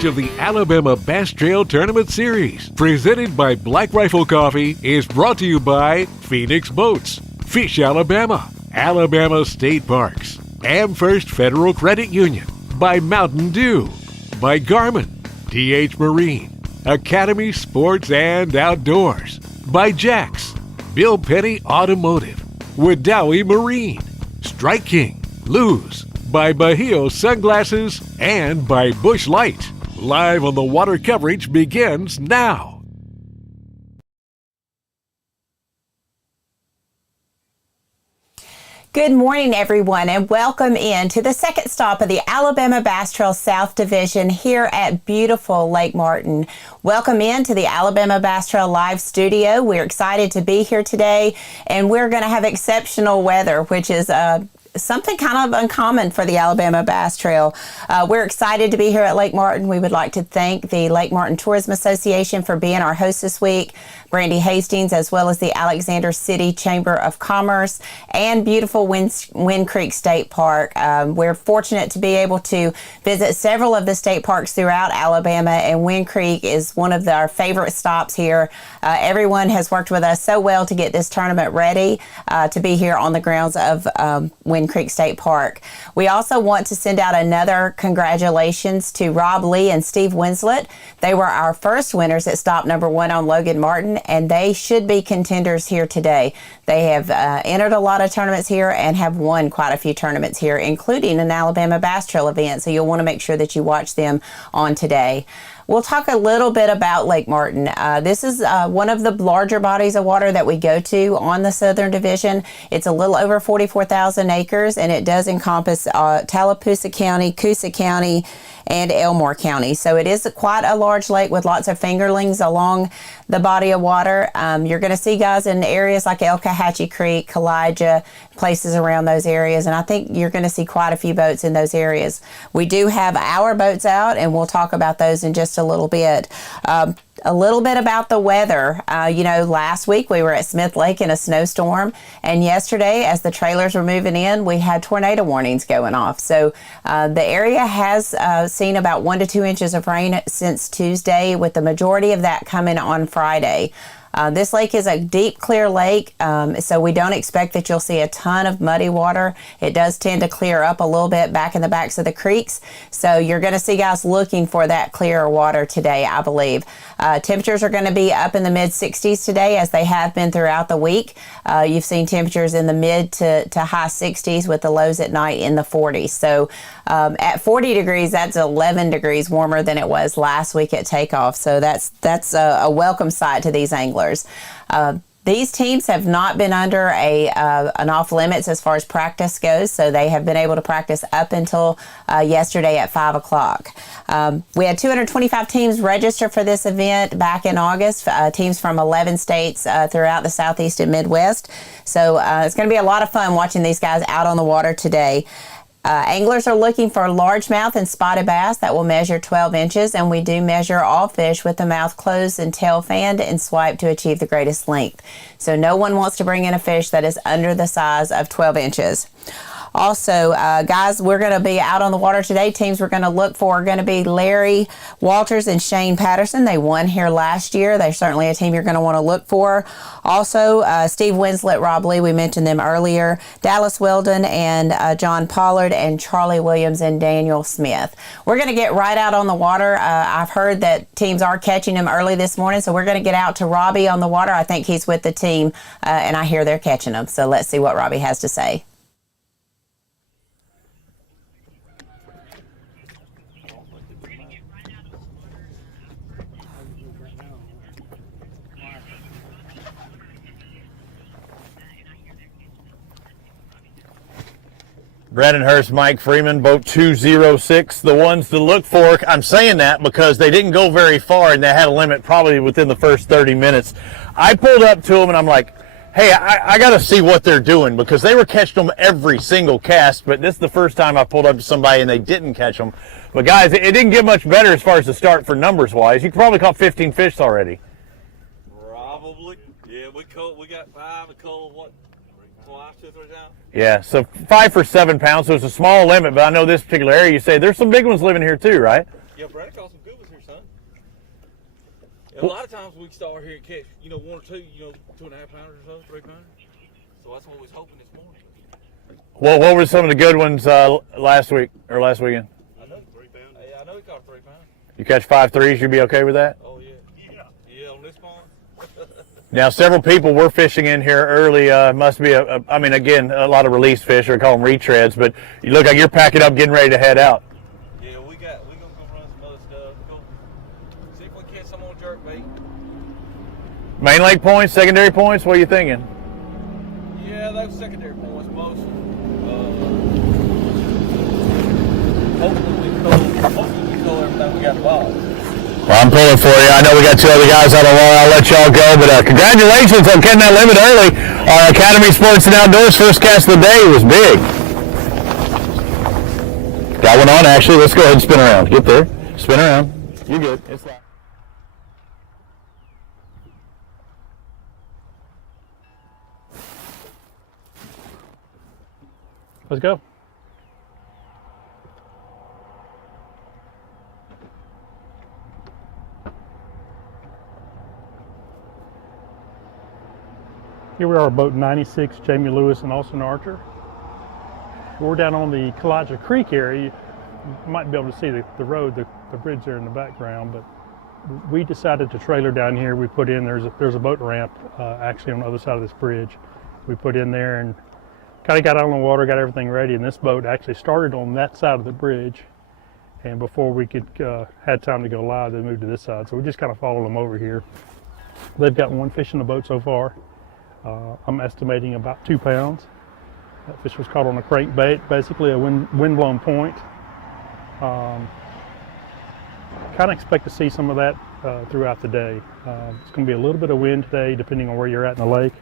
coverage of the Alabama Bass Trail Tournament Series, presented by Black Rifle Coffee, is brought to you by Phoenix Boats, Fish Alabama, Alabama State Parks, AmFirst Federal Credit Union, by Mountain Dew, by Garmin, DH Marine, Academy Sports and Outdoors, by Jax, Bill Penny Automotive, Wadawi Marine, Strike King, Luz, by Bahio Sunglasses, and by Busch Light. Live on the Water coverage begins now. Good morning, everyone, and welcome in to the second stop of the Alabama Bass Trail South Division here at beautiful Lake Martin. Welcome in to the Alabama Bass Trail Live Studio. We're excited to be here today, and we're going to have exceptional weather, which is something kind of uncommon for the Alabama Bass Trail. We're excited to be here at Lake Martin. We would like to thank the Lake Martin Tourism Association for being our host this week, Brandy Hastings, as well as the Alexander City Chamber of Commerce and beautiful Wind Creek State Park. We're fortunate to be able to visit several of the state parks throughout Alabama, and Wind Creek is one of our favorite stops here. Everyone has worked with us so well to get this tournament ready to be here on the grounds of Wind Creek State Park. We also want to send out another congratulations to Rob Lee and Steve Winslet. They were our first winners at stop number 1 on Logan Martin, and they should be contenders here today. They have entered a lot of tournaments here and have won quite a few tournaments here, including an Alabama Bass Trail event, so you'll want to make sure that you watch them on today. We'll talk a little bit about Lake Martin. This is one of the larger bodies of water that we go to on the Southern Division. It's a little over 44,000 acres, and it does encompass Tallapoosa County, Coosa County, and Elmore County. So it is quite a large lake with lots of fingerlings along the body of water. You're going to see guys in areas like Elkahatchee Creek, Kalijah, places around those areas, and I think you're going to see quite a few boats in those areas. We do have our boats out, and we'll talk about those in just a little bit. A little bit about the weather. Last week we were at Smith Lake in a snowstorm, and yesterday as the trailers were moving in, we had tornado warnings going off. So the area has seen about 1 to 2 inches of rain since Tuesday, with the majority of that coming on Friday. This lake is a deep, clear lake, so we don't expect that you'll see a ton of muddy water. It does tend to clear up a little bit back in the backs of the creeks, so you're going to see guys looking for that clearer water today, I believe. Temperatures are going to be up in the mid-60s today, as they have been throughout the week. You've seen temperatures in the mid to high 60s, with the lows at night in the 40s. So at 40 degrees, that's 11 degrees warmer than it was last week at takeoff. So that's a welcome sight to these anglers. These teams have not been under an off limits as far as practice goes, so they have been able to practice up until yesterday at 5 o'clock. We had 225 teams register for this event back in August, teams from 11 states throughout the Southeast and Midwest. So it's going to be a lot of fun watching these guys out on the water today. Anglers are looking for largemouth and spotted bass that will measure 12 inches, and we do measure all fish with the mouth closed and tail fanned and swiped to achieve the greatest length. So no one wants to bring in a fish that is under the size of 12 inches. Also, guys, we're going to be out on the water today. Teams we're going to look for are going to be Larry Walters and Shane Patterson. They won here last year. They're certainly a team you're going to want to look for. Also, Steve Winslet, Rob Lee, we mentioned them earlier, Dallas Weldon and John Pollard, and Charlie Williams and Daniel Smith. We're going to get right out on the water. I've heard that teams are catching them early this morning, so we're going to get out to Robbie on the water. I think he's with the team, and I hear they're catching them. So let's see what Robbie has to say. Brandon Hurst, Mike Freeman, boat 206, the ones to look for. I'm saying that because they didn't go very far and they had a limit probably within the first 30 minutes. I pulled up to them and I'm like, hey, I got to see what they're doing, because they were catching them every single cast, but this is the first time I pulled up to somebody and they didn't catch them. But guys, it didn't get much better as far as the start for numbers-wise. You probably caught 15 fish already. Probably. Yeah, we got 5, a couple, what, twice, 2 or 3 times? Yeah, so 5 for 7 pounds, so it's a small limit, but I know this particular area, you say there's some big ones living here too, right? Yeah, Brad caught some good ones here, son. And a lot of times we start here and catch, 1 or 2, 2.5 pounders or so, 3 pounders. So that's what we was hoping this morning. Well, what were some of the good ones last week or last weekend? I know 3 pounders. Yeah, I know he caught a 3 pounder. You catch 5 threes, you'd be okay with that? Oh yeah. Yeah, on this pond. Now, several people were fishing in here early. Must be again, a lot of release fish. We call them retreads, but you look like you're packing up, getting ready to head out. Yeah, we gonna go run some other stuff. Go see if we can catch some on jerk bait. Main lake points, secondary points. What are you thinking? Yeah, those secondary points most. Hopefully we call everything we got involved. Well, I'm pulling for you. I know we got 2 other guys on the wall. I'll let y'all go, but congratulations on getting that limit early. Our Academy Sports and Outdoors first cast of the day was big. Got one on, actually. Let's go ahead and spin around. Get there. Spin around. You're good. It's fine. Let's go. Here we are, boat 96, Jamie Lewis and Austin Archer. We're down on the Kalija Creek area. You might be able to see the road, the bridge there in the background, but we decided to trailer down here. We put in, there's a boat ramp actually on the other side of this bridge. We put in there and kind of got out on the water, got everything ready, and this boat actually started on that side of the bridge. And before we could had time to go live, they moved to this side. So we just kind of followed them over here. They've got 1 fish in the boat so far. I'm estimating about 2 pounds. That fish was caught on a crankbait, basically a wind-blown point. Kind of expect to see some of that throughout the day. It's going to be a little bit of wind today, depending on where you're at in the lake.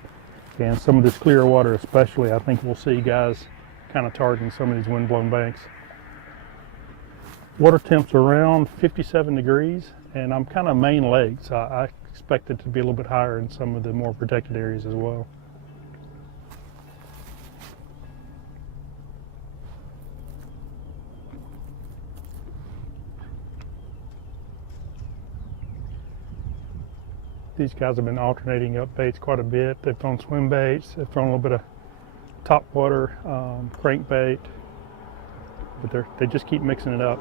And some of this clear water especially, I think we'll see guys kind of targeting some of these wind-blown banks. Water temps are around 57 degrees, and I'm kind of main lake, so I expect it to be a little bit higher in some of the more protected areas as well. These guys have been alternating up baits quite a bit. They've thrown swim baits, they've thrown a little bit of top water crankbait, but they just keep mixing it up.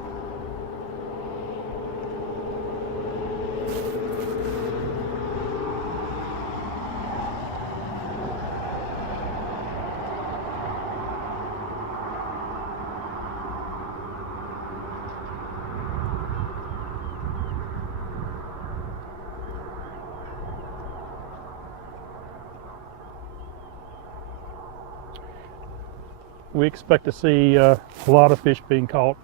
We expect to see a lot of fish being caught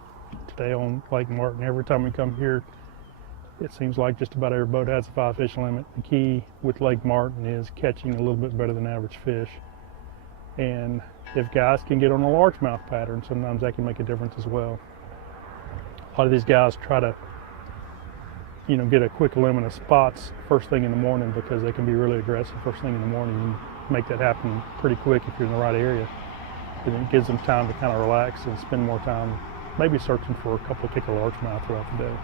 today on Lake Martin. Every time we come here, it seems like just about every boat has a 5 fish limit. The key with Lake Martin is catching a little bit better than average fish. And if guys can get on a largemouth pattern, sometimes that can make a difference as well. A lot of these guys try to, get a quick limit of spots first thing in the morning because they can be really aggressive first thing in the morning and make that happen pretty quick if you're in the right area. And it gives them time to kind of relax and spend more time maybe searching for a couple of kicker largemouth throughout the day.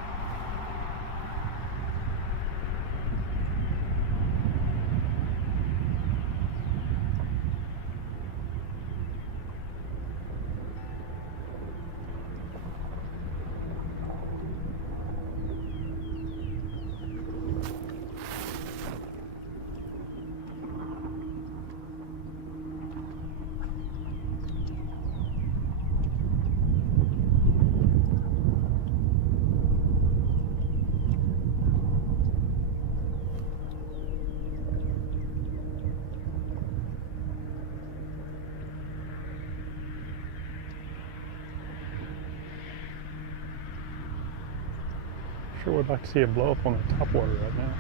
Sure would like to see it blow up on the top water right now.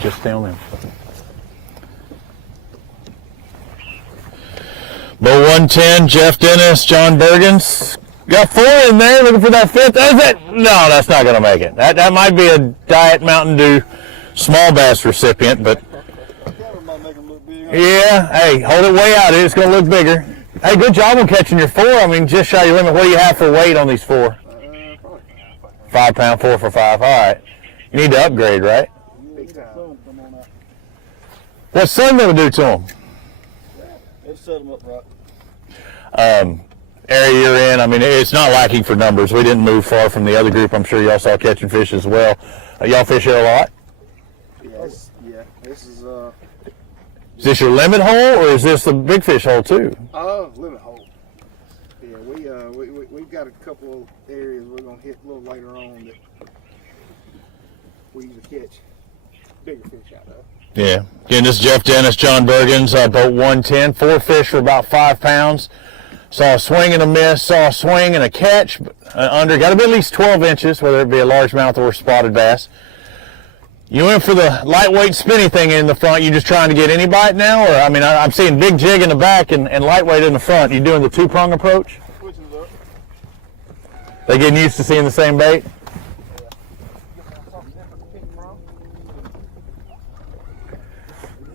Just stay on them. Boat 110, Jeff Dennis, John Bergens. Got 4 in there, looking for that 5th. That's it. No, that's not going to make it. That might be a Diet Mountain Dew small bass recipient, but yeah, hey, hold it way out. It's going to look bigger. Hey, good job on catching your 4. I mean, just shy of your limit. What do you have for weight on these 4? 5 pound, 4 for 5. All right. You need to upgrade, right? What's Sun going to do to them? It'll set them up right. Area you're in, I mean, it's not lacking for numbers. We didn't move far from the other group. I'm sure y'all saw catching fish as well. Y'all fish here a lot? Yes, yeah. This is Is this your limit hole, or is this the big fish hole too? limit hole. Yeah, we've got a couple of areas we're gonna hit a little later on that we usually catch bigger fish out of. Yeah. Again, this is Jeff Dennis, John Bergens, boat 110. 4 fish for about 5 pounds. Saw a swing and a miss, saw a swing and a catch under. Got to be at least 12 inches, whether it be a largemouth or spotted bass. You went for the lightweight spinny thing in the front. You just trying to get any bite now? Or, I mean, I'm seeing big jig in the back and lightweight in the front. You doing the 2-prong approach? Switching it up. They getting used to seeing the same bait?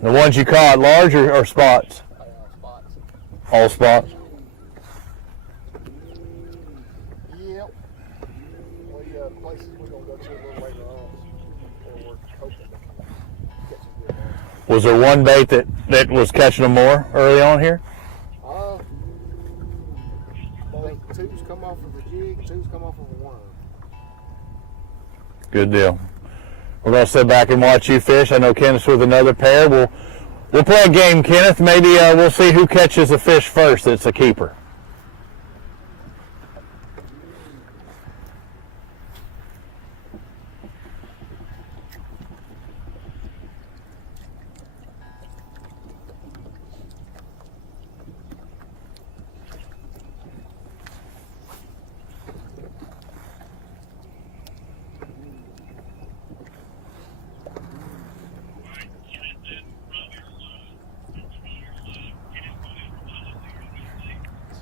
The ones you caught, large or spots? Spots. All spots? Yep. Well, yeah, the places we're gonna go to a little later on, or we're hoping to catch some good ones. Was there one bait that was catching them more early on here? I think 2's come off of the jig, 2's come off of a worm. Good deal. We're going to sit back and watch you fish. I know Kenneth's with another pair. We'll play a game, Kenneth. Maybe we'll see who catches a fish first that's a keeper.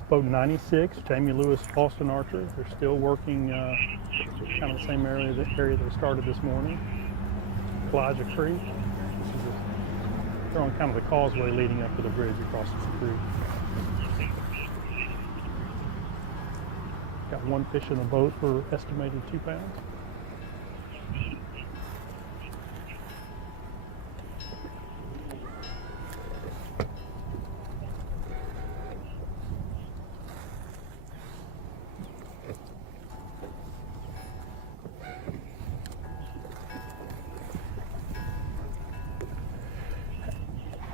Boat 96, Jamie Lewis, Austin Archer. They're still working kind of the same area they started this morning. Elijah Creek. They're on kind of the causeway leading up to the bridge across the creek. Got 1 fish in the boat for estimated 2 pounds.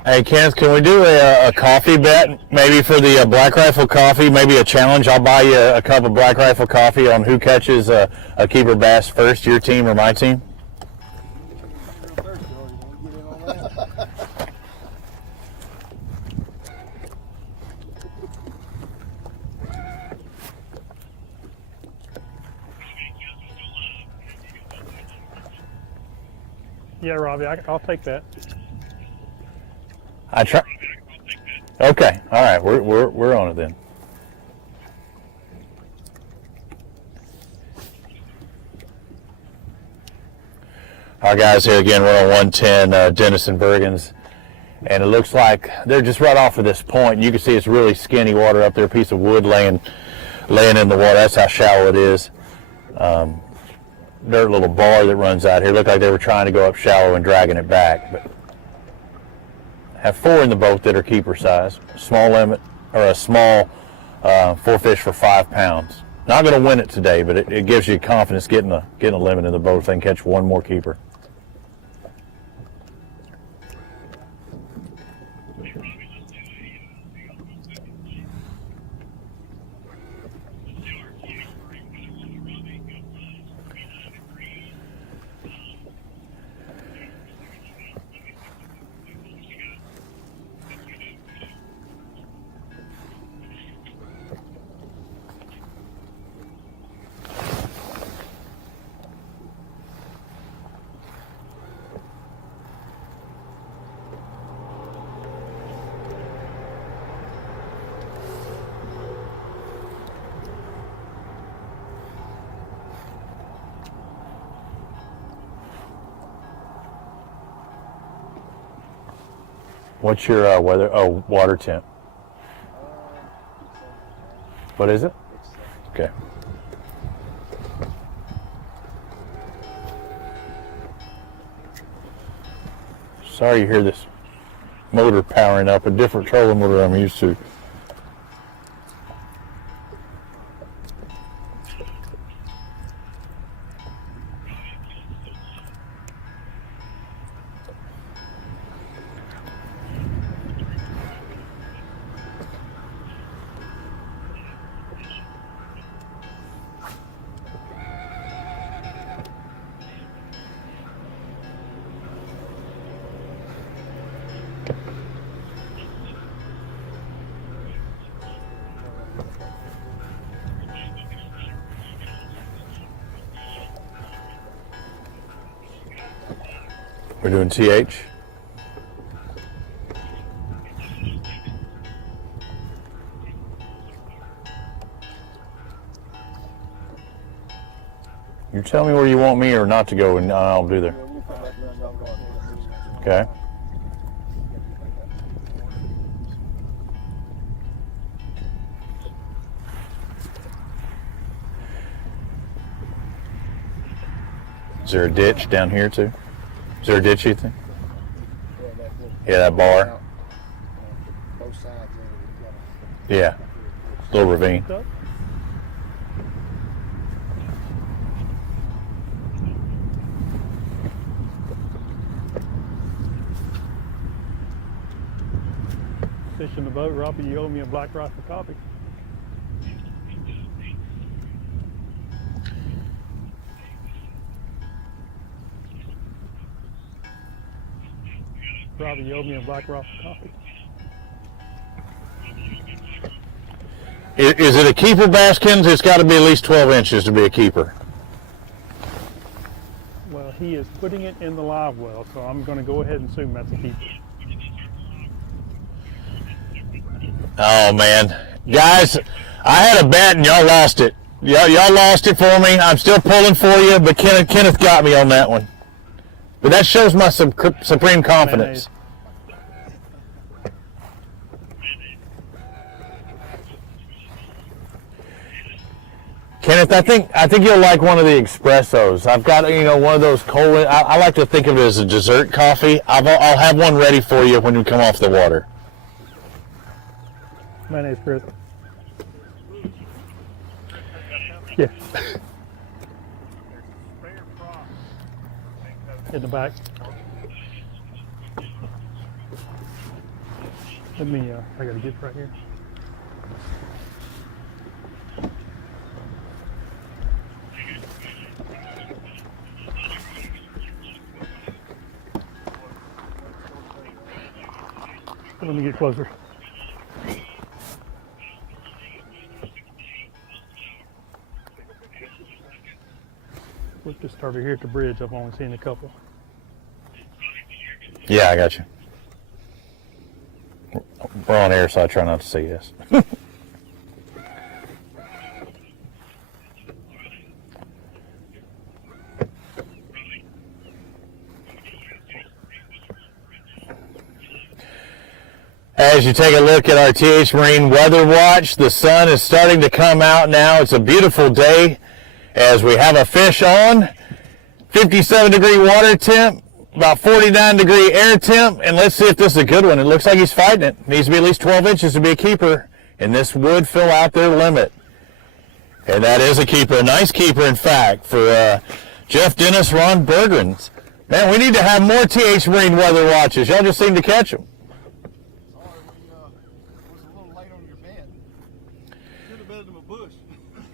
Hey, Kenneth, can we do a coffee bet, maybe for the Black Rifle Coffee, maybe a challenge? I'll buy you a cup of Black Rifle Coffee on who catches a keeper bass first, your team or my team? Real thirsty, you want to get in on that? Yeah, Robbie, I'll take that. I try. Okay, all right, we're on it then. Our guys here again, we're on 110, Dennis and Bergens, and it looks like they're just right off of this point. You can see it's really skinny water up there, a piece of wood laying in the water. That's how shallow it is. Dirt little bar that runs out here. Looked like they were trying to go up shallow and dragging it back, but have 4 in the boat that are keeper size. Small limit, or a small 4 fish for 5 pounds. Not going to win it today, but it gives you confidence getting a limit in the boat if they can catch 1 more keeper. What's your weather? Oh, water temp. What is it? Okay. Sorry you hear this motor powering up, a different trolling motor I'm used to. We're doing TH. You tell me where you want me or not to go, and I'll do there. Okay. Is there a ditch down here too? Is there a ditch, you think? Yeah, that bar. Both sides. Yeah, little ravine. Fishing the boat, Robbie, you owe me a Black Rifle coffee. Robbie, you owe me a Black Rifle coffee. Is it a keeper, Baskins? It's got to be at least 12 inches to be a keeper. Well, he is putting it in the live well, so I'm going to go ahead and assume that's a keeper. Oh, man. Guys, I had a bet and y'all lost it. Y'all lost it for me. I'm still pulling for you, but Kenneth got me on that one. But that shows my supreme confidence. Kenneth, I think you'll like one of the espressos. I've got, one of those cold. I like to think of it as a dessert coffee. I'll have one ready for you when you come off the water. My name's Chris. Yeah. In the back. Let me, I gotta get right here. Let me get closer. We'll just start here at the bridge. I've only seen a couple. Yeah, I got you. We're on air, so I try not to say yes. As you take a look at our TH Marine Weather Watch, the sun is starting to come out now. It's a beautiful day as we have a fish on. 57-degree water temp, about 49-degree air temp, and let's see if this is a good one. It looks like he's fighting it. Needs to be at least 12 inches to be a keeper, and this would fill out their limit. And that is a keeper, a nice keeper, in fact, for Jeff Dennis, Ron Bergrens. Man, we need to have more TH Marine Weather Watches. Y'all just seem to catch them.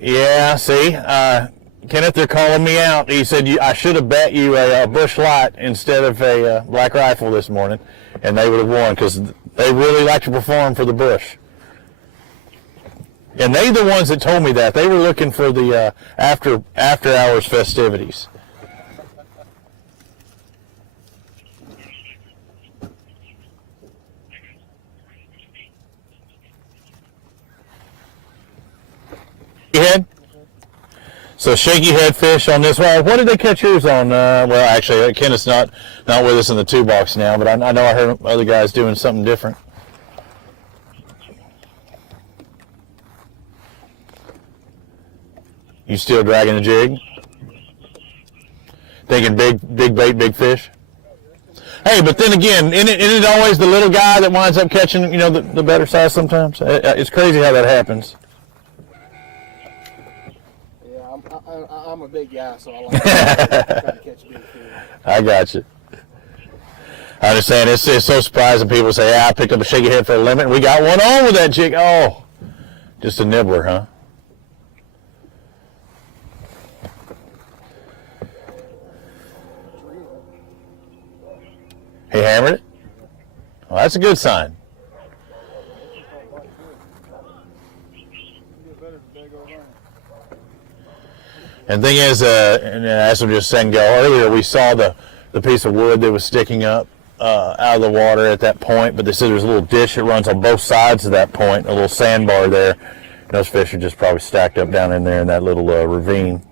Yeah, see, Kenneth, they're calling me out. He said I should have bet you a Bush Light instead of a Black Rifle this morning, and they would have won because they really like to perform for the Bush. And they the ones that told me that. They were looking for the after hours festivities. Ahead. So shaky head fish on this one. What did they catch yours on? Well, actually, Kenneth's not with us in the 2 box now, but I know I heard other guys doing something different. You still dragging the jig? Thinking big bait, big fish? Hey, but then again, isn't it always the little guy that winds up catching, the better size sometimes? It's crazy how that happens. Yeah, I'm a big guy, so I like to catch big fish. I got you. I understand. It's so surprising. People say, "Yeah, I picked up a shaky head for a limit. And we got one on with that jig." Oh, just a nibbler, huh? He hammered it? Well, that's a good sign. And the thing is, and as I was just saying earlier, we saw the piece of wood that was sticking up out of the water at that point, but they said there's a little ditch that runs on both sides of that point, a little sandbar there. And those fish are just probably stacked up down in there in that little ravine.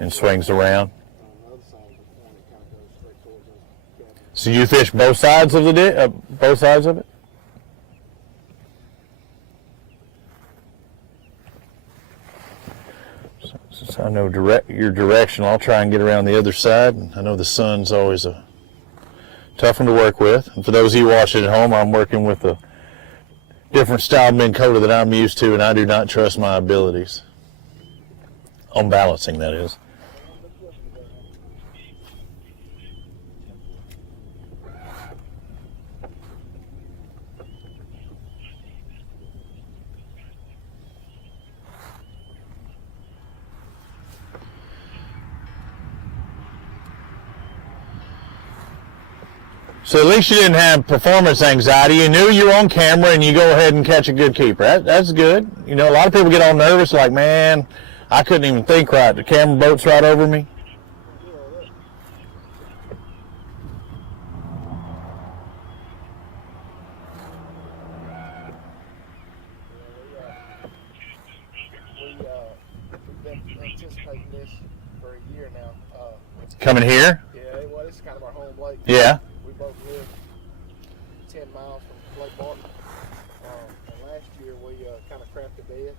And swings around. So you fish both sides of the both sides of it? Since I know your direction, I'll try and get around the other side. And I know the sun's always a tough one to work with. And for those of you watching at home, I'm working with a different style Minn Kota that I'm used to, and I do not trust my abilities. On balancing, that is. So at least you didn't have performance anxiety. You knew you were on camera and you go ahead and catch a good keeper. That's good. A lot of people get all nervous like, man, I couldn't even think right. The camera boat's right over me. We've been anticipating this for a year now. Coming here? Yeah, well, this is kind of our home lake. Yeah. We both live 10 miles from Lake Martin. And last year we kind of crapped the bed.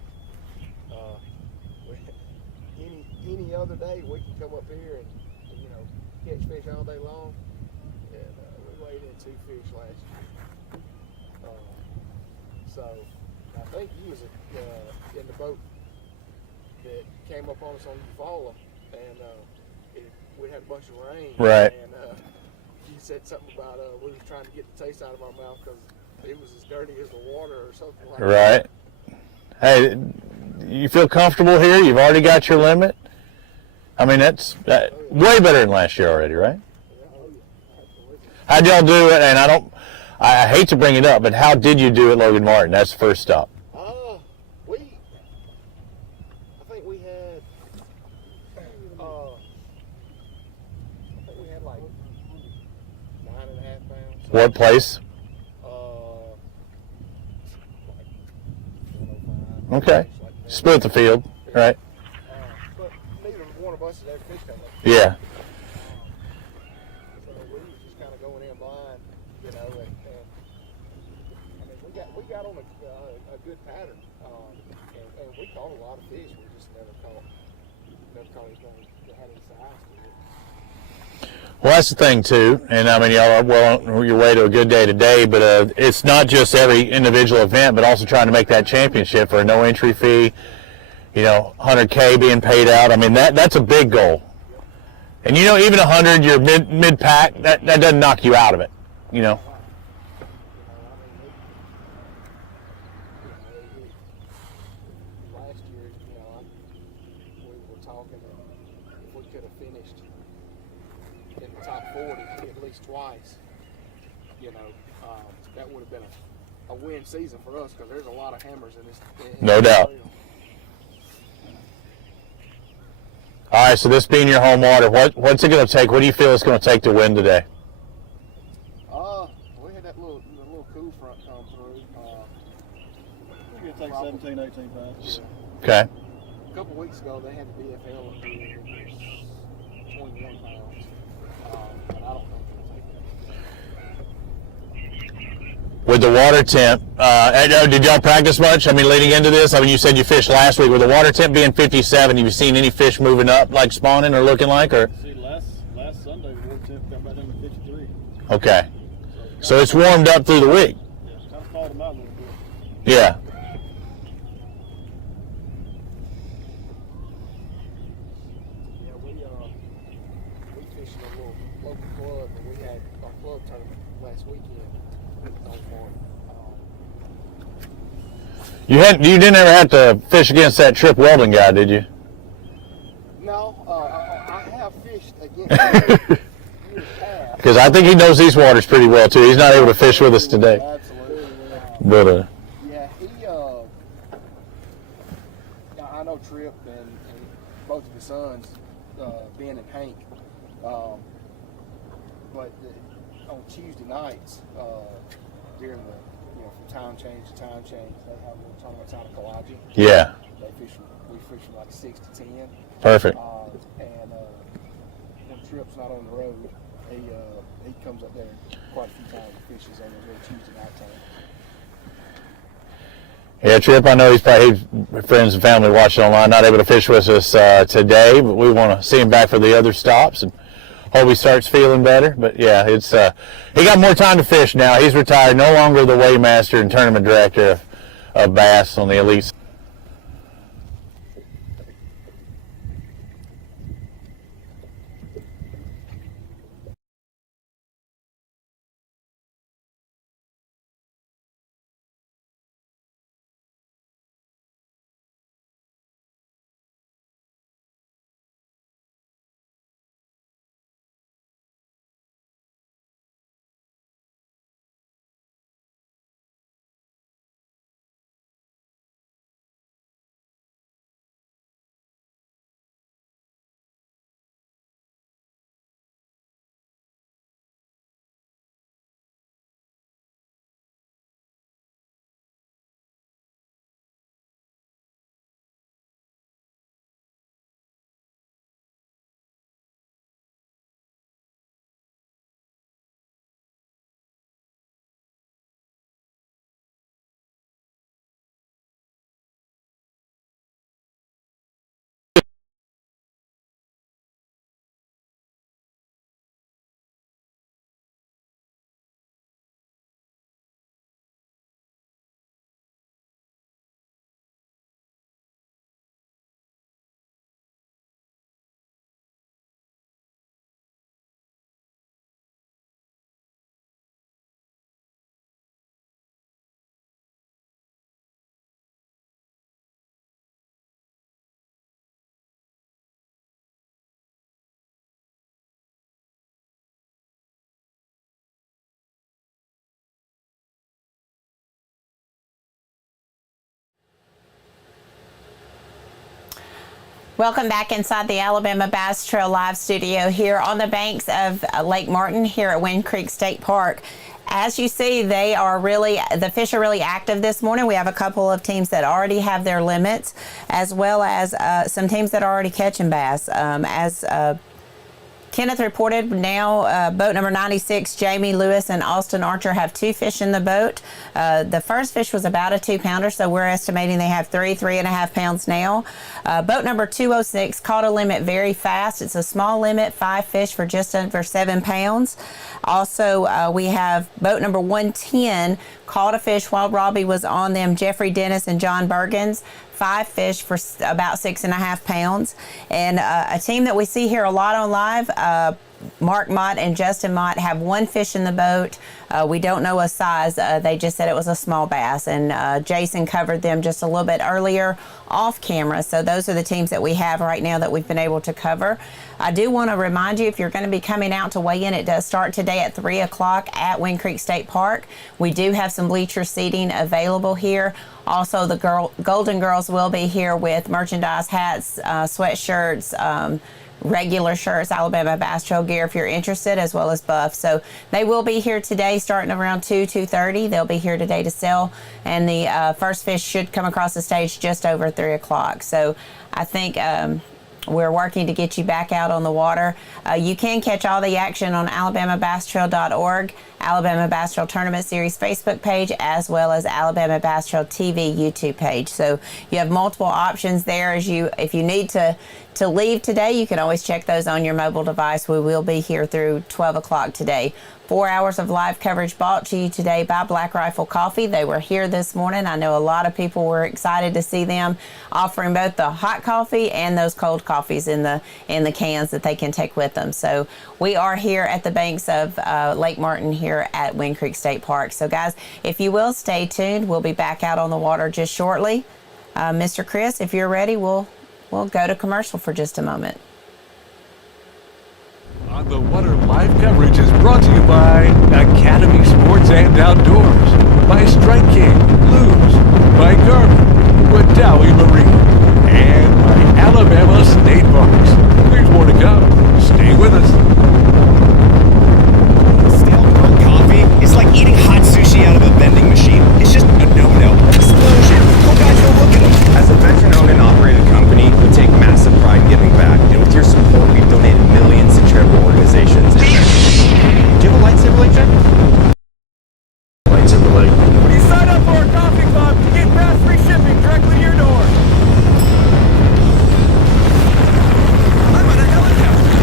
Any other day we can come up here and catch fish all day long. And we weighed in 2 fish last year. So I think he was in the boat that came up on us on Eufaula, and we had a bunch of rain. Right. And he said something about we was trying to get the taste out of our mouth because it was as dirty as the water or something like that. Right. Hey, you feel comfortable here? You've already got your limit? I mean, that's way better than last year already, right? How'd y'all do it? And I hate to bring it up, but how did you do at Logan Martin? That's the first stop. I think we had like 9.5 pounds. What place? Like 105. Okay. Split the field, right? But neither one of us had ever fished that much. Yeah. So we was just kind of going in blind, and I mean, we got on a good pattern, and we caught a lot of fish. We just never caught anything that had any size to it. Well, that's the thing too, and I mean, y'all are well on your way to a good day today. But it's not just every individual event, but also trying to make that championship for a no entry fee. $100K being paid out. I mean, that's a big goal. And even 100, you're mid pack. That doesn't knock you out of it. Last year, we were talking that if we could have finished in the top 40 at least twice, that would have been a win season for us because there's a lot of hammers in this. No doubt. All right, so this being your home water, what's it going to take? What do you feel it's going to take to win today? 17, 18 pounds. Okay. A couple weeks ago, they had the DFL up here. It was 21 pounds. But I don't think they'll take that. With the water temp, did y'all practice much? I mean, leading into this, I mean, you said you fished last week. With the water temp being 57, have you seen any fish moving up, like spawning or looking like, or? See, last Sunday, the water temp got back down to 53. Okay. So it's warmed up through the week. Yeah, kind of called them out a little bit. Yeah. Yeah, we fished in a little local club, and we had our club tournament last weekend. On one. You didn't ever have to fish against that Trip Weldon guy, did you? No, I have fished against him in the past. Because I think he knows these waters pretty well too. He's not able to fish with us today. Absolutely. But Yeah, I know Trip and both of his sons, Ben and Hank. But on Tuesday nights, during the, from time change to time change, they have little tournaments out of Kalaji. yeah, We fish from like 6 to 10. perfect. And when Trip's not on the road, he comes up there quite a few times and fishes on those little Tuesday night times. Yeah, Trip, I know he's friends and family watching online, not able to fish with us today, but we want to see him back for the other stops and hope he starts feeling better. But yeah, it's he got more time to fish now. He's retired, no longer the weighmaster and tournament director of bass on the elite. Welcome back inside the Alabama Bass Trail Live Studio here on the banks of Lake Martin here at Wind Creek State Park. As you see, the fish are really active this morning. We have a couple of teams that already have their limits, as well as some teams that are already catching bass. As Kenneth reported, now boat number 96, Jamie Lewis and Austin Archer have 2 fish in the boat. The first fish was about a 2-pounder, so we're estimating they have 3.5 pounds now. Boat number 206 caught a limit very fast. It's a small limit, 5 fish for just under 7 pounds. Also, we have boat number 110 caught a fish while Robbie was on them, Jeffrey Dennis and John Bergens. 5 fish for about 6.5 pounds. And a team that we see here a lot on live, Mark Mott and Justin Mott have 1 fish in the boat. We don't know a size. They just said it was a small bass. And Jason covered them just a little bit earlier off camera. So those are the teams that we have right now that we've been able to cover. I do want to remind you, if you're going to be coming out to weigh in, it does start today at 3 o'clock at Wind Creek State Park. We do have some bleacher seating available here. Also, the Golden Girls will be here with merchandise, hats, sweatshirts, regular shirts, Alabama Bass Trail gear if you're interested, as well as buff. So they will be here today starting around 2:30. They'll be here today to sell, and the first fish should come across the stage just over 3 o'clock. So I think we're working to get you back out on the water. You can catch all the action on alabamabasstrail.org, Alabama Bass Trail Tournament Series Facebook page, as well as Alabama Bass Trail TV YouTube page. So you have multiple options there. If you need to leave today, you can always check those on your mobile device. We will be here through 12 o'clock today. 4 hours of live coverage brought to you today by Black Rifle Coffee. They were here this morning. I know a lot of people were excited to see them offering both the hot coffee and those cold coffees in the cans that they can take with them. So we are here at the banks of Lake Martin here at Wind Creek State Park. So guys, if you will, stay tuned. We'll be back out on the water just shortly. Mr. Chris, if you're ready, we'll go to commercial for just a moment. On the Water live coverage is brought to you by Academy Sports and Outdoors, by Strike King, Lubes, by Garmin, Redowie Marine, and by Alabama State Parks. There's more to come. Stay with us. Stale burnt coffee is like eating hot sushi out of a vending machine. It's just a no-no. Explosion. Go guys, go look at them. As a veteran-owned and operated company, we take massive pride in giving back. And with your support, we've donated millions to charitable organizations. Do you have a lightsaber leg, Jack? Lightsaber leg. When you sign up for our coffee club, you get fast free shipping directly to your door. I'm on a helicopter.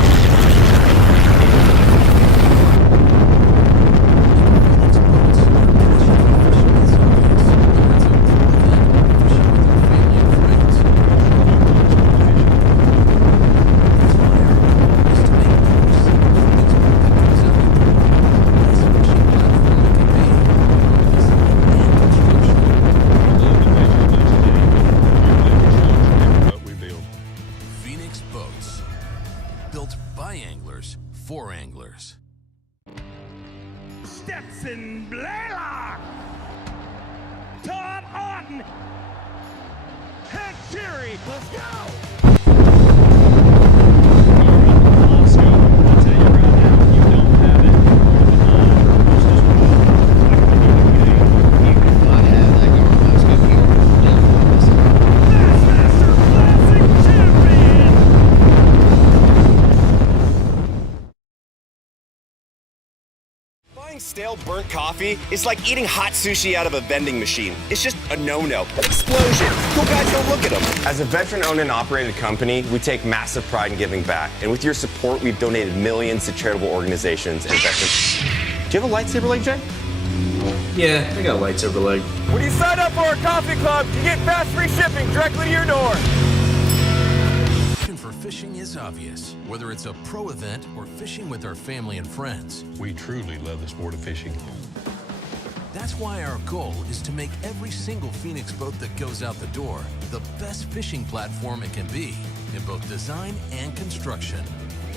Phoenix Boats. Built by anglers for anglers. Stetson Blaylock, Todd Auten, Head Fury, let's go! Bassmaster Classic Champion! Buying stale burnt coffee is like eating hot sushi out of a vending machine. It's just a no-no. Explosion. Go guys, go look at them. As a veteran-owned and operated company, we take massive pride in giving back. And with your support, we've donated millions to charitable organizations and veterans. Do you have a lightsaber leg, Jay? Yeah, I got a lightsaber leg. When you sign up for our coffee club, you get fast free shipping directly to your door. Passion for fishing is obvious, whether it's a pro event or fishing with our family and friends. We truly love the sport of fishing. That's why our goal is to make every single Phoenix boat that goes out the door the best fishing platform it can be in both design and construction.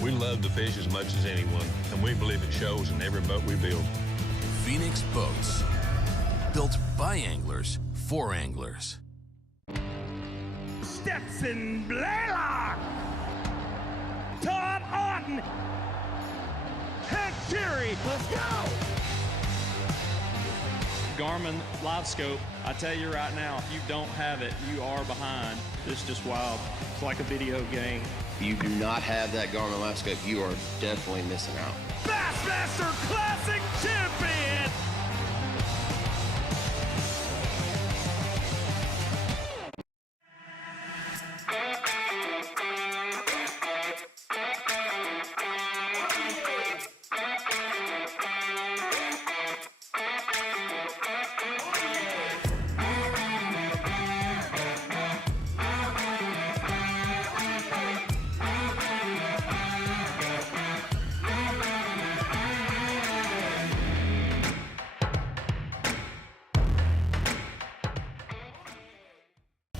We love to fish as much as anyone, and we believe it shows in every boat we build. Phoenix Boats. Built by anglers for anglers. Stetson Blaylock, Todd Auten, Head Fury, let's go! Garmin Live Scope, I tell you right now, if you don't have it, you are behind. It's just wild. It's like a video game. If you do not have that Garmin Live Scope, you are definitely missing out. Bassmaster Classic Champion!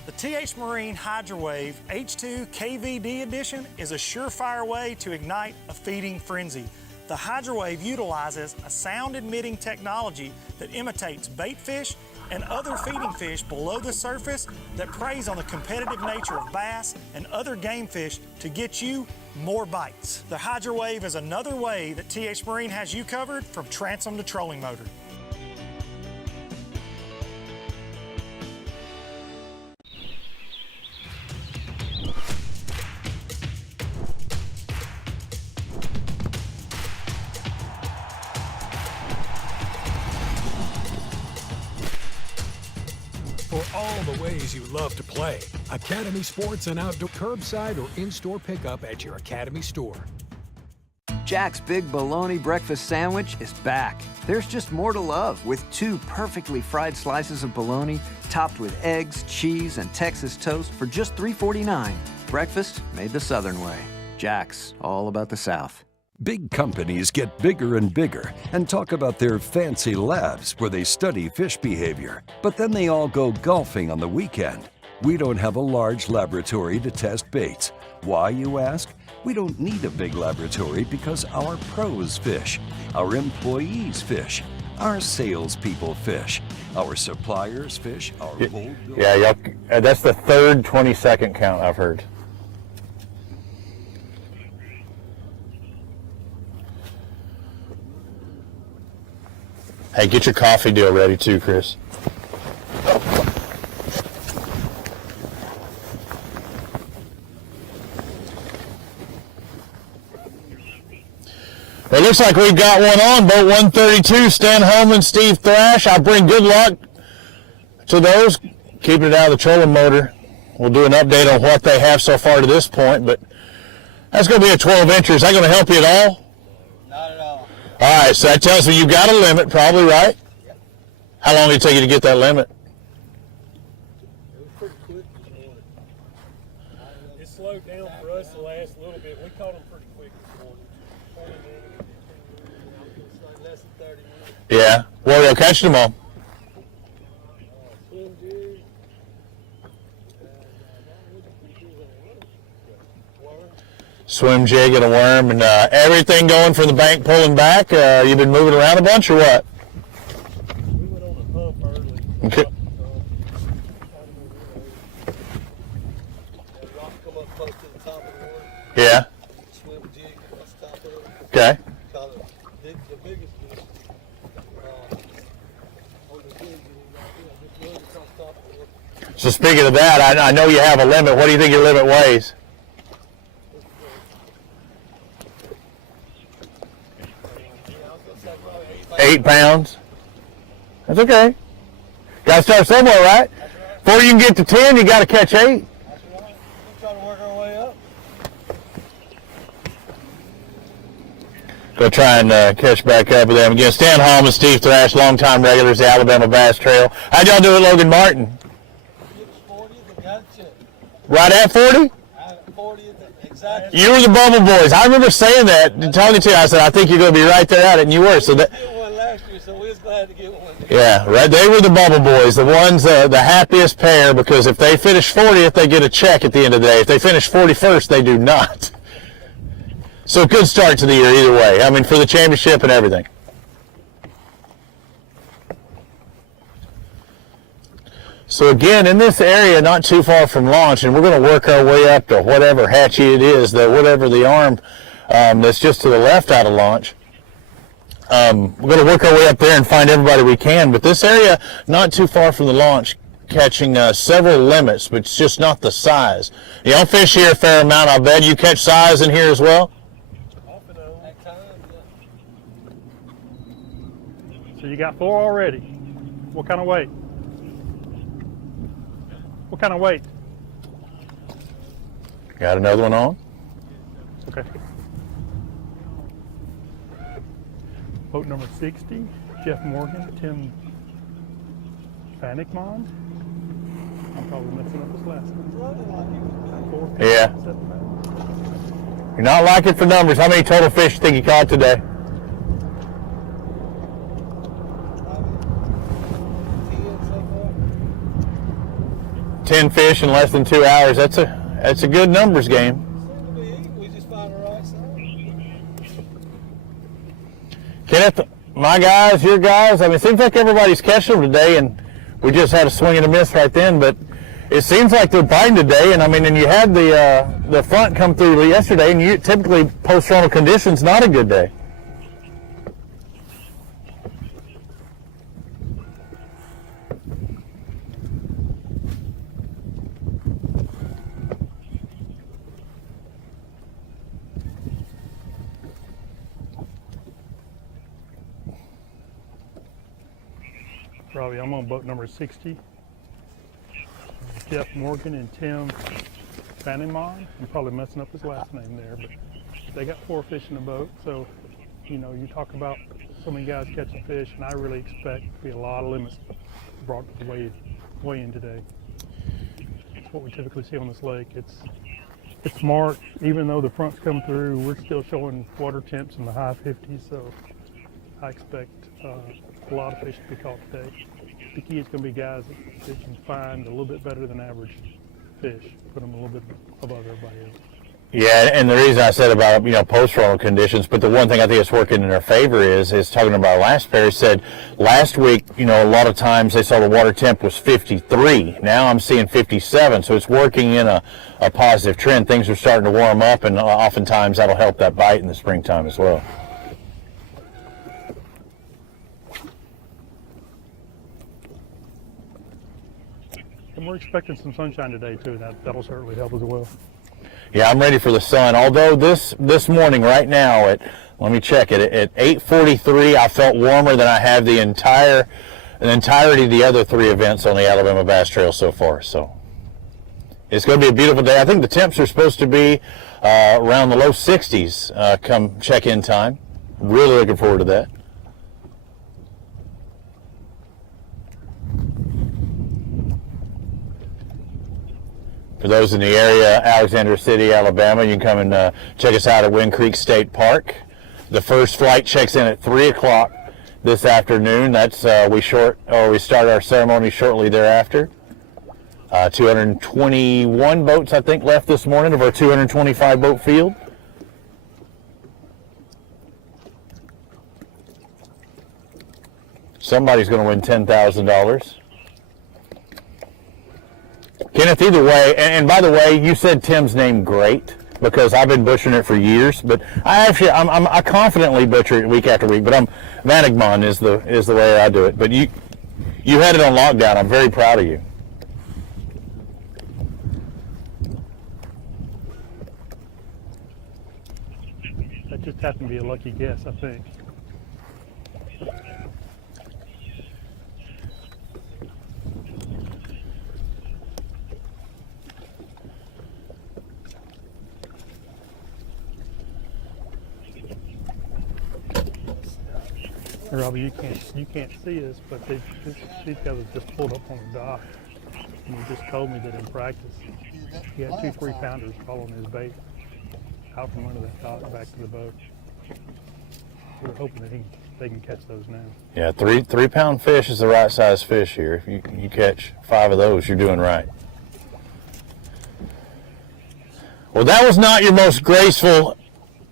The TH Marine HydroWave H2 KVD Edition is a surefire way to ignite a feeding frenzy. The HydroWave utilizes a sound-emitting technology that imitates bait fish and other feeding fish below the surface that preys on the competitive nature of bass and other game fish to get you more bites. The HydroWave is another way that TH Marine has you covered from transom to trolling motor. For all the ways you love to play, Academy Sports and Outdoor curbside or in-store pickup at your Academy store. Jack's Big Bologna Breakfast Sandwich is back. There's just more to love with 2 perfectly fried slices of bologna topped with eggs, cheese, and Texas toast for just $3.49. Breakfast made the Southern way. Jack's, all about the South. Big companies get bigger and bigger and talk about their fancy labs where they study fish behavior. But then they all go golfing on the weekend. We don't have a large laboratory to test baits. Why, you ask? We don't need a big laboratory because our pros fish, our employees fish, our salespeople fish, our suppliers fish, our whole... Yeah, that's the third 20-second count I've heard. Hey, get your coffee deal ready too, Chris. Well, it looks like we've got one on, boat 132, Stan Holman, Steve Thrash. I bring good luck to those, keeping it out of the trolling motor. We'll do an update on what they have so far to this point, but that's going to be a 12-incher. Is that going to help you at all? Not at all. All right, so that tells me you got a limit, probably, right? Yep. How long did it take you to get that limit? It was pretty quick this morning. It slowed down for us the last little bit. We caught them pretty quick this morning. 20 minutes. It's like less than 30 minutes. Yeah. Well, you'll catch them all. Swim jig. Swim jig and a worm, and everything going from the bank pulling back. You've been moving around a bunch or what? We went on a hump early. Okay. Rock come up close to the top of the water. Yeah. Swim jig across the top of it. Okay. Caught the biggest fish on the jig. Just run across the top of the water. So speaking of that, I know you have a limit. What do you think your limit weighs? 8 pounds. That's okay. Got to start somewhere, right? Before you can get to 10, you got to catch 8. That's right. We're trying to work our way up. Go try and catch back up with them again. Stan Holman, Steve Thrash, longtime regulars, the Alabama Bass Trail. How'd y'all do at Logan Martin? 40th and got a check. Right at 40? 40th, exactly. You were the Bubble Boys. I remember saying that, talking to you. I said, I think you're going to be right there at it, and you were. So that. We did one last year, so we was glad to get one. Yeah, right. They were the Bubble Boys, the ones, the happiest pair, because if they finish 40th, they get a check at the end of the day. If they finish 41st, they do not. So good start to the year either way. I mean, for the championship and everything. So again, in this area, not too far from launch, and we're going to work our way up to whatever hatchie it is, whatever the arm that's just to the left out of launch. We're going to work our way up there and find everybody we can. But this area, not too far from the launch, catching several limits, but it's just not the size. Y'all fish here a fair amount, I'll bet. You catch size in here as well? So you got 4 already. What kind of weight? What kind of weight? Got another one on? Okay. Boat number 60, Jeff Morgan, Tim Fanikmond. I'm probably messing up this last one. 4, Yeah. 7, You're not liking for numbers. How many total fish you think you caught today? 10 fish in less than 2 hours. That's a good numbers game. We just find the right size. Kenneth, my guys, your guys, I mean, it seems like everybody's catching them today, and we just had a swing and a miss right then, but it seems like they're biting today. And I mean, and you had the front come through yesterday, and you typically post-frontal conditions, not a good day. Robbie, I'm on boat number 60. Jeff Morgan and Tim Vannemon. I'm probably messing up his last name there, but they got 4 fish in the boat. So, you know, you talk about so many guys catching fish, and I really expect to be a lot of limits brought to the weigh-in today. It's what we typically see on this lake. It's marked, even though the fronts come through, we're still showing water temps in the high 50s, so I expect a lot of fish to be caught today. The key is going to be guys that can find a little bit better than average fish, put them a little bit above everybody else. Yeah, and the reason I said about, you know, post-frontal conditions, but the one thing I think it's working in their favor is talking about our last pair, he said last week, you know, a lot of times they saw the water temp was 53. Now I'm seeing 57, so it's working in a positive trend. Things are starting to warm up, and oftentimes that'll help that bite in the springtime as well. And we're expecting some sunshine today too. That'll certainly help as well. Yeah, I'm ready for the sun. Although this morning, right now, let me check it. At 8:43, I felt warmer than I have the entirety of the other 3 events on the Alabama Bass Trail so far. So it's going to be a beautiful day. I think the temps are supposed to be around the low 60s come check-in time. Really looking forward to that. For those in the area, Alexander City, Alabama, you can come and check us out at Wind Creek State Park. The first flight checks in at 3 o'clock this afternoon. That's we start our ceremony shortly thereafter. 221 boats, I think, left this morning of our 225 boat field. Somebody's going to win $10,000. Kenneth, either way, and by the way, you said Tim's name great because I've been butchering it for years, but I confidently butcher it week after week. But Vannemon is the way I do it. But you had it on lockdown. I'm very proud of you. That just happened to be a lucky guess, I think. Robbie, you can't see us, but these guys have just pulled up on the dock, and he just told me that in practice he had 2 3-pounders following his bait out from under that dock back to the boat. We're hoping that they can catch those now. Yeah, 3-pound fish is the right size fish here. If you catch 5 of those, you're doing right. Well, that was not your most graceful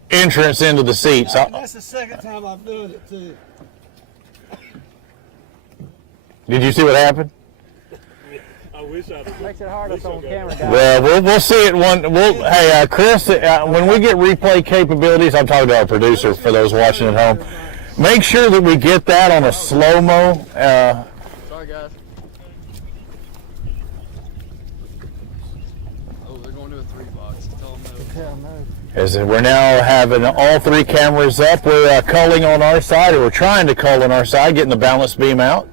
entrance into the seats. That's the second time I've done it too. Did you see what happened? I wish I did. Makes it hard us on camera, guys. Well, we'll see it one. Hey, Chris, when we get replay capabilities, I'm talking to our producer for those watching at home. Make sure that we get that on a slow-mo. Sorry, guys. Oh, they're going to a 3-box. Tell them no. As we're now having all 3 cameras up, we're culling on our side, or we're trying to cull on our side, getting the balance beam out.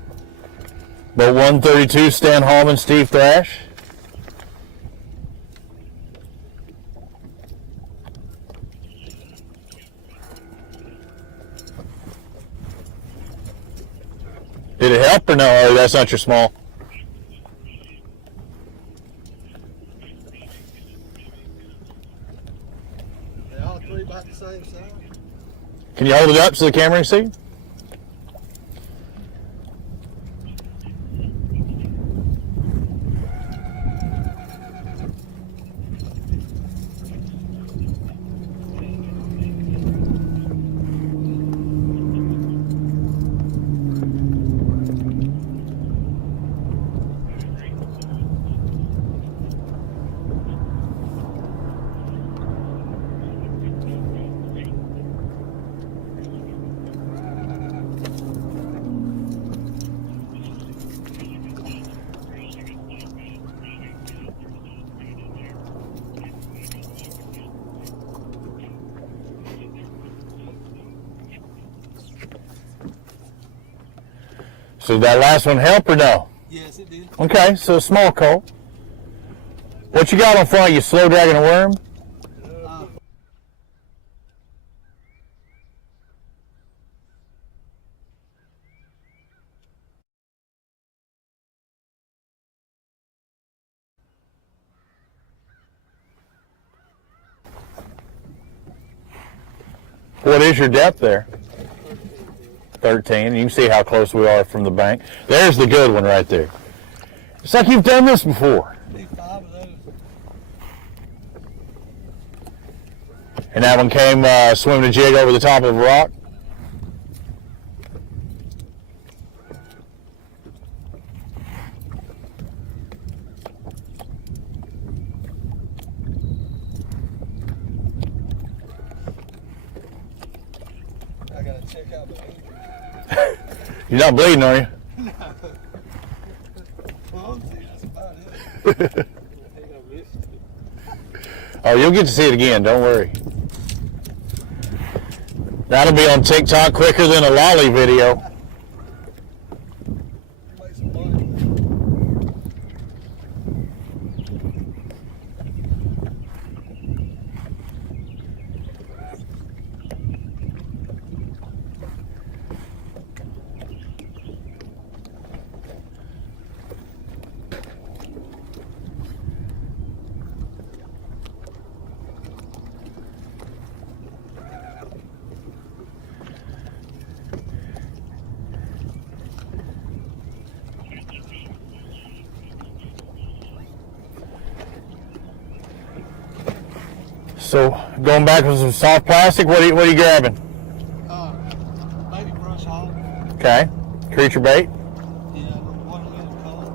Boat 132, Stan Hallman, Steve Thrash. Did it help or no? Oh, that's not your small. They all 3 about the same size. Can you hold it up so the camera can see? So that last one help or no? Yes, it did. Okay, so small cold. What you got on front? You slow dragging a worm? What is your depth there? 13. You can see how close we are from the bank. There's the good one right there. It's like you've done this before. And that one came swimming a jig over the top of a rock. I gotta check out the injury. You're not bleeding, are you? No. Well, that's about it. Oh, you'll get to see it again. Don't worry. That'll be on TikTok quicker than a lolly video. So going back with some soft plastic, what are you grabbing? Baby brush hog. Okay. Creature bait. Yeah, watermelon color.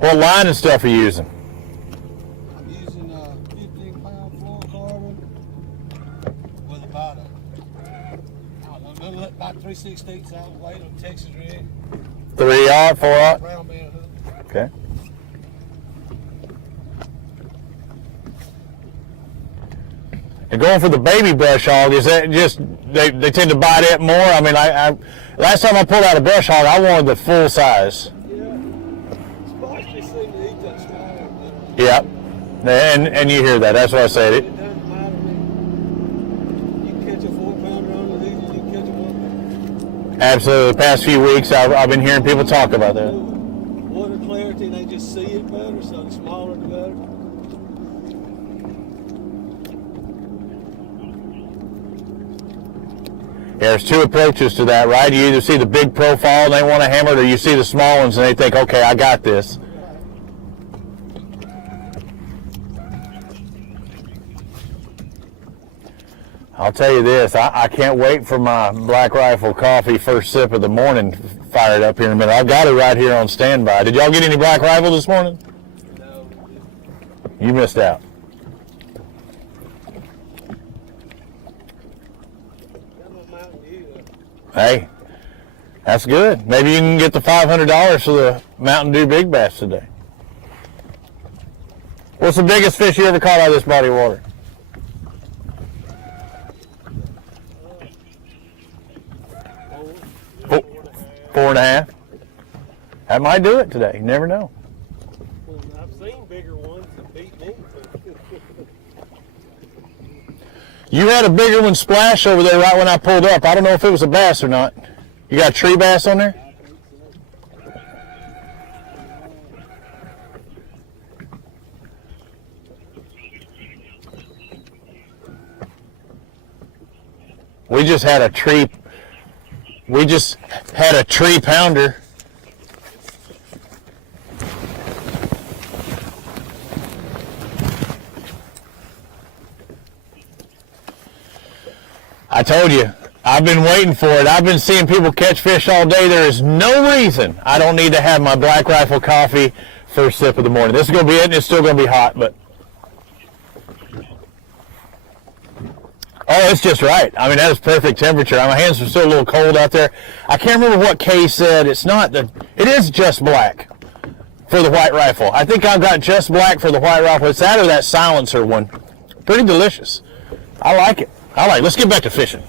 What line and stuff are you using? I'm using a 15-pound fluorocarbon with about about 3/16 ounce weight on Texas rig. 3/0, 4/0? Brown band hook. Okay. And going for the baby brush hog, is that just they tend to bite it more? I mean, I last time I pulled out a brush hog, I wanted the full size. Spicy seem to eat that smaller. Yep. And you hear that. That's what I said. It doesn't matter to me. You can catch a 4-pounder on the easy, you can catch a 1-pounder. Absolutely. The past few weeks, I've been hearing people talk about that. Water clarity, they just see it better, so the smaller the better. Yeah, there's two approaches to that, right? You either see the big profile and they want to hammer it, or you see the small ones and they think, okay, I got this. I'll tell you this, I can't wait for my Black Rifle coffee first sip of the morning fired up here in a minute. I've got it right here on standby. Did y'all get any Black Rifle this morning? No. You missed out. Hey, that's good. Maybe you can get the $500 for the Mountain Dew Big Bass today. What's the biggest fish you ever caught out of this body of water? 4.5. That might do it today. You never know. Well, I've seen bigger ones that beat me. You had a bigger one splash over there right when I pulled up. I don't know if it was a bass or not. You got a tree bass on there? We just had a tree pounder. I told you, I've been waiting for it. I've been seeing people catch fish all day. There is no reason I don't need to have my Black Rifle coffee first sip of the morning. This is going to be it, and it's still going to be hot, but Oh, it's just right. I mean, that is perfect temperature. My hands are still a little cold out there. I can't remember what Kay said. It is just black for the White Rifle. I think I've got just black for the White Rifle. It's that or that silencer one. Pretty delicious. I like it. Let's get back to fishing.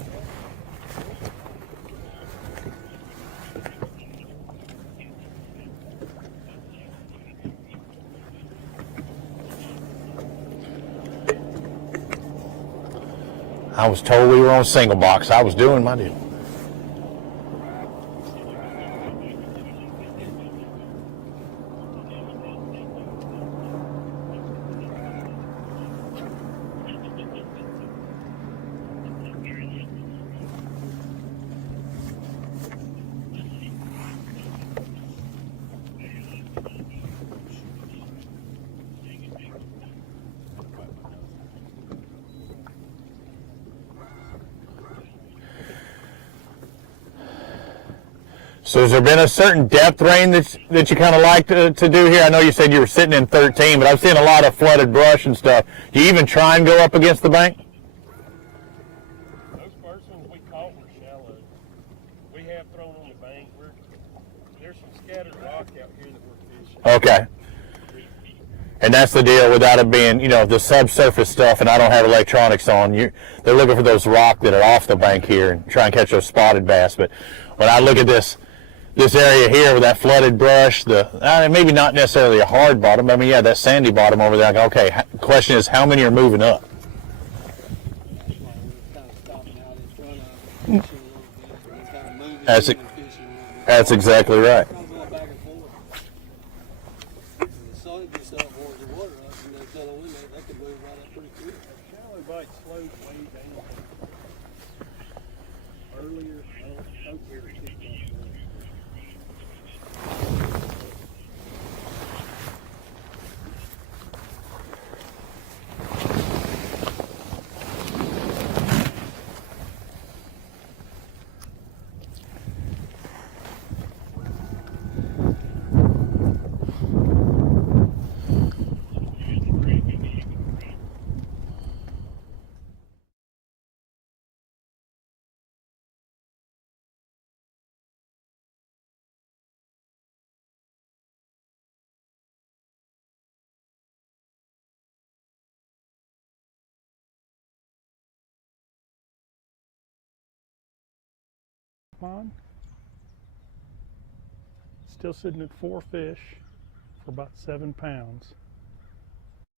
I was told we were on single box. I was doing my deal. So has there been a certain depth range that you kind of like to do here? I know you said you were sitting in 13, but I've seen a lot of flooded brush and stuff. Do you even try and go up against the bank? Those first ones we caught were shallow. We have thrown on the bank. There's some scattered rock out here that we're fishing. Okay. And that's the deal without it being, the subsurface stuff, and I don't have electronics on. They're looking for those rock that are off the bank here and try and catch those spotted bass. But when I look at this area here with that flooded brush, maybe not necessarily a hard bottom, but I mean, yeah, that sandy bottom over there, I go, okay, the question is how many are moving up? That's exactly right. Pond. Still sitting at 4 fish for about 7 pounds.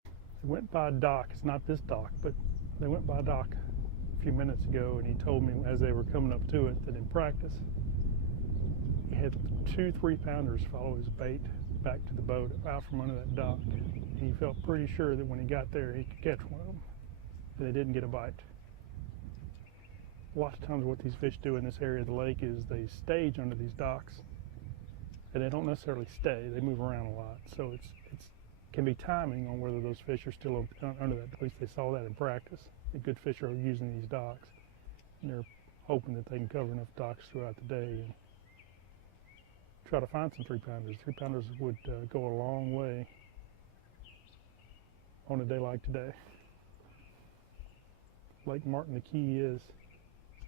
They went by a dock. It's not this dock, but they went by a dock a few minutes ago, and he told me as they were coming up to it that in practice he had 2 3-pounders follow his bait back to the boat out from under that dock. He felt pretty sure that when he got there he could catch one of them, but they didn't get a bite. A lot of times what these fish do in this area of the lake is they stage under these docks, and they don't necessarily stay. They move around a lot, so it can be timing on whether those fish are still under that. At least they saw that in practice. The good fish are using these docks, and they're hoping that they can cover enough docks throughout the day and try to find some 3-pounders. 3-pounders would go a long way on a day like today. Lake Martin, the key is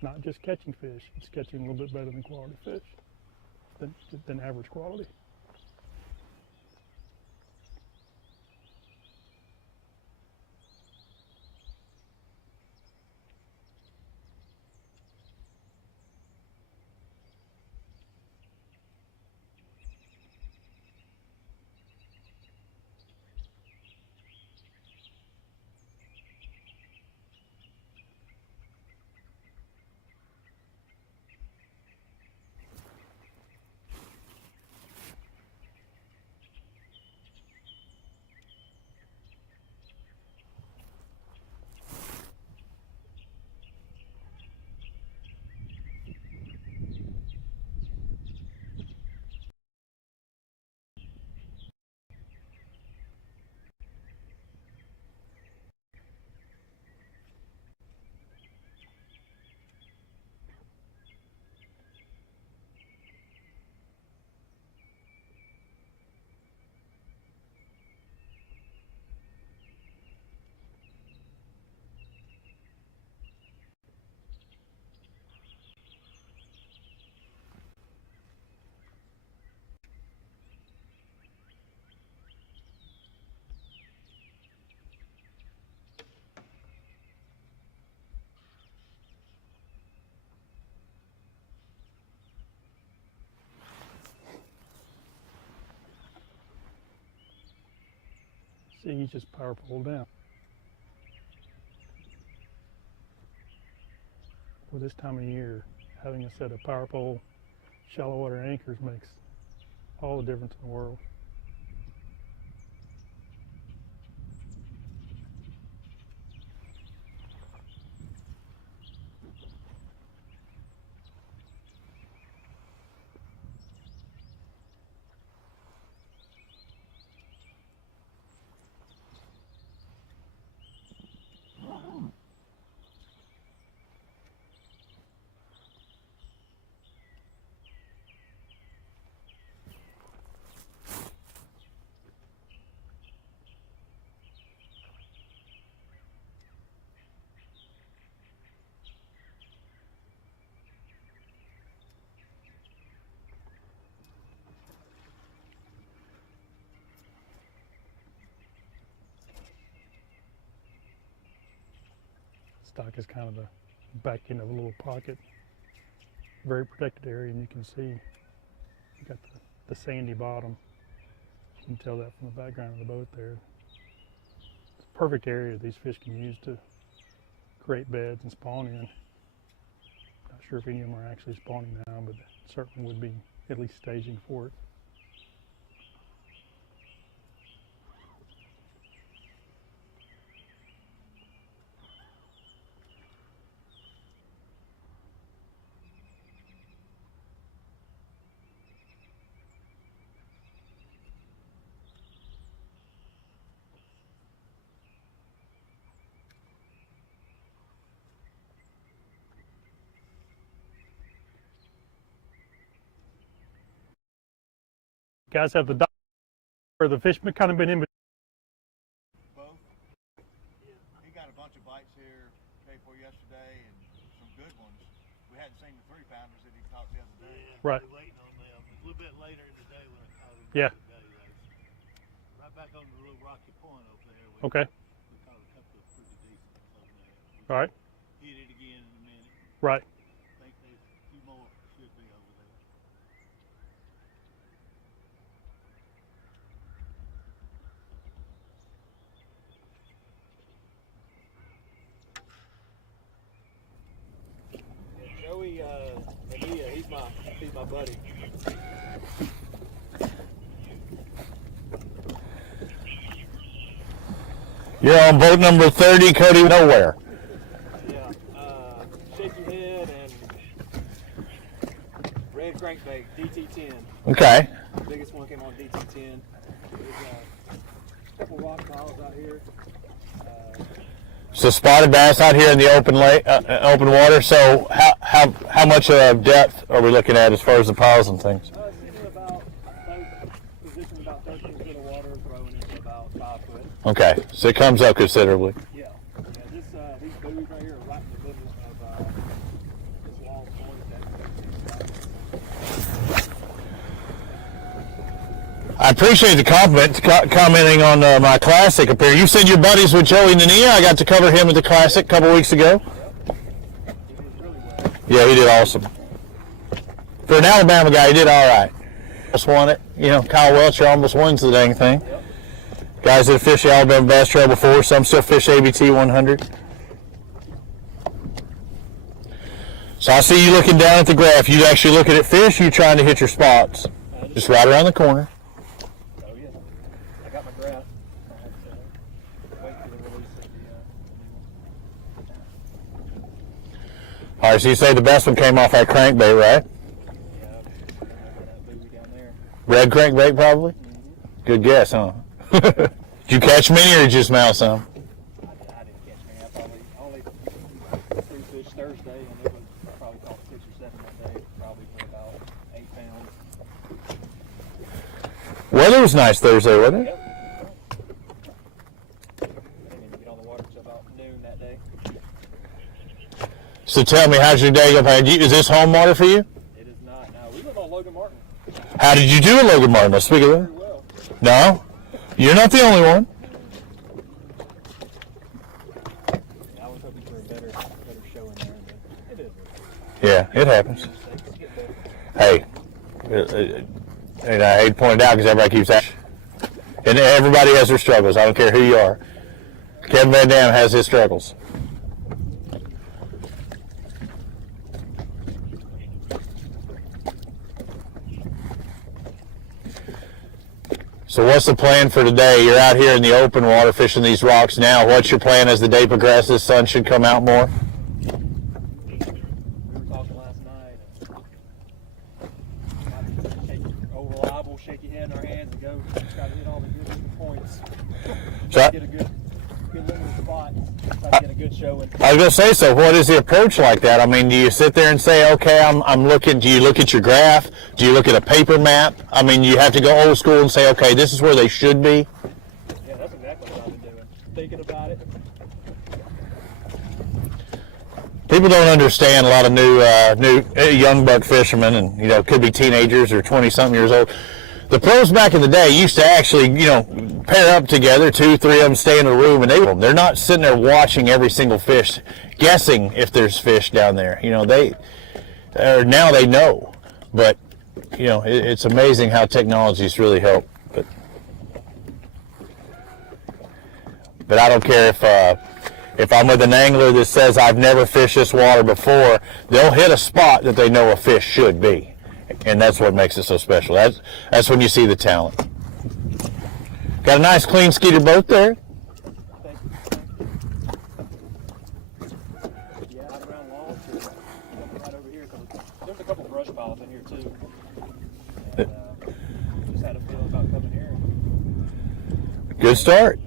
not just catching fish, it's catching a little bit better than quality fish, than average quality. See, he's just power pulled down. Well, this time of year, having a set of power pole shallow water anchors makes all the difference in the world. Stock is kind of the back end of a little pocket, very protected area, and you can see you got the sandy bottom. You can tell that from the background of the boat there. It's a perfect area these fish can use to create beds and spawn in. Not sure if any of them are actually spawning now, but certainly would be at least staging for it. Guys have the dock or the fish kind of been in between? Both. Yeah. He got a bunch of bites here day before yesterday and some good ones. We hadn't seen the 3-pounders that he caught the other day. Yeah, right. Waiting on them. A little bit later in the day when I caught them. Yeah. Right back on the little rocky point over there. Okay. We caught a couple of pretty decent ones over there. All right. Hit it again in a minute. Right. I think there's a few more should be over there. Joey Mania, he's my buddy. You're on boat number 30, Cody, nowhere. Yeah, Shake Your Head and Red Crankbait, DT10. Okay. The biggest one came on DT10. There's a couple rock piles out here. So spotted bass out here in the open lake, open water. So how much depth are we looking at as far as the piles and things? Sitting about, positioned about 13 feet of water, throwing into about 5 foot. Okay, so it comes up considerably. Yeah. These buoys right here are right in the middle of this long point. I appreciate the compliment, commenting on my classic up here. You said you're buddies with Joey Nania. I got to cover him at the classic a couple weeks ago. Yeah, he did awesome. For an Alabama guy, he did all right. Almost won it. You know, Kyle Welcher almost wins the dang thing. Guys that fished the Alabama Bass Trail before, some still fish ABT 100. So I see you looking down at the graph. You actually looking at fish, you trying to hit your spots. Just right around the corner. All right, so you say the best one came off that crankbait, right? Red crankbait, probably? Good guess, huh? Did you catch many or did you just mount some? I didn't catch many. I only threw fish Thursday, and it was probably caught 6 or 7 that day, probably for about 8 pounds. Weather was nice Thursday, wasn't it? I didn't even get on the water until about noon that day. So tell me, how's your day go? Is this home water for you? It is not. No, we live on Logan Martin. How did you do at Logan Martin? Let's speak of that. Well. No? You're not the only one. I was hoping for a better show in there, but it is. Yeah, it happens. Hey, and I hate to point it out because everybody keeps asking. And everybody has their struggles. I don't care who you are. Kevin Van Dam has his struggles. So what's the plan for today? You're out here in the open water fishing these rocks now. What's your plan as the day progresses? Sun should come out more? We were talking last night. Over live, we'll shake your hand in our hands and go. Just got to hit all the good points. So Get a good limited spot. Try to get a good showing. I was going to say, so what is the approach like that? I mean, do you sit there and say, okay, I'm looking, do you look at your graph? Do you look at a paper map? I mean, you have to go old school and say, okay, this is where they should be? Yeah, that's exactly what I've been doing. Thinking about it. People don't understand, a lot of new young buck fishermen, and, you know, could be teenagers or 20-something years old. The pros back in the day used to actually, you know, pair up together, 2, 3 of them stay in a room, and they're not sitting there watching every single fish, guessing if there's fish down there. You know, now they know, but you know, it's amazing how technology's really helped. But I don't care if I'm with an angler that says I've never fished this water before, they'll hit a spot that they know a fish should be. And that's what makes it so special. That's when you see the talent. Got a nice clean Skeeter boat there. Yeah, out around Long Street. Right over here. There's a couple brush piles in here too. And, just had a feeling about coming here. Good start.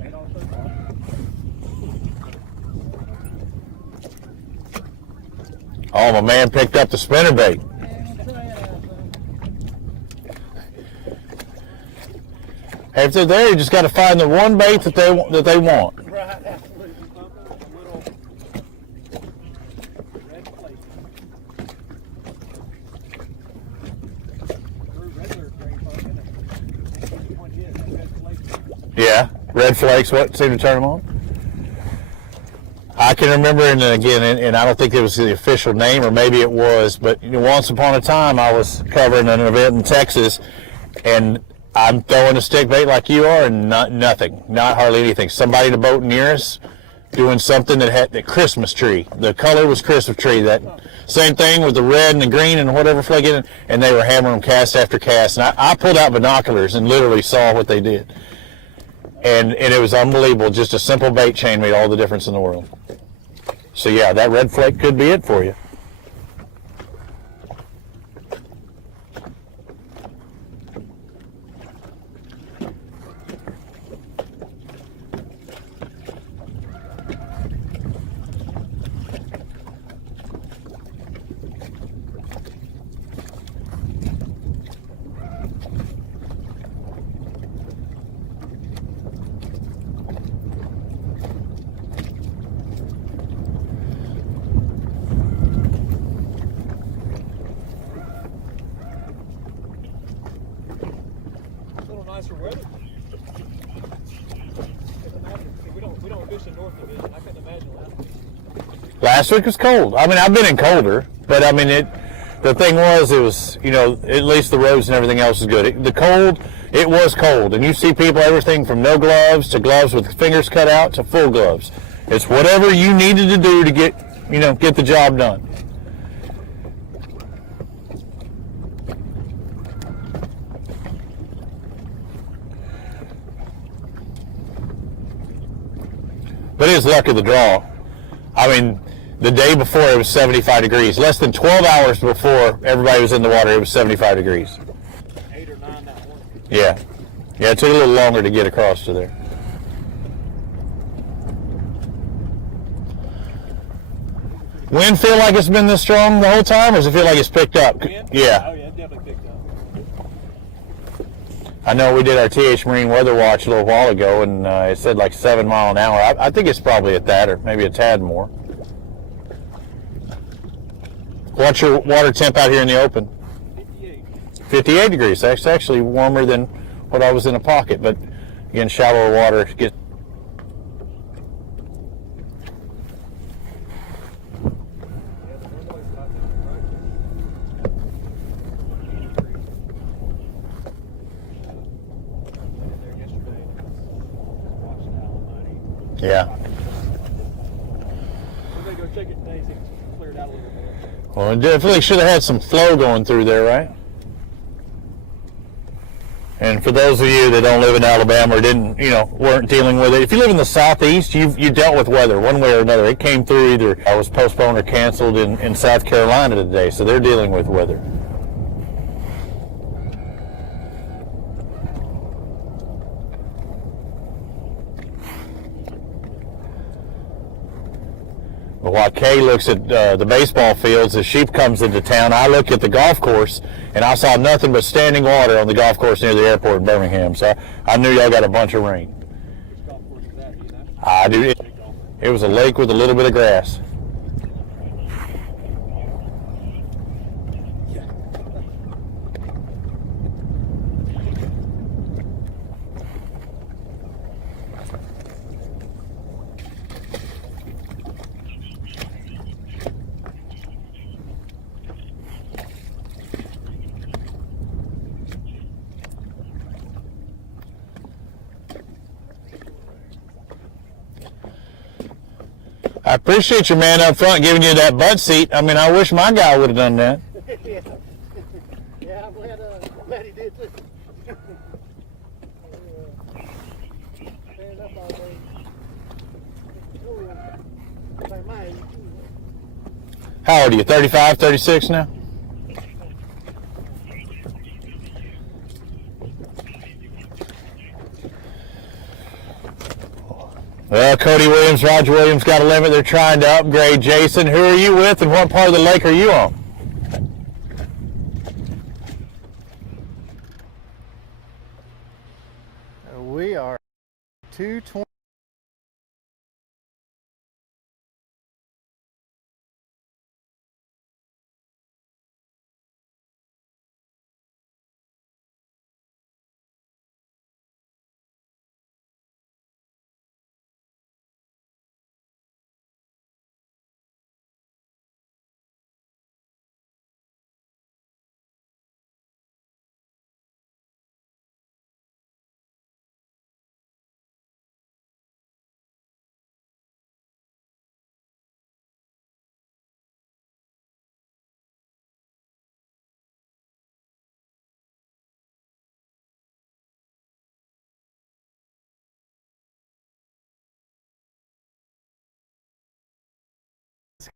Oh, my man picked up the spinnerbait. Hey, if they're there, you just got to find the one bait that they want. Right, absolutely. Little red flake. Regular green funk, Yeah, red flakes. What seemed to turn them on? I can remember, and again, and I don't think it was the official name, or maybe it was, but you know, once upon a time I was covering an event in Texas, and I'm throwing a stick bait like you are, and nothing, not hardly anything. Somebody in a boat near us doing something that had the Christmas tree. The color was Christmas tree. That same thing with the red and the green and whatever flag in it, and they were hammering them cast after cast. And I pulled out binoculars and literally saw what they did. And it was unbelievable. Just a simple bait chain made all the difference in the world. So yeah, that red flake could be it for you. nicer weather. We don't fish in North Division. I couldn't imagine last week. Last week was cold. I mean, I've been in colder, but I mean, the thing was, it was, you know, at least the roads and everything else is good. The cold, it was cold. And you see people, everything from no gloves to gloves with fingers cut out to full gloves. It's whatever you needed to do to get the job done. But it is luck of the draw. I mean, the day before it was 75 degrees. Less than 12 hours before everybody was in the water, it was 75 degrees. 8 or 9 that morning. Yeah. Yeah, it took a little longer to get across to there. Wind feel like it's been this strong the whole time, or does it feel like it's picked up? Wind? Yeah. Oh, yeah, it definitely picked up. I know we did our TH Marine weather watch a little while ago, and it said like 7 miles an hour. I think it's probably at that, or maybe a tad more. What's your water temp out here in the open? 58. 58 degrees. That's actually warmer than what I was in a pocket, but again, shallower water gets. Yeah. We're gonna go check it today, see if it's cleared out a little bit. Well, it definitely should have had some flow going through there, right? And for those of you that don't live in Alabama or weren't dealing with it, if you live in the southeast, you dealt with weather one way or another. It came through either I was postponed or canceled in South Carolina today, so they're dealing with weather. But while Kay looks at the baseball fields, as she comes into town, I look at the golf course, and I saw nothing but standing water on the golf course near the airport in Birmingham. So I knew y'all got a bunch of rain. Which golf course is that, do you know? I do. It was a lake with a little bit of grass. I appreciate your man up front giving you that butt seat. I mean, I wish my guy would have done that. Yeah, I'm glad he did too. Stand up all day. Like my age. How old are you, 35, 36 now? Well, Cody Williams, Roger Williams got a limit. They're trying to upgrade. Jason, who are you with and what part of the lake are you on? We are 220.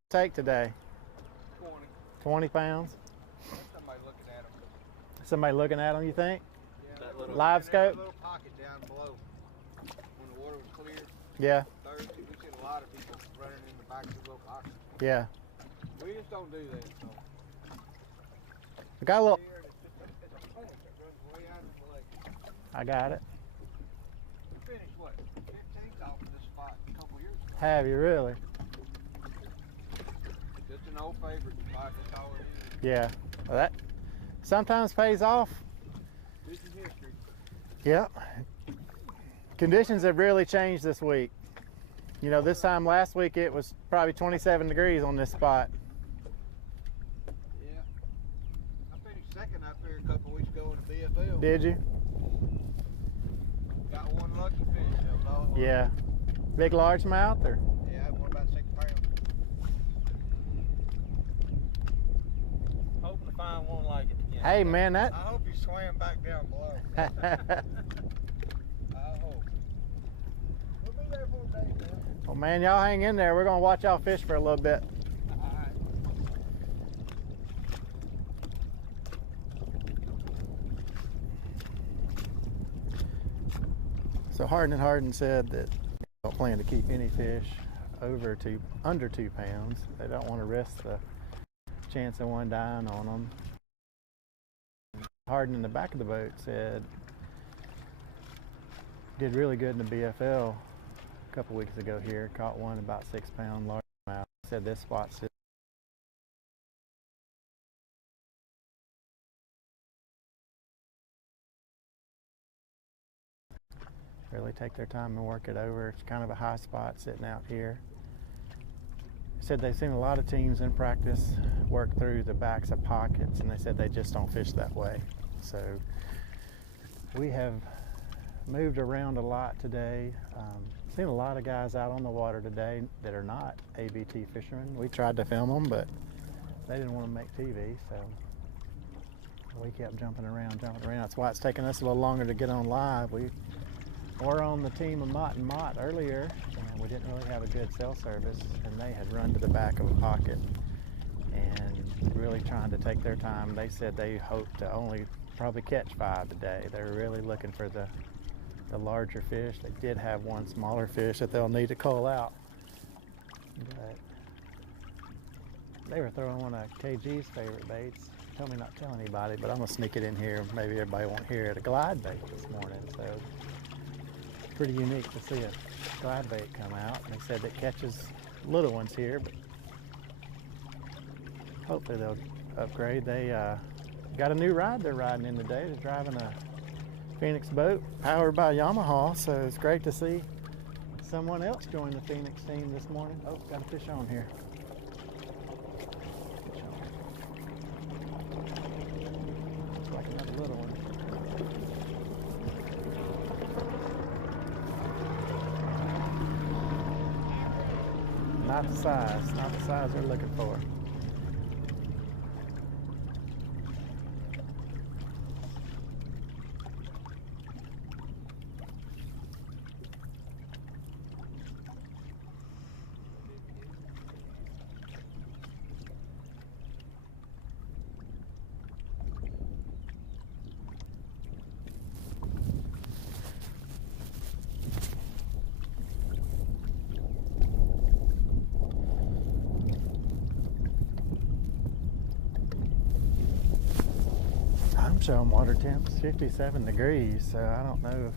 Take today? 20 pounds? Somebody looking at them. Somebody looking at them, you think? Yeah, Live scope? little pocket down below. When the water was clear. Yeah. Thursday, we seen a lot of people running in the back of the little pocket. Yeah. We just don't do that. So. We got a little. It's a point that runs way out of the lake. I got it. We finished what? 15th off of this spot a couple years ago. Have you really? Just an old favorite spot. That's all it is. Yeah. Well, that sometimes pays off. This is history. Yeah. Conditions have really changed this week. You know, this time last week it was probably 27 degrees on this spot. Yeah. I finished second up here a couple weeks ago in the BFL. Did you? Got one lucky fish. That was all it was. Yeah. Big largemouth or? Yeah, I won about 6 pounds. Hoping to find one like it again. Hey man, that. I hope you swam back down below. I hope. We'll be there for a day, man. Well man, y'all hang in there. We're gonna watch y'all fish for a little bit. So Hardin said that they don't plan to keep any fish under 2 pounds. They don't want to risk the chance of one dying on them. Hardin in the back of the boat said did really good in the BFL a couple weeks ago here. Caught one about 6 pound largemouth. Said this spot's just really take their time and work it over. It's kind of a high spot sitting out here. Said they've seen a lot of teams in practice work through the backs of pockets, and they said they just don't fish that way. So we have moved around a lot today. Seen a lot of guys out on the water today that are not ABT fishermen. We tried to film them, but they didn't want to make TV, so we kept jumping around. That's why it's taking us a little longer to get on live. We were on the team of Mott and Mott earlier, and we didn't really have a good cell service, and they had run to the back of a pocket and really trying to take their time. They said they hoped to only probably catch 5 today. They're really looking for the larger fish. They did have one smaller fish that they'll need to cull out. But they were throwing one of KG's favorite baits. Told me not to tell anybody, but I'm gonna sneak it in here. Maybe everybody won't hear it. A glide bait this morning, so pretty unique to see a glide bait come out. They said it catches little ones here, but hopefully they'll upgrade. They got a new ride they're riding in today. They're driving a Phoenix boat powered by Yamaha, so it's great to see someone else join the Phoenix team this morning. Oh, got a fish on here. Fish on. Looks like another little one. Not the size they're looking for. I'm showing water temps 57 degrees, so I don't know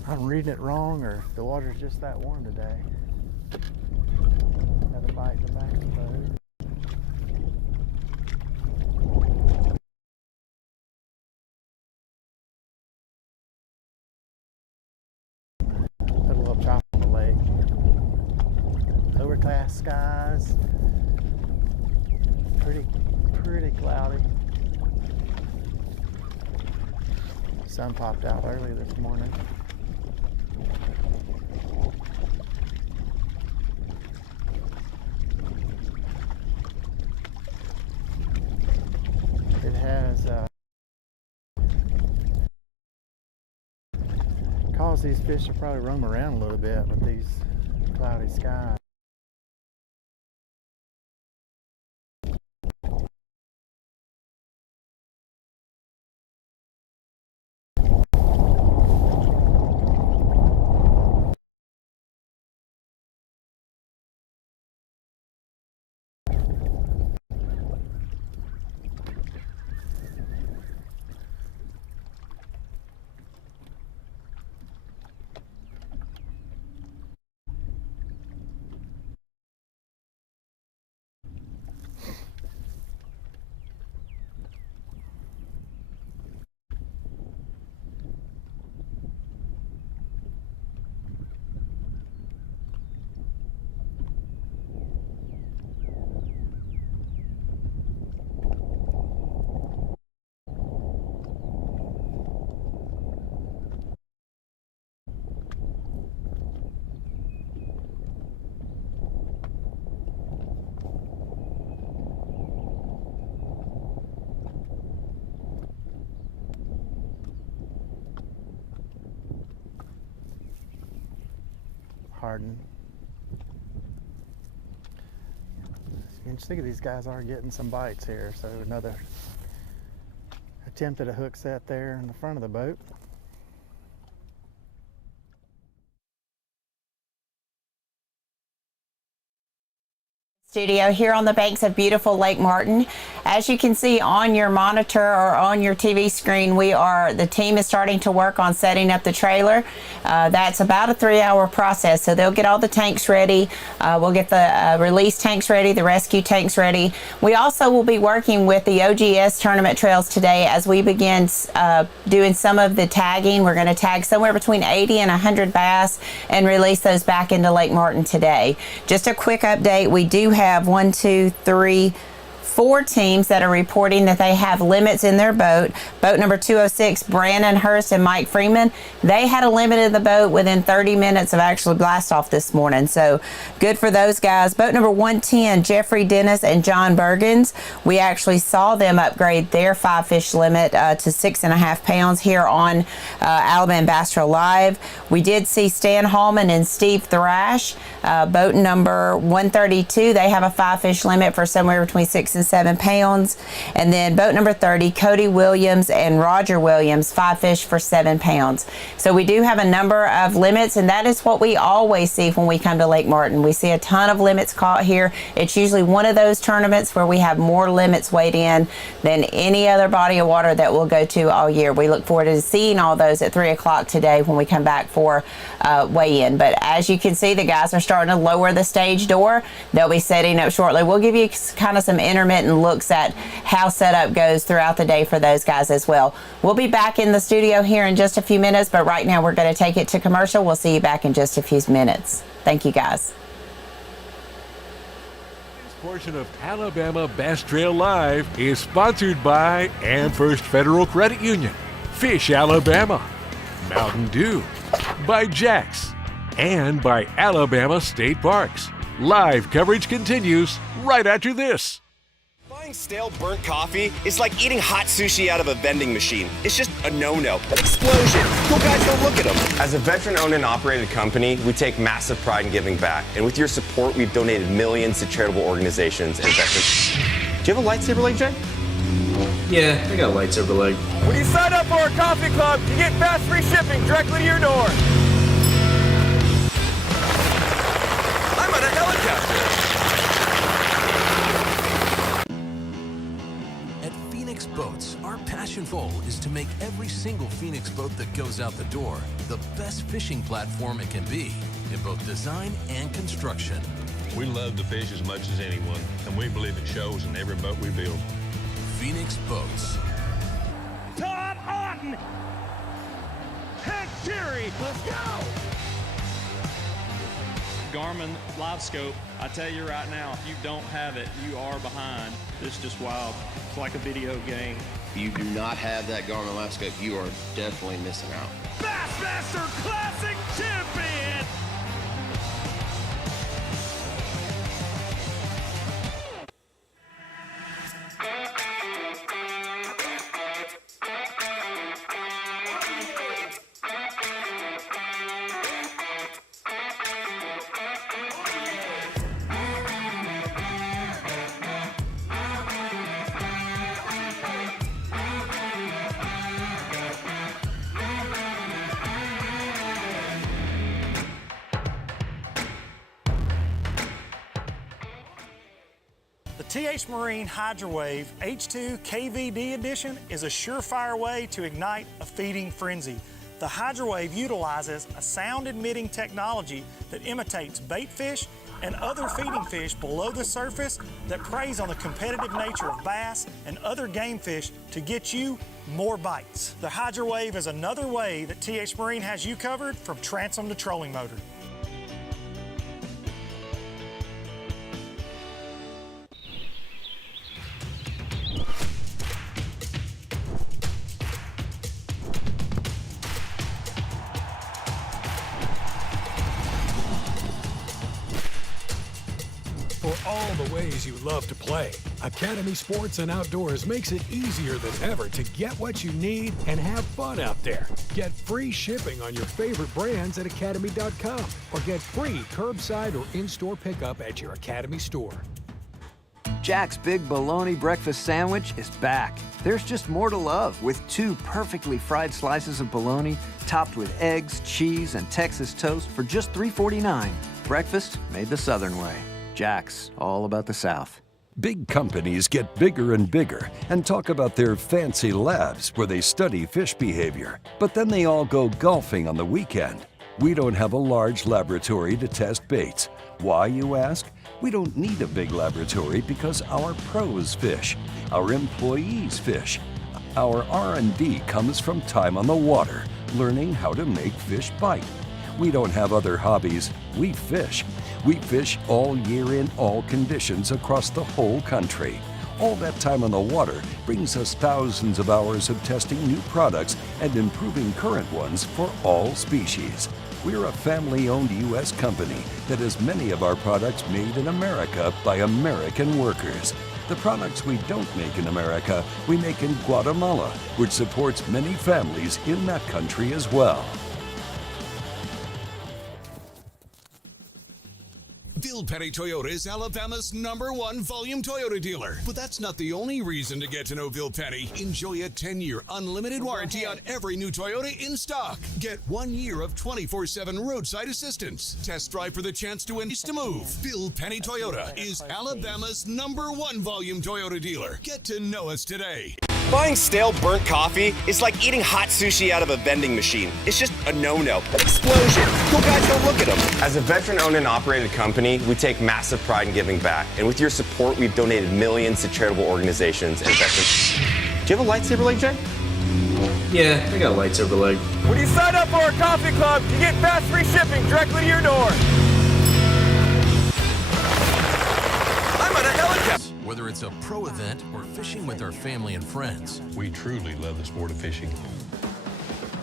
if I'm reading it wrong or if the water's just that warm today. Another bite in the back of the boat. Put a little chop on the leg. Overcast skies. Pretty cloudy. Sun popped out early this morning. It has caused these fish to probably roam around a little bit with these cloudy skies. Harden. You can see these guys are getting some bites here, so another attempt at a hook set there in the front of the boat. Studio here on the banks of beautiful Lake Martin. As you can see on your monitor or on your TV screen, the team is starting to work on setting up the trailer. That's about a 3-hour process, so they'll get all the tanks ready. We'll get the release tanks ready, the rescue tanks ready. We also will be working with the OGS tournament trails today as we begin doing some of the tagging. We're going to tag somewhere between 80 and 100 bass and release those back into Lake Martin today. Just a quick update, we do have 1, 2, 3, 4 teams that are reporting that they have limits in their boat. Boat number 206, Brandon Hurst and Mike Freeman, they had a limit in the boat within 30 minutes of actually blast off this morning. So good for those guys. Boat number 110, Jeffrey Dennis and John Bergens, we actually saw them upgrade their 5-fish limit to 6.5 pounds here on Alabama Bass Trail Live. We did see Stan Hallman and Steve Thrash, boat number 132, they have a 5-fish limit for somewhere between 6 and 7 pounds. And then boat number 30, Cody Williams and Roger Williams, 5 fish for 7 pounds. So we do have a number of limits, and that is what we always see when we come to Lake Martin. We see a ton of limits caught here. It's usually one of those tournaments where we have more limits weighed in than any other body of water that we'll go to all year. We look forward to seeing all those at 3 o'clock today when we come back for weigh-in. But as you can see, the guys are starting to lower the stage door. They'll be setting up shortly. We'll give you kind of some intermittent looks at how setup goes throughout the day for those guys as well. We'll be back in the studio here in just a few minutes, but right now we're going to take it to commercial. We'll see you back in just a few minutes. Thank you, guys. This portion of Alabama Bass Trail Live is sponsored by AmFirst Federal Credit Union, Fish Alabama, Mountain Dew, by Jax, and by Alabama State Parks. Live coverage continues right after this. Buying stale burnt coffee is like eating hot sushi out of a vending machine. It's just a no-no. Explosion. Cool guys don't look at them. As a veteran-owned and operated company, we take massive pride in giving back. And with your support, we've donated millions to charitable organizations and veterans. Do you have a lightsaber leg, Jay? Yeah, I got a lightsaber leg. When you sign up for our coffee club, you get fast free shipping directly to your door. I'm on a helicopter. At Phoenix Boats, our passion goal is to make every single Phoenix boat that goes out the door the best fishing platform it can be in both design and construction. We love to fish as much as anyone, and we believe it shows in every boat we build. Phoenix Boats. Todd Otten! Head Fury! Let's go! Garmin Live Scope, I tell you right now, if you don't have it, you are behind. It's just wild. It's like a video game. If you do not have that Garmin Live Scope, you are definitely missing out. Bassmaster Classic Champion! The TH Marine HydroWave H2 KVD Edition is a surefire way to ignite a feeding frenzy. The HydroWave utilizes a sound-emitting technology that imitates bait fish and other feeding fish below the surface that preys on the competitive nature of bass and other game fish to get you more bites. The HydroWave is another way that TH Marine has you covered from transom to trolling motor. For all the ways you love to play, Academy Sports and Outdoors makes it easier than ever to get what you need and have fun out there. Get free shipping on your favorite brands at academy.com or get free curbside or in-store pickup at your Academy store. Jack's Big Bologna Breakfast Sandwich is back. There's just more to love with 2 perfectly fried slices of bologna topped with eggs, cheese, and Texas toast for just $3.49. Breakfast made the Southern way. Jack's, all about the South. Big companies get bigger and bigger and talk about their fancy labs where they study fish behavior. But then they all go golfing on the weekend. We don't have a large laboratory to test baits. Why, you ask? We don't need a big laboratory because our pros fish, our employees fish. Our R&D comes from time on the water, learning how to make fish bite. We don't have other hobbies, we fish. We fish all year in all conditions across the whole country. All that time on the water brings us thousands of hours of testing new products and improving current ones for all species. We're a family-owned U.S. company that has many of our products made in America by American workers. The products we don't make in America, we make in Guatemala, which supports many families in that country as well. Bill Petty Toyota is Alabama's #1 volume Toyota dealer. But that's not the only reason to get to know Bill Petty. Enjoy a 10-year unlimited warranty on every new Toyota in stock. Get 1 year of 24/7 roadside assistance. Test drive for the chance to win to move. Bill Petty Toyota is Alabama's #1 volume Toyota dealer. Get to know us today. Buying stale, burnt coffee is like eating hot sushi out of a vending machine. It's just a no-no. Explosion. Cool guys don't look at them. As a veteran-owned and operated company, we take massive pride in giving back. And with your support, we've donated millions to charitable organizations and veterans. Do you have a lightsaber leg, Jay? Yeah, I got a lightsaber leg. When you sign up for our coffee club, you get fast free shipping directly to your door. I'm on a helicopter. Whether it's a pro event or fishing with our family and friends, We truly love the sport of fishing.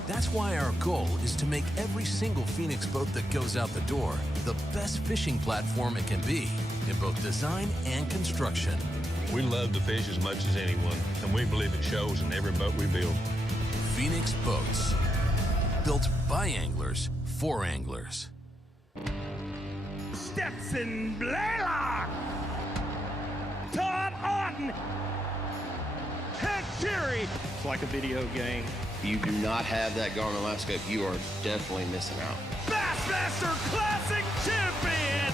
that's why our goal is to make every single Phoenix boat that goes out the door the best fishing platform it can be in both design and construction. We love to fish as much as anyone, and we believe it shows in every boat we build. Phoenix Boats, built by anglers for anglers. Stetson Blaylock, Todd Auten, Hank Terry. It's like a video game. If you do not have that Garmin Live Scope, you are definitely missing out. Bassmaster Classic champion.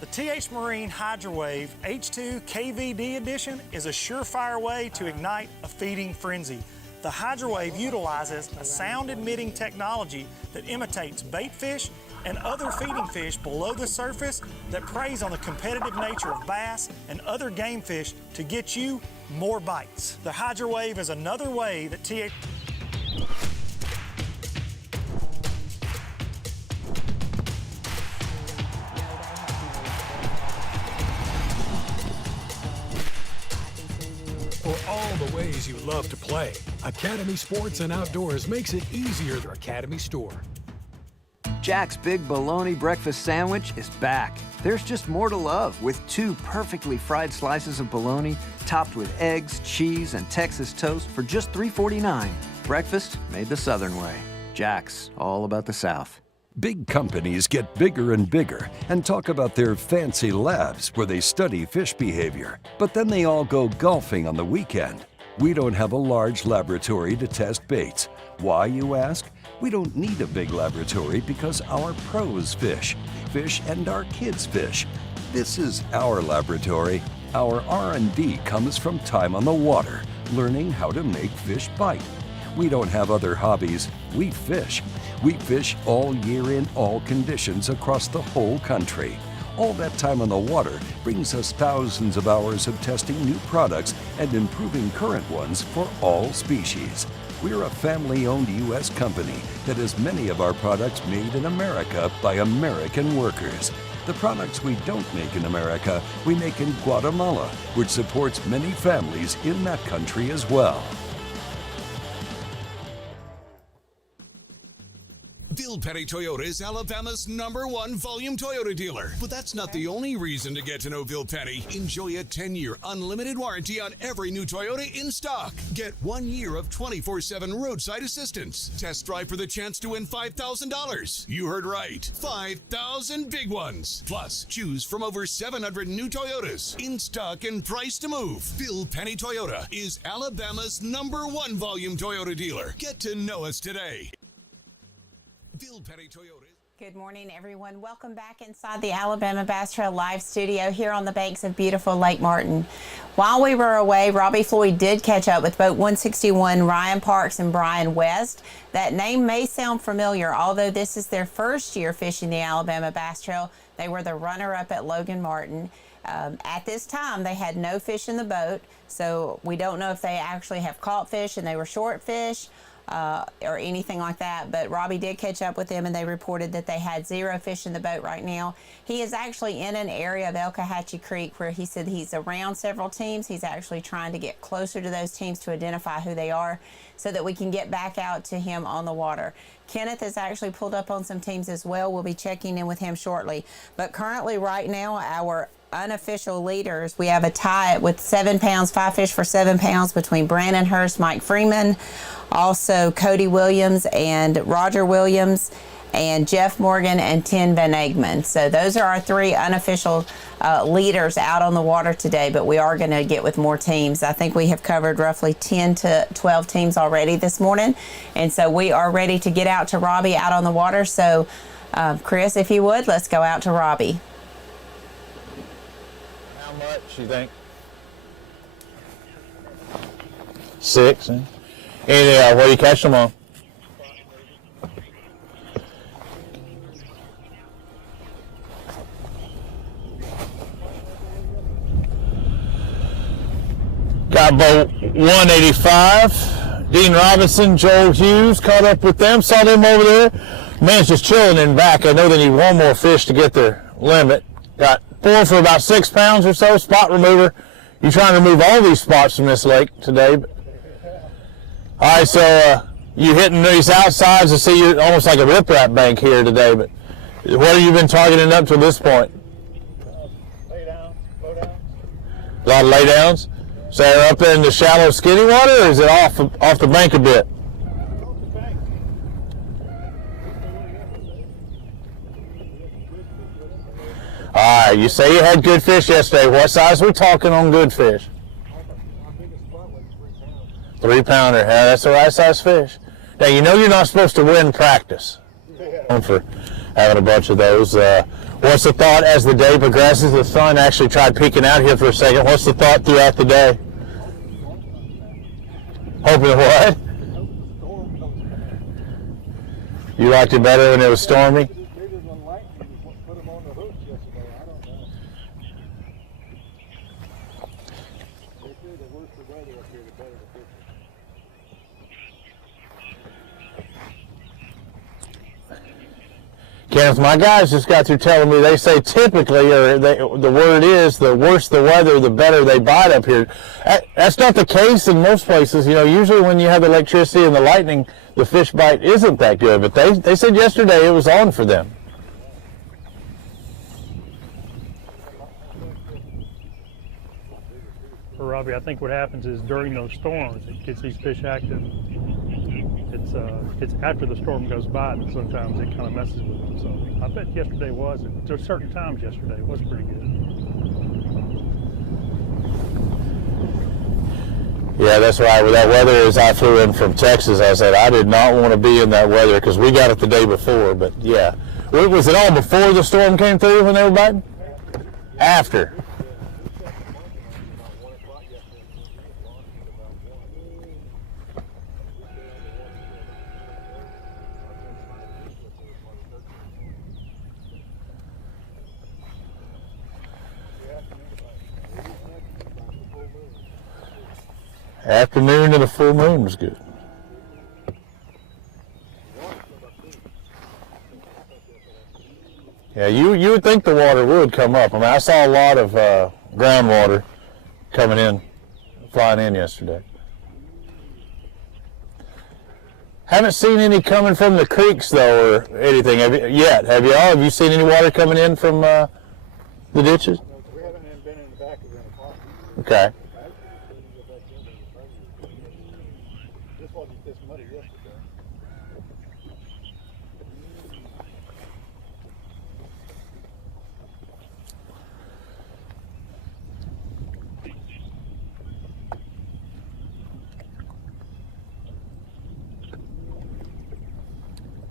The TH Marine HydroWave H2 KVD Edition is a surefire way to ignite a feeding frenzy. The HydroWave utilizes a sound-emitting technology that imitates bait fish and other feeding fish below the surface that preys on the competitive nature of bass and other game fish to get you more bites. The HydroWave is another way that TH... For all the ways you love to play, Academy Sports and Outdoors makes it easier. Their Academy store. Jack's Big Bologna Breakfast Sandwich is back. There's just more to love with 2 perfectly fried slices of bologna topped with eggs, cheese, and Texas toast for just $3.49. Breakfast made the Southern way. Jack's, all about the South. Big companies get bigger and bigger and talk about their fancy labs where they study fish behavior. But then they all go golfing on the weekend. We don't have a large laboratory to test baits. Why, you ask? We don't need a big laboratory because our pros fish and our kids fish. This is our laboratory. Our R&D comes from time on the water, learning how to make fish bite. We don't have other hobbies. We fish. We fish all year in all conditions across the whole country. All that time on the water brings us thousands of hours of testing new products and improving current ones for all species. We're a family-owned U.S. company that has many of our products made in America by American workers. The products we don't make in America, we make in Guatemala, which supports many families in that country as well. Bill Petty Toyota is Alabama's #1 volume Toyota dealer. But that's not the only reason to get to know Bill Petty. Enjoy a 10-year unlimited warranty on every new Toyota in stock. Get 1 year of 24/7 roadside assistance. Test drive for the chance to win $5,000. You heard right. 5,000 big ones. Plus, choose from over 700 new Toyotas in stock and price to move. Bill Petty Toyota is Alabama's #1 volume Toyota dealer. Get to know us today. Bill Petty Toyota. Good morning, everyone. Welcome back inside the Alabama Bass Trail Live studio here on the banks of beautiful Lake Martin. While we were away, Robbie Floyd did catch up with boat 161 Ryan Parks and Brian West. That name may sound familiar, although this is their first year fishing the Alabama Bass Trail. They were the runner-up at Logan Martin. At this time, they had no fish in the boat, so we don't know if they actually have caught fish and they were short fish. Or anything like that, but Robbie did catch up with them and they reported that they had 0 fish in the boat right now. He is actually in an area of Elkahatchee Creek where he said he's around several teams. He's actually trying to get closer to those teams to identify who they are so that we can get back out to him on the water. Kenneth has actually pulled up on some teams as well. We'll be checking in with him shortly. But currently right now, our unofficial leaders, we have a tie with 7 pounds, 5 fish for 7 pounds between Brandon Hurst, Mike Freeman, also Cody Williams and Roger Williams, and Jeff Morgan and Tim Van Egman. So those are our 3 unofficial leaders out on the water today, but we are going to get with more teams. I think we have covered roughly 10 to 12 teams already this morning, and so we are ready to get out to Robbie out on the water. So Chris, if you would, let's go out to Robbie. How much you think? 6. And where you catch them on? Got boat 185. Dean Robinson, Joel Hughes, caught up with them, saw them over there. Man's just chilling in back. I know they need one more fish to get their limit. Got 4 for about 6 pounds or so. Spot remover. You're trying to remove all these spots from this lake today. All right, so you hitting these outsides. I see you're almost like a riprap bank here today, but what have you been targeting up to this point? Laydowns, blowdowns. A lot of laydowns? So they're up in the shallow, skinny water, or is it off the bank a bit? All right, you say you had good fish yesterday. What size are we talking on good fish? 3-pounder. Yeah, that's the right size fish. Now, you know you're not supposed to win practice for having a bunch of those. What's the thought as the day progresses? The sun actually tried peeking out here for a second. What's the thought throughout the day? Hoping what? You liked it better when it was stormy? Kenneth, my guys just got through telling me they say typically, or the word is, the worse the weather, the better they bite up here. That's not the case in most places. You know, usually when you have the electricity and the lightning, the fish bite isn't that good. But they said yesterday it was on for them. For Robbie, I think what happens is during those storms, it gets these fish active. It's after the storm goes by that sometimes it kind of messes with them. So I bet yesterday there's certain times yesterday it was pretty good. Yeah, that's right. With that weather, as I flew in from Texas, I said I did not want to be in that weather because we got it the day before. But yeah, was it all before the storm came through when they were biting? After. Afternoon and a full moon was good. Yeah, you would think the water would come up. I mean, I saw a lot of groundwater coming in, flying in yesterday. Haven't seen any coming from the creeks though, or anything yet. Have you all? Have you seen any water coming in from the ditches? We haven't been in the back of the park. Okay. This wasn't this muddy yesterday.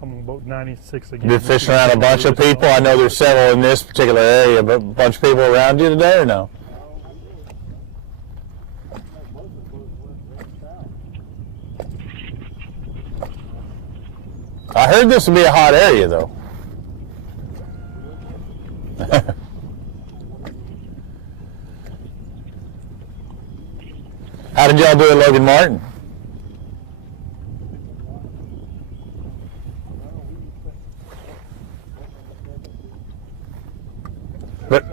I'm on boat 96 again. Been fishing around a bunch of people? I know there's several in this particular area, but a bunch of people around you today or no? I heard this would be a hot area, though. How did y'all do at Logan Martin? But,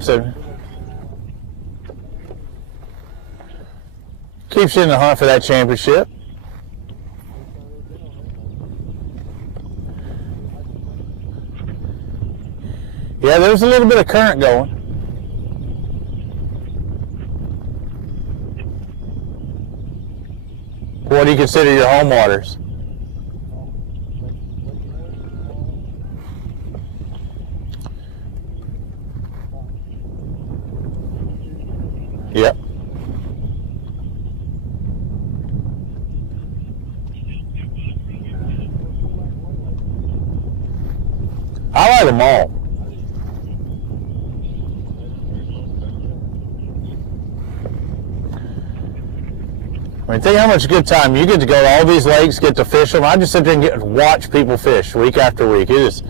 so, keeps you in the hunt for that championship. Yeah, there's a little bit of current going. What do you consider your home waters? Yep. I like them all. I mean, think how much good time you get to go to all these lakes, get to fish them. I just sit there and get to watch people fish week after week. It is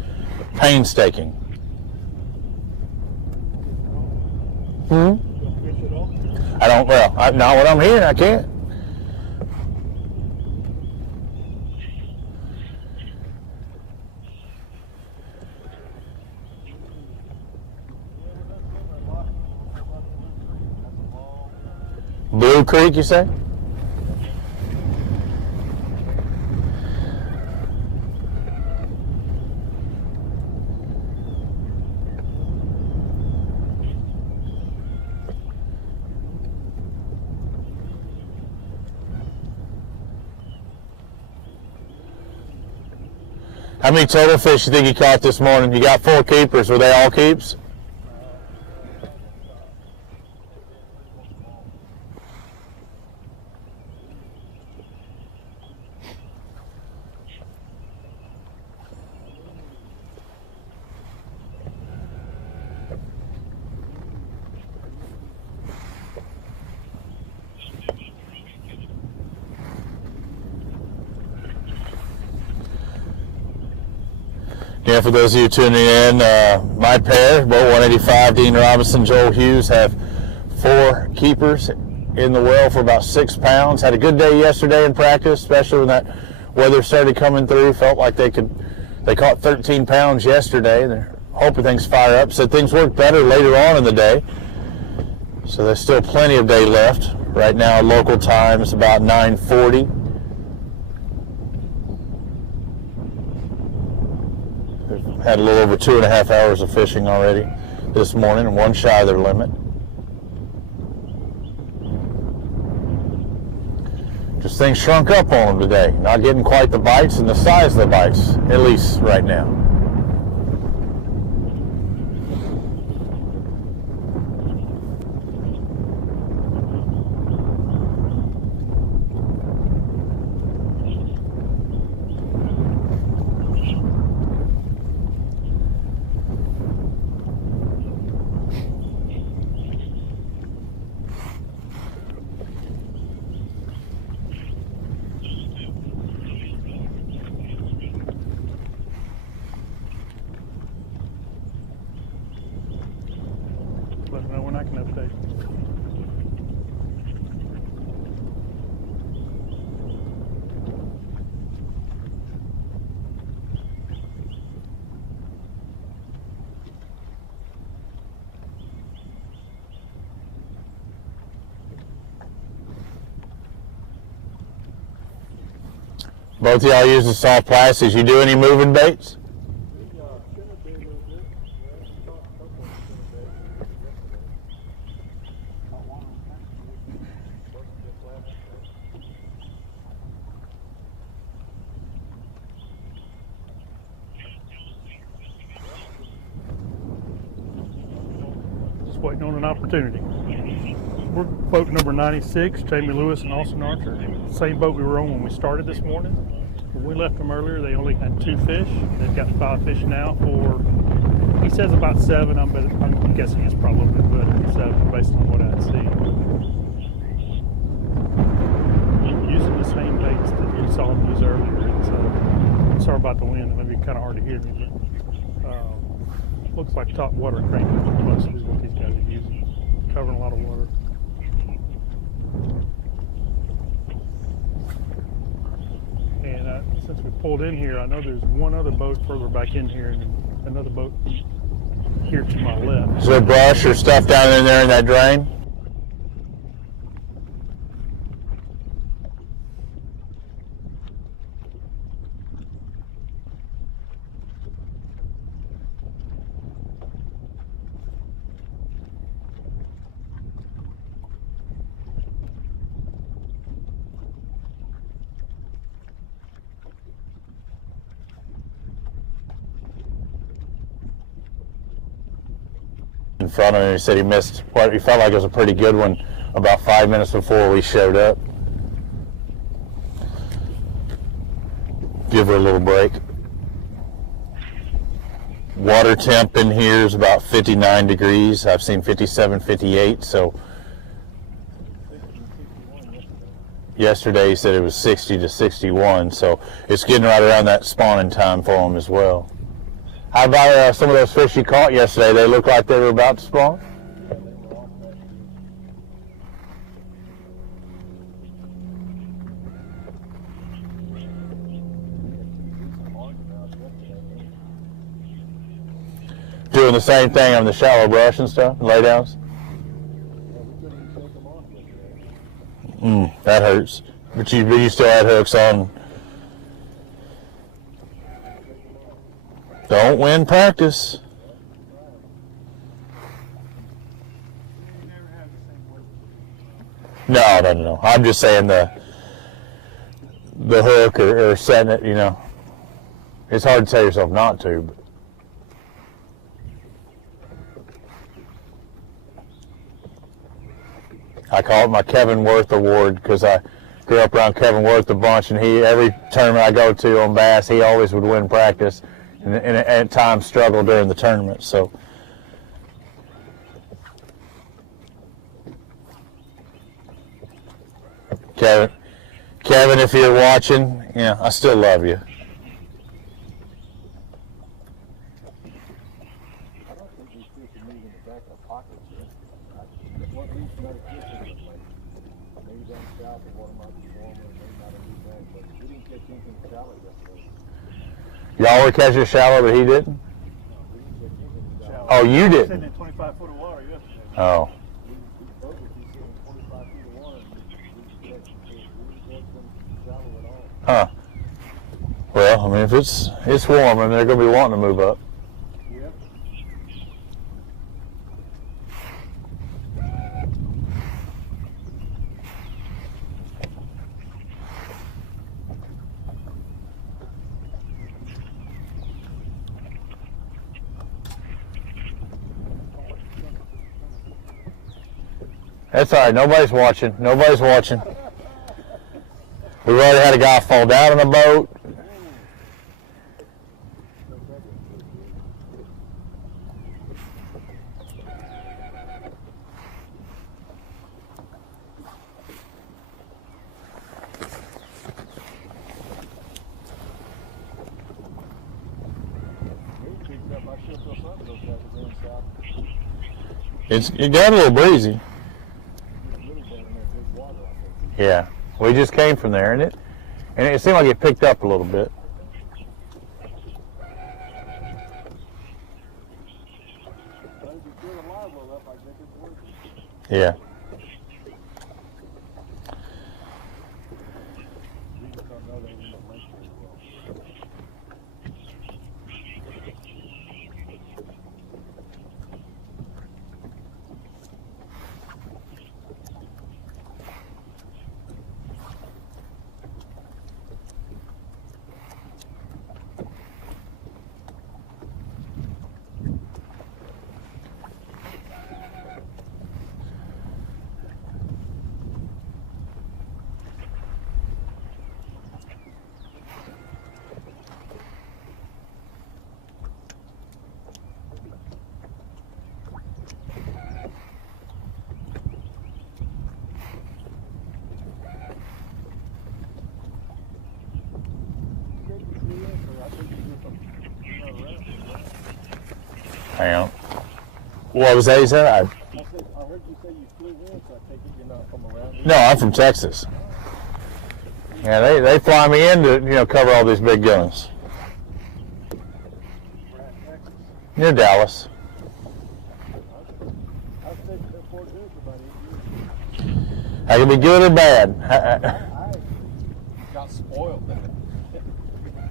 painstaking. I don't, well, not when I'm here, I can't. Blue Creek, you say? How many total fish you think you caught this morning? You got 4 keepers. Were they all keeps? Yeah, for those of you tuning in, my pair, boat 185, Dean Robinson, Joel Hughes, have 4 keepers in the well for about 6 pounds. Had a good day yesterday in practice, especially when that weather started coming through. Felt like they caught 13 pounds yesterday. They're hoping things fire up. So things work better later on in the day. So there's still plenty of day left. Right now, local time is about 9:40. Had a little over 2.5 hours of fishing already this morning, and 1 shy of their limit. Just things shrunk up on them today. Not getting quite the bites and the size of the bites, at least right now. Let me know when I can update. Both of y'all using soft plastics. You do any moving baits? Just waiting on an opportunity. We're boat number 96, Jamie Lewis and Austin Archer. Same boat we were on when we started this morning. When we left them earlier, they only had 2 fish. They've got 5 fish now for, he says about 7, but I'm guessing it's probably a little bit better than 7 based on what I see. Using the same baits that you saw them use earlier. So, sorry about the wind, it may be kind of hard to hear me, but looks like top water crankbait plus is what these guys are using. Covering a lot of water. And since we pulled in here, I know there's one other boat further back in here and another boat here to my left. Is there brush or stuff down in there in that drain? In front of him, he said he missed what he felt like it was a pretty good one about 5 minutes before we showed up. Give her a little break. Water temp in here is about 59 degrees. I've seen 57, 58, so yesterday he said it was 60 to 61, so it's getting right around that spawning time for them as well. How about some of those fish you caught yesterday? They look like they were about to spawn? Doing the same thing on the shallow brush and stuff, laydowns? That hurts. But you still had hooks on. Don't win practice. No. I'm just saying the hook or setting it, you know. It's hard to tell yourself not to. But. I call it my Kevin Worth Award because I grew up around Kevin Worth a bunch, and every tournament I go to on bass, he always would win practice. And at times struggle during the tournament. So Kevin, if you're watching, I still love you. Y'all were catching shallow, but he didn't? Oh, you didn't? Sitting in 25 foot of water yesterday. Oh. Huh. Well, I mean, if it's warm, and they're going to be wanting to move up. Yep. That's all right. Nobody's watching. Nobody's watching. We've already had a guy fall down in a boat. It got a little breezy. Yeah, we just came from there, and it seemed like it picked up a little bit. Yeah. Hang on. What was that you said? I heard you say you flew in, so I take it you're not from around here. No, I'm from Texas. Yeah, they fly me in to cover all these big guns. Near Dallas. I've taken that Fort Hood for about 8 years. That can be good or bad. I got spoiled.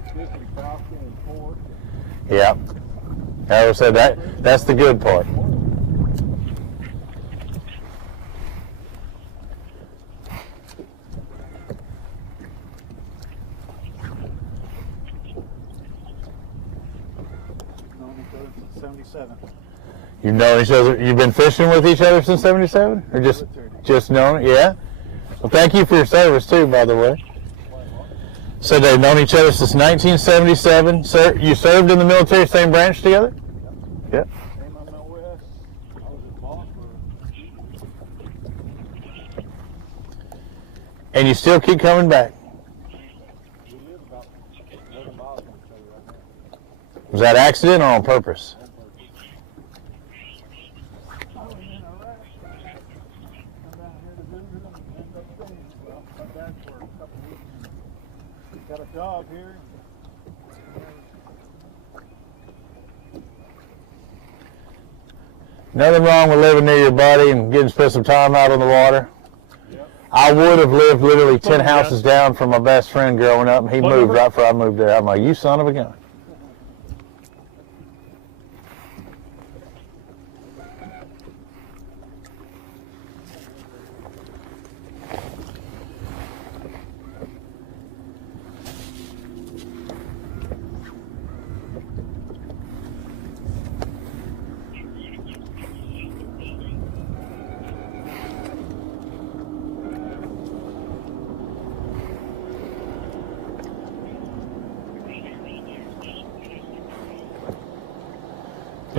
Especially Falcon and Fort. Yeah. I always said that's the good part. Known each other since 77. You've known each other. You've been fishing with each other since '77, or just known? Yeah. Well, thank you for your service too, by the way. So they've known each other since 1977. Sir, you served in the military, same branch together? Yep. Came on my west. I was at Ball for And you still keep coming back. we live about 11 miles from each other right now. Was that accident or on purpose? I was in Iraq. Come down here to visit him and end up staying. Well, come back for a couple weeks. Got a job here. Nothing wrong with living near your buddy and getting to spend some time out on the water. Yep. I would have lived literally 10 houses down from my best friend growing up, and he moved right before I moved there. I'm like, you son of a gun.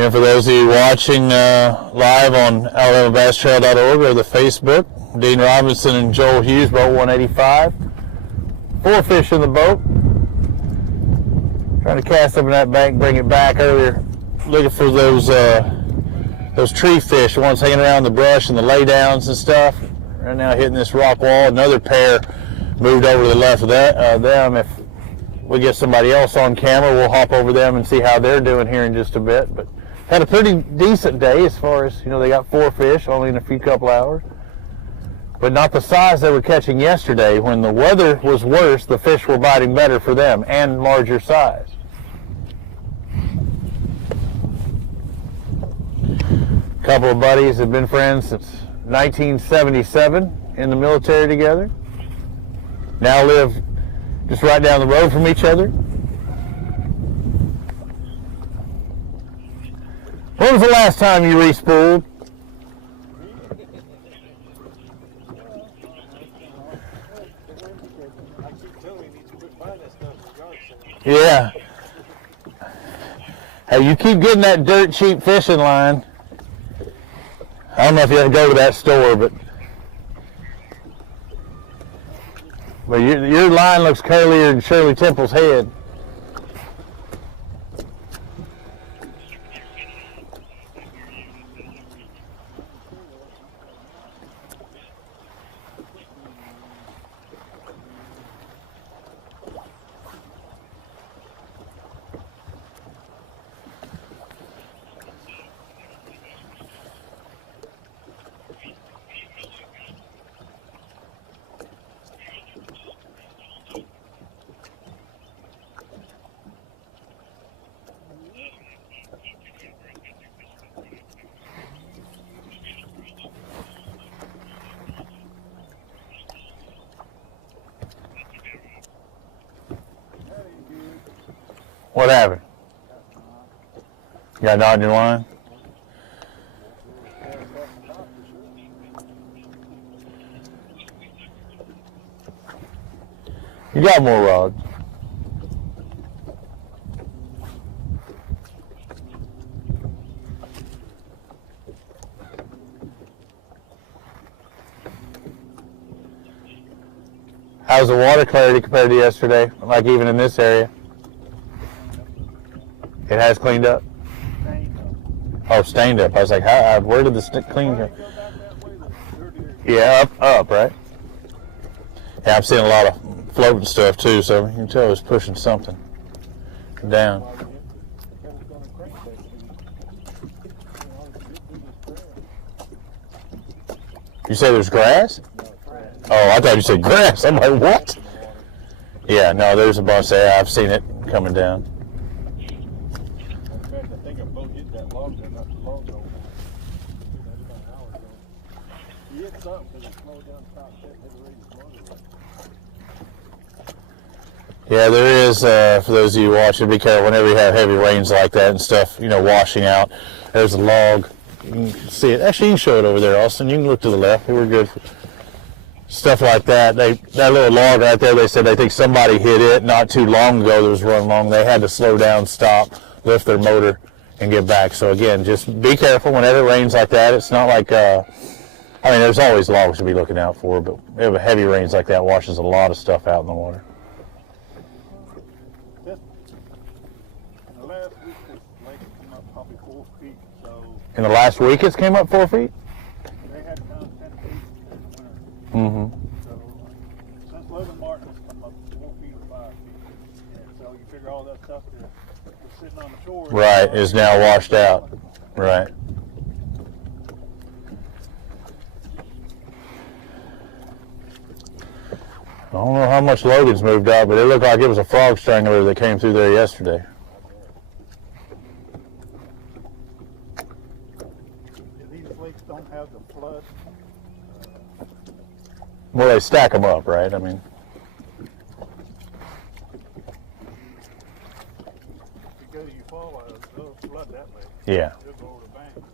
And for those of you watching live on AlabamaBassTrail.org or the Facebook, Dean Robinson and Joel Hughes, boat 185. 4 fish in the boat. Trying to cast up in that bank, bring it back earlier. Looking for those tree fish, the ones hanging around the brush and the laydowns and stuff. Right now hitting this rock wall. Another pair moved over to the left of them. If we get somebody else on camera, we'll hop over them and see how they're doing here in just a bit. But had a pretty decent day as far as, they got 4 fish only in a few couple hours. But not the size they were catching yesterday. When the weather was worse, the fish were biting better for them and larger size. A couple of buddies have been friends since 1977 in the military together. Now live just right down the road from each other. When was the last time you re-spooled? Yeah. Hey, you keep getting that dirt cheap fishing line. I don't know if you ever go to that store, but your line looks curlier than Shirley Temple's head. What happened? You got a knot in your line? You got more rods. How's the water clarity compared to yesterday? Like even in this area? It has cleaned up? Oh, stained up. I was like, where did the clean go? Yeah, up, right? Yeah, I'm seeing a lot of floating stuff too, so you can tell it's pushing something down. You say there's grass? Oh, I thought you said grass. I'm like, what? Yeah, no, there's a bunch there. I've seen it coming down. Yeah, there is, for those of you watching, be careful whenever you have heavy rains like that and stuff, washing out. There's a log. You can see it. Actually, you can show it over there, Austin. You can look to the left. We're good for stuff like that. That little log right there, they said they think somebody hit it not too long ago that was running along. They had to slow down, stop, lift their motor, and get back. So, again, just be careful whenever it rains like that. It's not like, there's always logs to be looking out for, but if heavy rains like that washes a lot of stuff out in the water. In the last week, it's came up 4 feet? They had come 10 feet this winter. Mm-hmm. So since Logan Martin, it's come up 4 feet or 5 feet. And so you figure all that stuff that was sitting on the shore. Right, is now washed out. Right. I don't know how much Logan's moved out, but it looked like it was a frog strangler that came through there yesterday. Don't have the flood. Well, they stack them up, right? I mean, because you follow, they'll flood that way. Yeah. They'll go over the bank.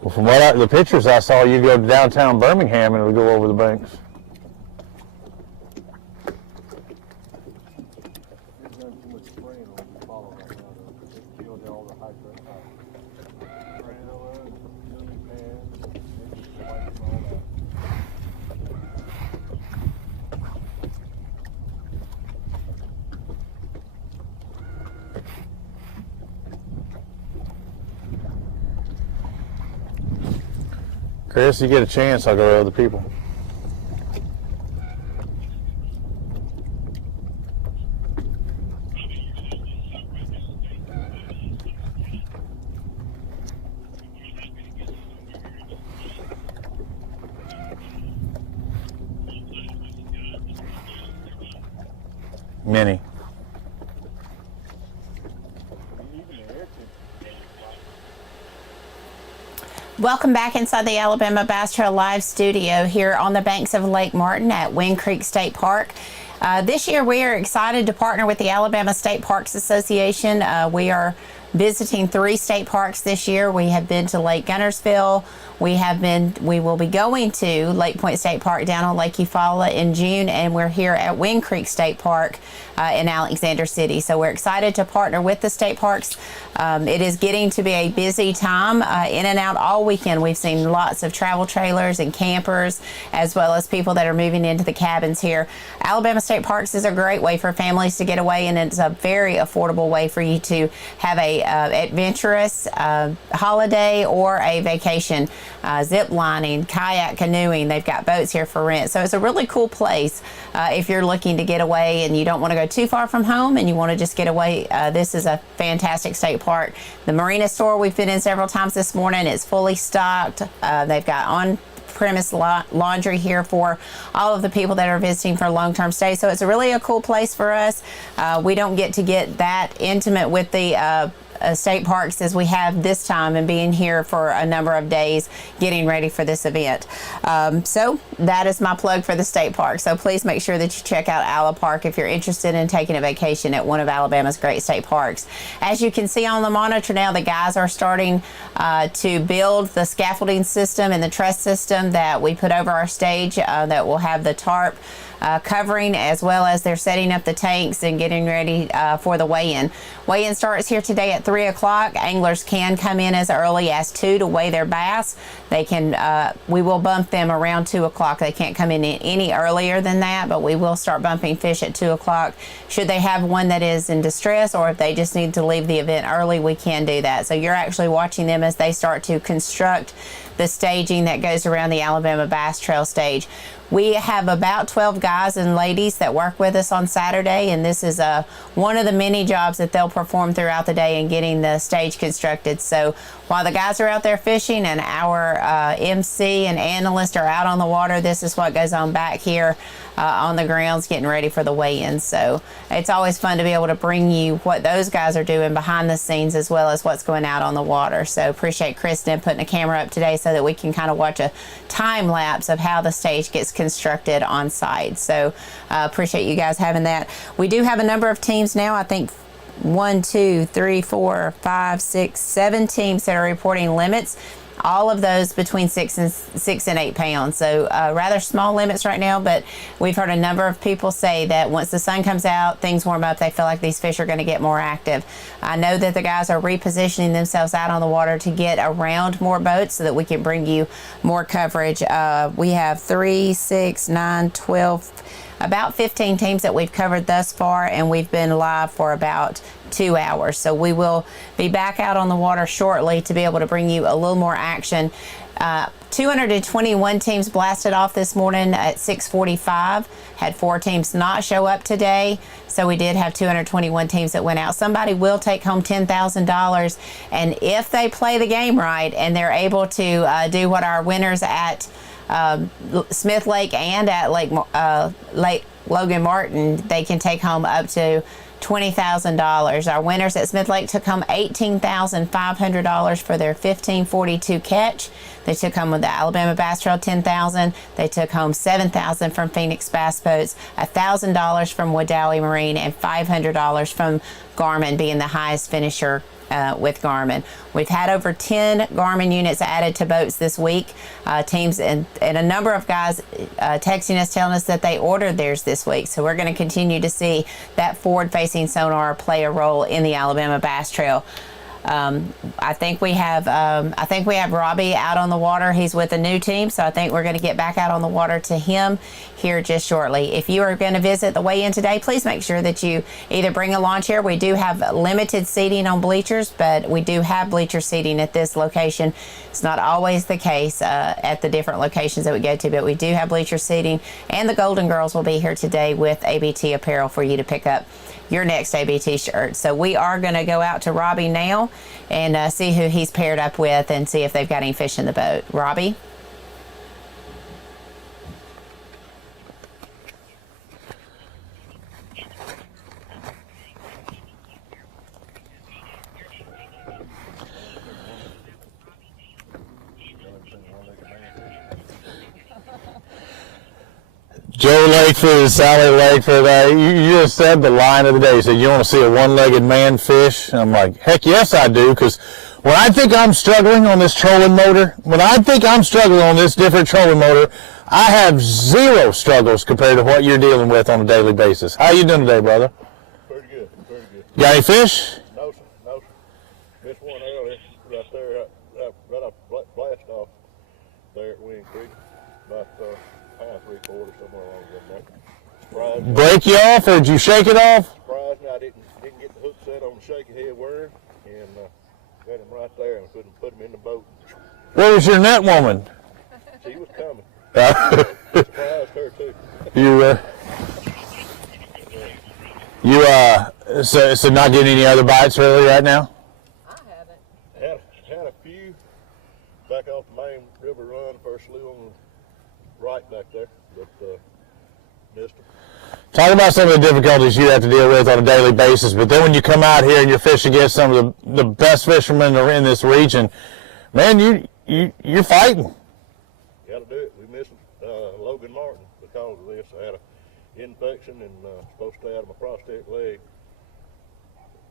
Well, from the pictures I saw, you go to downtown Birmingham and it'll go over the banks. Chris, you get a chance, I'll go to other people. Many. Welcome back inside the Alabama Bass Trail Live studio here on the banks of Lake Martin at Wind Creek State Park. This year we are excited to partner with the Alabama State Parks Association. We are visiting 3 state parks this year. We have been to Lake Guntersville. We will be going to Lake Point State Park down on Lake Eufaula in June, and we're here at Wind Creek State Park in Alexander City. So we're excited to partner with the state parks. It is getting to be a busy time in and out all weekend. We've seen lots of travel trailers and campers, as well as people that are moving into the cabins here. Alabama State Parks is a great way for families to get away, and it's a very affordable way for you to have a adventurous holiday or a vacation. Zip lining, kayak canoeing. They've got boats here for rent. So it's a really cool place if you're looking to get away and you don't want to go too far from home and you want to just get away. This is a fantastic state park. The marina store we've been in several times this morning is fully stocked. They've got on-premise laundry here for all of the people that are visiting for long-term stays. So it's really a cool place for us. We don't get to get that intimate with the state parks as we have this time, and being here for a number of days getting ready for this event. So that is my plug for the state park. So please make sure that you check out Ala Park if you're interested in taking a vacation at one of Alabama's great state parks. As you can see on the monitor now, the guys are starting to build the scaffolding system and the truss system that we put over our stage that will have the tarp covering, as well as they're setting up the tanks and getting ready for the weigh-in. Weigh-in starts here today at 3 3 o'clock, anglers can come in as early as 2 to weigh their bass. They can, we will bump them around 2 o'clock. They can't come in any earlier than that, but we will start bumping fish at 2 o'clock. Should they have one that is in distress, or if they just need to leave the event early, we can do that. So you're actually watching them as they start to construct the staging that goes around the Alabama Bass Trail stage. We have about 12 guys and ladies that work with us on Saturday, and this is one of the many jobs that they'll perform throughout the day in getting the stage constructed. So while the guys are out there fishing and our MC and analyst are out on the water, this is what goes on back here on the grounds getting ready for the weigh-in. So it's always fun to be able to bring you what those guys are doing behind the scenes as well as what's going out on the water. So appreciate Kristen putting a camera up today so that we can kind of watch a time lapse of how the stage gets constructed on site. So appreciate you guys having that. We do have a number of teams now. I think 1, 2, 3, 4, 5, 6, 7 teams that are reporting limits. All of those between 6 and 8 pounds. So rather small limits right now, but we've heard a number of people say that once the sun comes out, things warm up, they feel like these fish are going to get more active. I know that the guys are repositioning themselves out on the water to get around more boats so that we can bring you more coverage. We have 3, 6, 9, 12, about 15 teams that we've covered thus far, and we've been live for about 2 hours. So we will be back out on the water shortly to be able to bring you a little more action. 221 teams blasted off this morning at 6:45. Had 4 teams not show up today, so we did have 221 teams that went out. Somebody will take home $10,000, and if they play the game right and they're able to do what our winners at Smith Lake and at Lake Logan Martin, they can take home up to $20,000. Our winners at Smith Lake took home $18,500 for their 1542 catch. They took home with the Alabama Bass Trail $10,000. They took home $7,000 from Phoenix Bass Boats, $1,000 from Wadowee Marine, and $500 from Garmin, being the highest finisher with Garmin. We've had over 10 Garmin units added to boats this week. Teams and a number of guys texting us telling us that they ordered theirs this week. So we're going to continue to see that forward-facing sonar play a role in the Alabama Bass Trail. I think we have Robbie out on the water. He's with a new team, so I think we're going to get back out on the water to him here just shortly. If you are going to visit the weigh-in today, please make sure that you either bring a lawn chair. We do have limited seating on bleachers, but we do have bleacher seating at this location. It's not always the case at the different locations that we go to, but we do have bleacher seating, and the Golden Girls will be here today with ABT apparel for you to pick up your next ABT shirt. So we are going to go out to Robbie now and see who he's paired up with and see if they've got any fish in the boat. Robbie? Joe Lakeford and Sally Lakeford, you just said the line of the day. You said you want to see a one-legged man fish. And I'm like, heck yes I do, because when I think I'm struggling on this trolling motor, when I think I'm struggling on this different trolling motor, I have zero struggles compared to what you're dealing with on a daily basis. How you doing today, brother? Pretty good, pretty good. Got any fish? No, sir, no, sir. Missed one earlier, right there, right off blast off there at Wing Creek, about pound 3/4, somewhere along there. Surprised. Break you off, or did you shake it off? Surprised me, I didn't get the hook set on the shaky head worm, and got him right there and couldn't put him in the boat. Where was your net woman? She was coming. Surprised her too. So not getting any other bites really right now? I haven't. Had a few back off the main river run, first slew on the right back there, but missed them. Talk about some of the difficulties you have to deal with on a daily basis, but then when you come out here and you're fishing against some of the best fishermen in this region, man, you're fighting. Got to do it. We missed Logan Martin because of this. I had an infection and supposed to stay out of my prosthetic leg.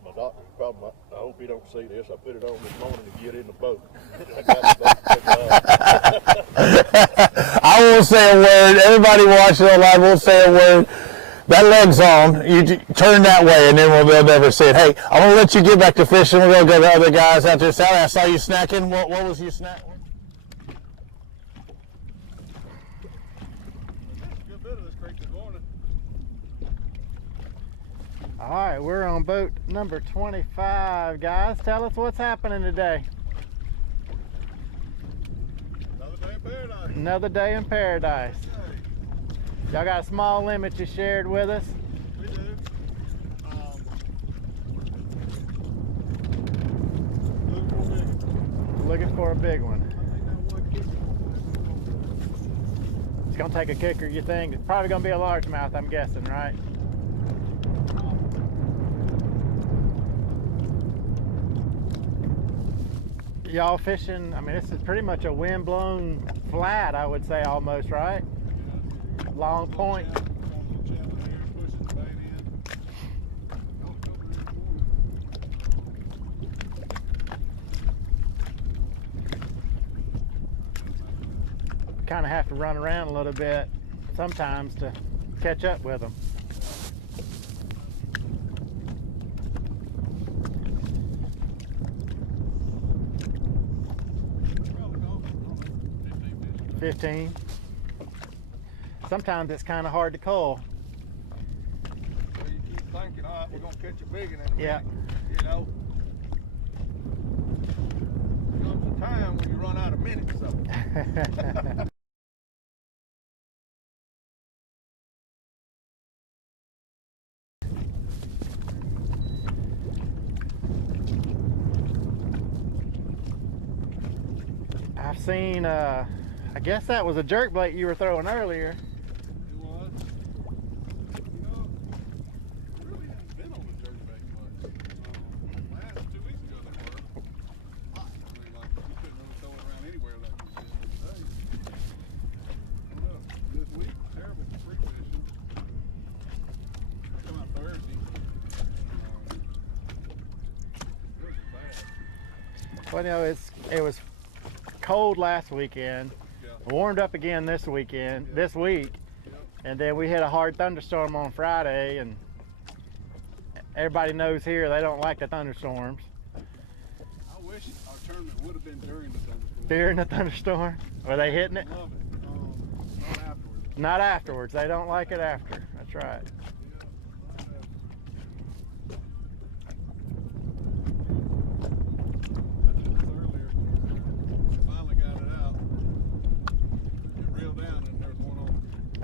My doctor's problem, I hope he don't see this. I put it on this morning to get in the boat. I won't say a word. Everybody watching online won't say a word. that leg's on. You turn that way, and then they'll never see it. Hey, I'm gonna let you get back to fishing. We're gonna go to the other guys out there. Sally, I saw you snacking. What was you snacking? All right, we're on boat number 25, guys. Tell us what's happening today. Another day in paradise. Another day in paradise. Y'all got a small limit you shared with us? We do. Looking for a big one. It's gonna take a kicker, you think? It's probably gonna be a largemouth, I'm guessing, right? Y'all fishing, I mean, this is pretty much a wind-blown flat, I would say, almost, right? Long point. Kind of have to run around a little bit sometimes to catch up with them. Sometimes it's kind of hard to call. Well, you keep thinking, all right, we're going to catch a big one in a Yeah. minute. You know, there comes a time when you run out of minutes. So. I've seen, I guess that was a jerkbait you were throwing earlier. It was. You know, I really haven't been on the jerkbait much. Last 2 weeks ago they were. I mean, like, you couldn't really throw it around anywhere like you did today. I don't know. This week, terrible for free fishing. I come out Thursday. It was bad. Well, you know, it was cold last weekend. Warmed up again this week, and then we had a hard thunderstorm on Friday, and everybody knows here they don't like the thunderstorms. I wish our tournament would have been during the thunderstorm. During the thunderstorm? Were they hitting it? I love it. Not afterwards. Not afterwards. They don't like it after. That's right.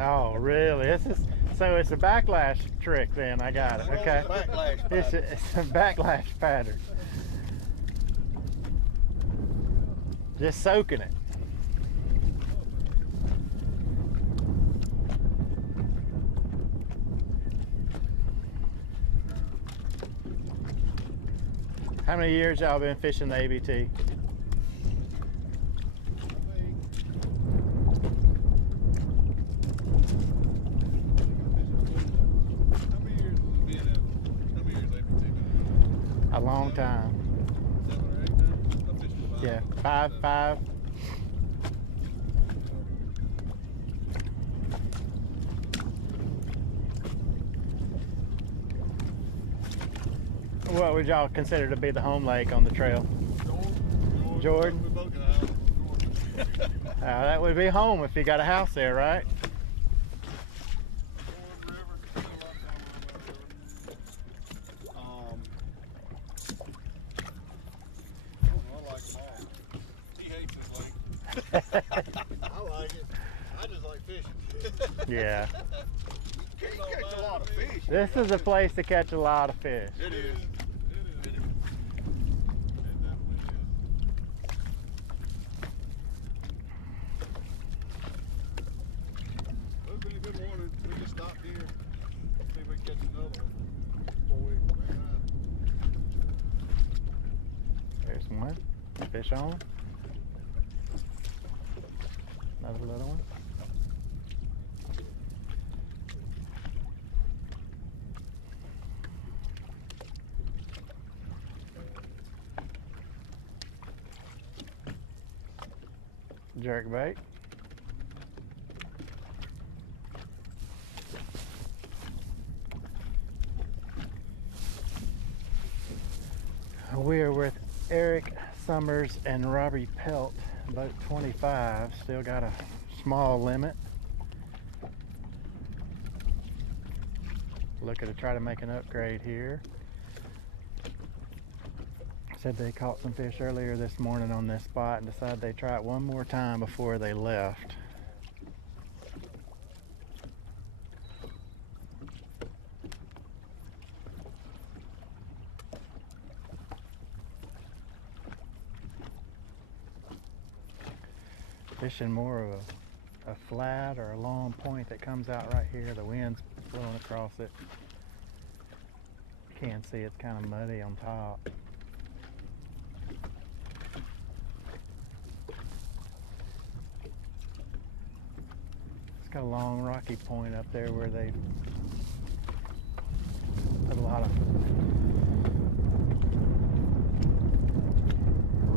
Oh, really? So it's a backlash trick then. I got it. Okay. It's a backlash pattern. Just soaking it. How many years y'all been fishing the ABT? A long time. 7 or 8 now? I fished Yeah, five. What would y'all consider to be the home lake on the trail? Jordan? That would be home if you got a house there, right? I like it. I just like fishing. Yeah. You can't catch a lot of fish. This is a place to catch a lot of fish. It is. Well, it's been a good morning. We just stopped here. See if we can catch another one before we ran out. There's one. Fish on. Another little one. Jerkbait. We are with Eric Summers and Robbie Pelt, boat 25. Still got a small limit. Looking to try to make an upgrade here. Said they caught some fish earlier this morning on this spot and decided they'd try it one more time before they left. Fishing more of a flat or a long point that comes out right here. The wind's blowing across it. You can see it's kind of muddy on top. It's got a long rocky point up there where they put a lot of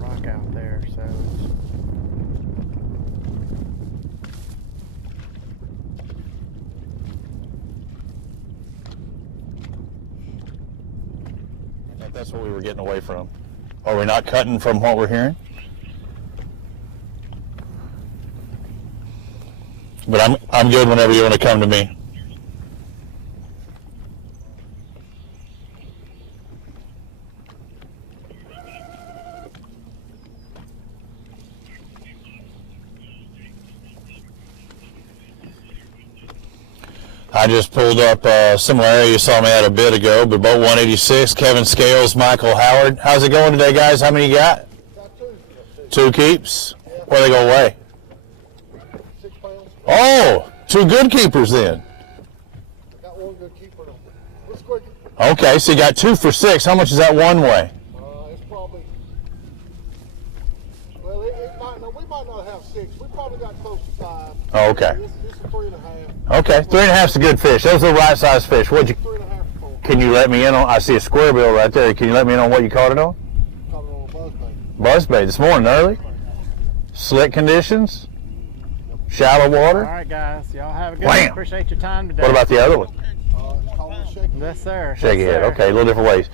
rock out there, so That's what we were getting away from. Are we not cutting from what we're hearing? But I'm good whenever you want to come to me. I just pulled up a similar area you saw me at a bit ago, but boat 186, Kevin Scales, Michael Howard. How's it going today, guys? How many you got? Two keeps? Where they go away? 6 pounds. Oh, two good keepers then. Got one good keeper. What's quick? Okay, so you got 2 for 6. How much is that one weigh? It's probably, well, it might not, we might not have 6. We probably got close to 5. Oh, okay. It's a 3.5. Okay, 3.5 is a good fish. Those are the right size fish. What'd you? 3.5 to 4. Can you let me in on? I see a square bill right there. Can you let me in on what you caught it on? Caught it on a buzzbait. Buzzbait this morning early. Slick conditions. Shallow water. all right, guys, y'all have a good Wham! one. Appreciate your time today. What about the other one? It's called a shaky. Yes, sir. Shaky Yes, head. sir. Okay, a little different ways.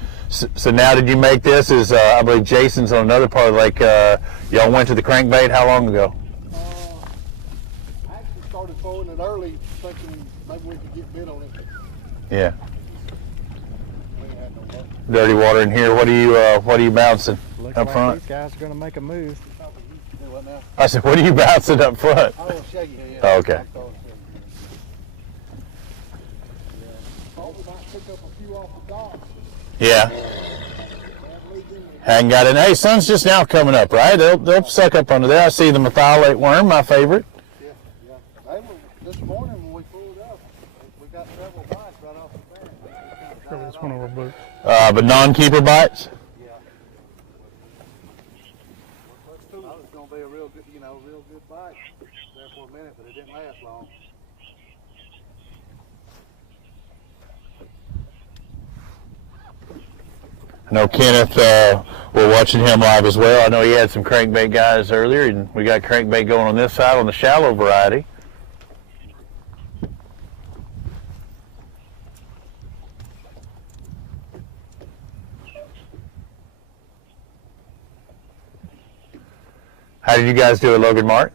So now, did you make this? Is I believe Jason's on another part of the lake. Y'all went to the crankbait how long ago? I actually started throwing it early, thinking maybe we could get bit on it. Yeah. We ain't had no luck. Dirty water in here. What are you bouncing Looks up like front? these guys are going to make a move. Do what now? I said, what are you bouncing up front? Oh, a shaky head. Oh, okay. I thought it was shaky head. Yeah. Thought we might pick up a few off the dock. Yeah. Hadn't got it. Hey, sun's just now coming up, right? They'll suck up under there. I see the methylate worm, my favorite. Yeah. They were, this morning when we pulled up, we got several bites right off the bat. Sure, this one over boat. But non-keeper bites? Yeah. I thought it was going to be a real good, real good bite there for a minute, but it didn't last long. I know Kenneth, we're watching him live as well. I know he had some crankbait guys earlier, and we got crankbait going on this side on the shallow variety. How did you guys do it, Logan Martin?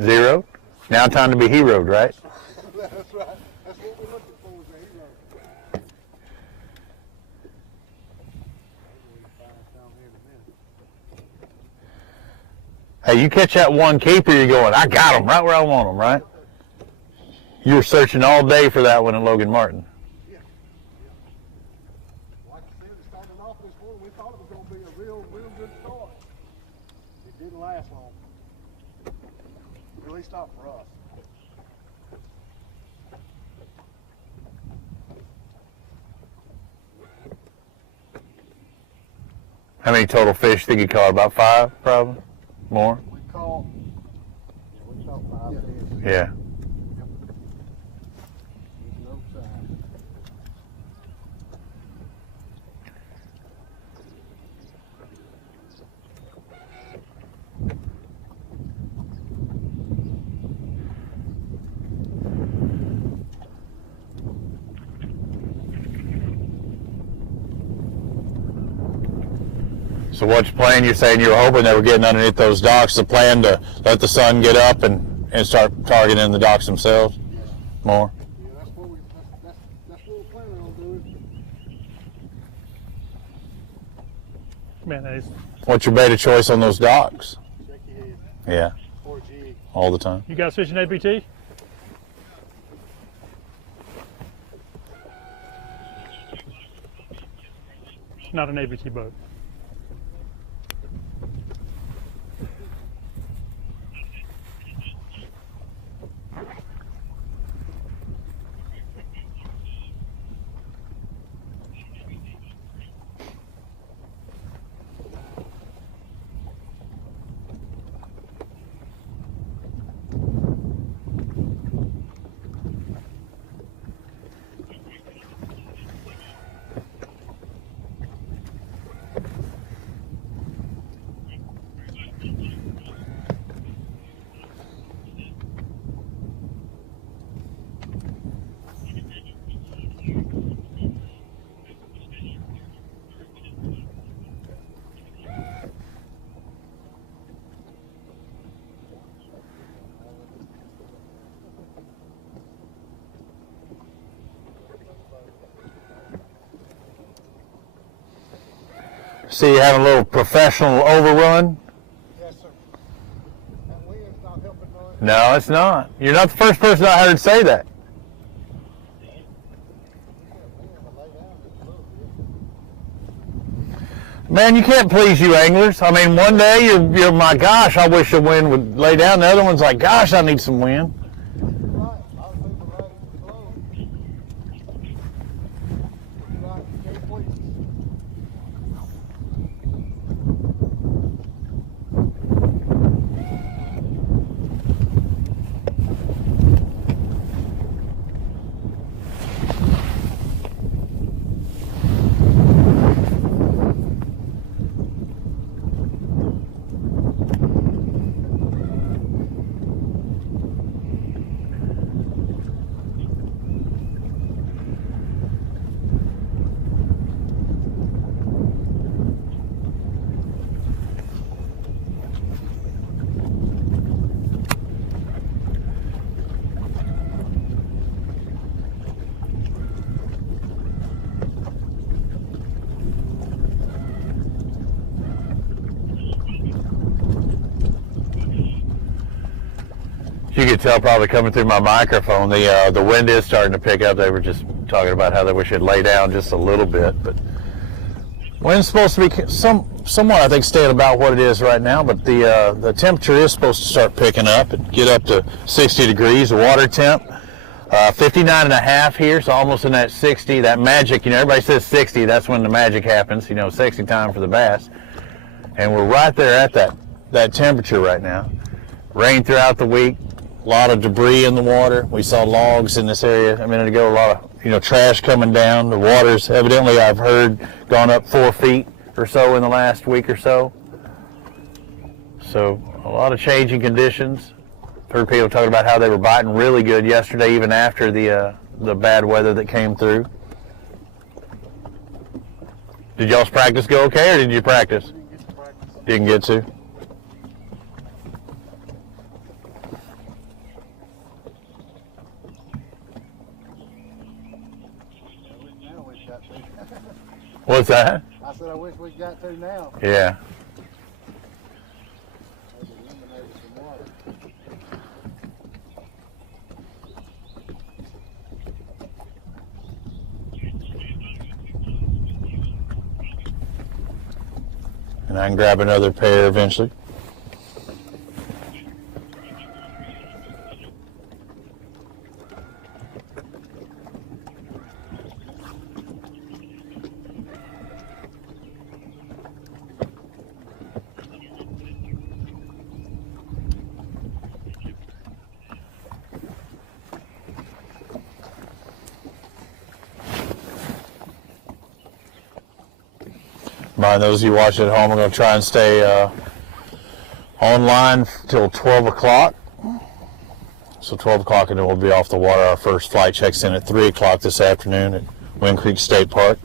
0. Now time to be heroed, right? That's right. That's what we're looking for, is a hero. Hey, you catch that one keeper, you're going, I got him right where I want him, right? You were searching all day for that one in Logan Martin. Like I said, it started off this morning. We thought it was going to be a real good start. It didn't last long. At least not for us. How many total fish think you caught? About 5, probably? More? We caught 5 fish. Yeah. No sign. So what's your plan? You're saying you were hoping they were getting underneath those docks. The plan to let the sun get up and start targeting the docks themselves more? Yeah, that's what we're planning on doing. Mayonnaise. What's your bait of choice on those docks? Shaky head. Yeah. Or jig. All the time. You guys fishing ABT? It's not an ABT boat. See you having a little professional overrun? Yes, sir. That wind's not helping none. No, it's not. You're not the first person I heard say that. Man, you can't please you anglers. I mean, one day you're my gosh, I wish the wind would lay down. The other one's like, gosh, I need some wind. You could tell probably coming through my microphone, the wind is starting to pick up. They were just talking about how they wish it'd lay down just a little bit, but wind's supposed to be somewhat, I think, staying about what it is right now. But the temperature is supposed to start picking up and get up to 60 degrees. The water temp, 59.5 here, so almost in that 60. That magic, everybody says 60. That's when the magic happens. Sexy time for the bass, and we're right there at that temperature right now. Rain throughout the week. A lot of debris in the water. We saw logs in this area a minute ago. A lot of trash coming down. The water's evidently, I've heard, gone up 4 feet or so in the last week or so. So a lot of changing conditions. Heard people talking about how they were biting really good yesterday, even after the bad weather that came through. Did y'all's practice go okay, or did you practice? Didn't get to. What's that? I said I wish we got to now. Yeah. And I can grab another pair eventually. Mind those of you watching at home, I'm going to try and stay online till 12 o'clock. So 12 o'clock and then we'll be off the water. Our first flight checks in at 3 o'clock this afternoon at Wind Creek State Park.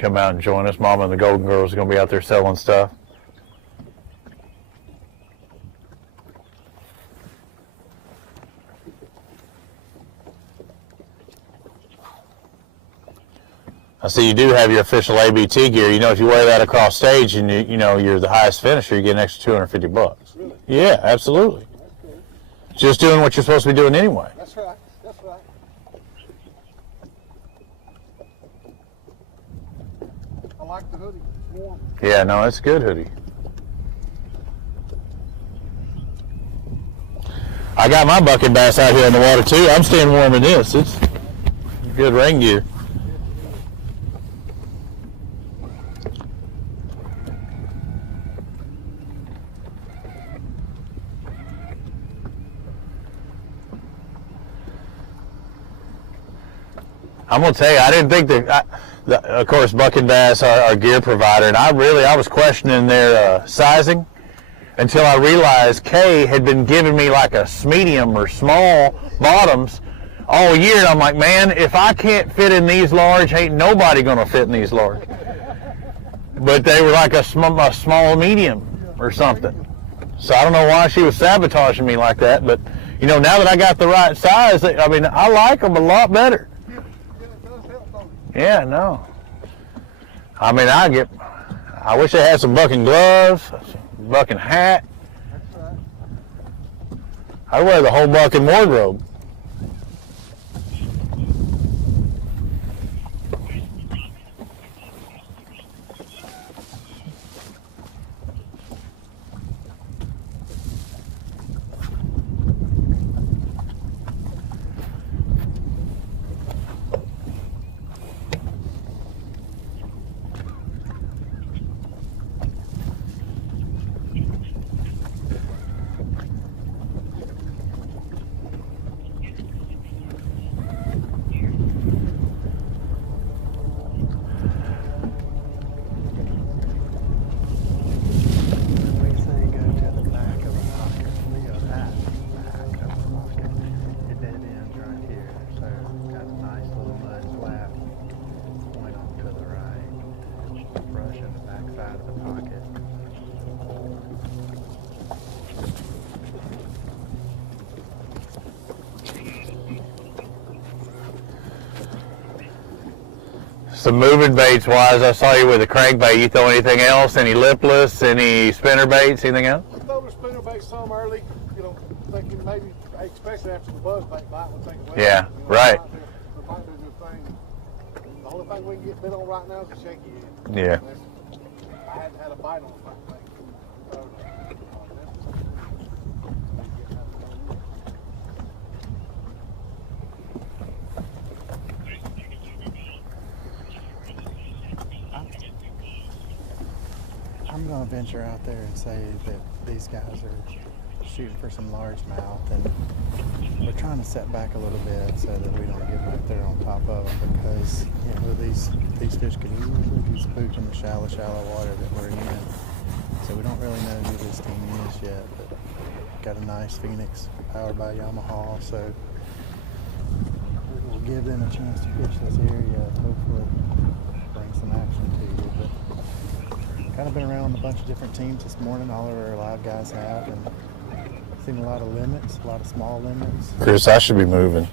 come out and join us. Mama and the Golden Girls are going to be out there selling stuff. I see you do have your official ABT gear. You know, if you wear that across stage and you know you're the highest finisher, you get an extra $250. Really? Yeah, absolutely. Just doing what you're supposed to be doing anyway. That's right. That's right. I like the hoodie. It's warm. Yeah, no, it's a good hoodie. I got my bucket bass out here in the water too. I'm staying warm in this. It's good rain gear. I'm gonna tell you, I didn't think that. Of course, Buck and Bass are our gear provider, and I was questioning their sizing until I realized Kay had been giving me like a medium or small bottoms all year, and I'm like, man, if I can't fit in these large, ain't nobody gonna fit in these large. But they were like a small medium or something. So I don't know why she was sabotaging me like that, but you know, now that I got the right size, I mean, I like them a lot better. Yeah, no. I mean, I wish they had some bucking gloves, some bucking hat. That's right. I'd wear the whole bucking wardrobe. Some moving baits wise, I saw you with a crankbait. You throw anything else? Any lipless? Any spinner baits? Anything else? We throw the spinner bait some early, you know, thinking maybe, especially after the buzz bait bite, we think, well, Yeah, you know, right. It might be a good thing. The only thing we can get bit on right now is a shaky head. Yeah. I hadn't had a bite on the thing. I'm going to venture out there and say that these guys are shooting for some largemouth, and we're trying to set back a little bit so that we don't get right there on top of them, because you know these fish can usually be spooked in the shallow water that we're in. So we don't really know who this team is yet, but got a nice Phoenix powered by Yamaha, so we'll give them a chance to fish this area, hopefully bring some action to you. But kind of been around a bunch of different teams this morning. All of our live guys have, and seen a lot of limits, a lot of small limits. Chris, I should be moving.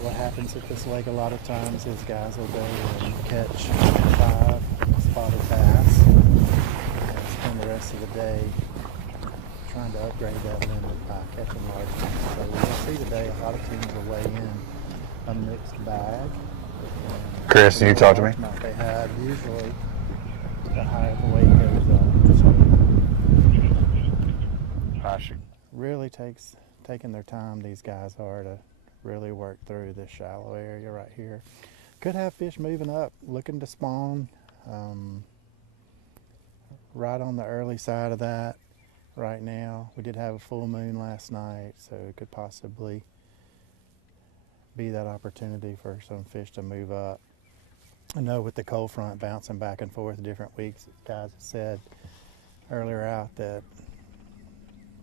What happens at this lake a lot of times is guys will go and catch 5 spotted bass and spend the rest of the day trying to upgrade that limit by catching largemouth. So we'll see today a lot of teams will weigh in a mixed bag. Chris, can you talk to me? They have usually, the higher the weight goes up. So really taking their time, these guys are, to really work through this shallow area right here. Could have fish moving up, looking to spawn right on the early side of that right now. We did have a full moon last night, so it could possibly be that opportunity for some fish to move up. I know with the cold front bouncing back and forth different weeks, guys have said earlier out that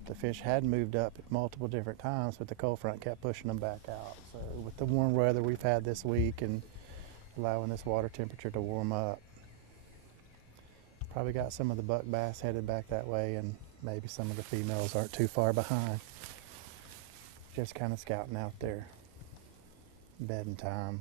the fish had moved up at multiple different times, but the cold front kept pushing them back out. So with the warm weather we've had this week and allowing this water temperature to warm up, Probably got some of the buck bass headed back that way, and maybe some of the females aren't too far behind. Just kind of scouting out there. Bedding time.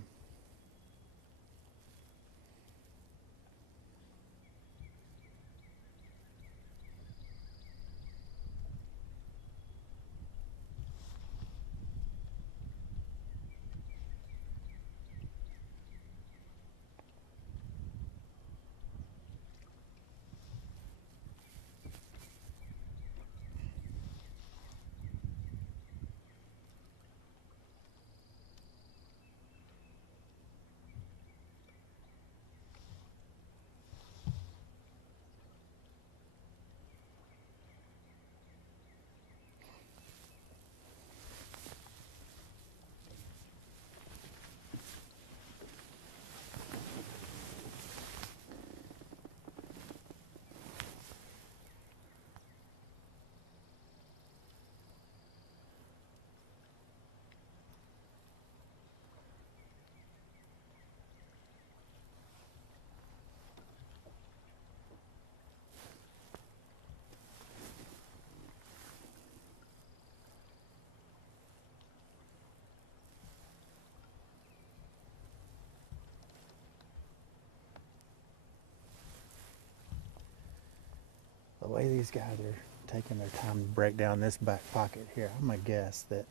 The way these guys are taking their time to break down this back pocket here, I'm gonna guess that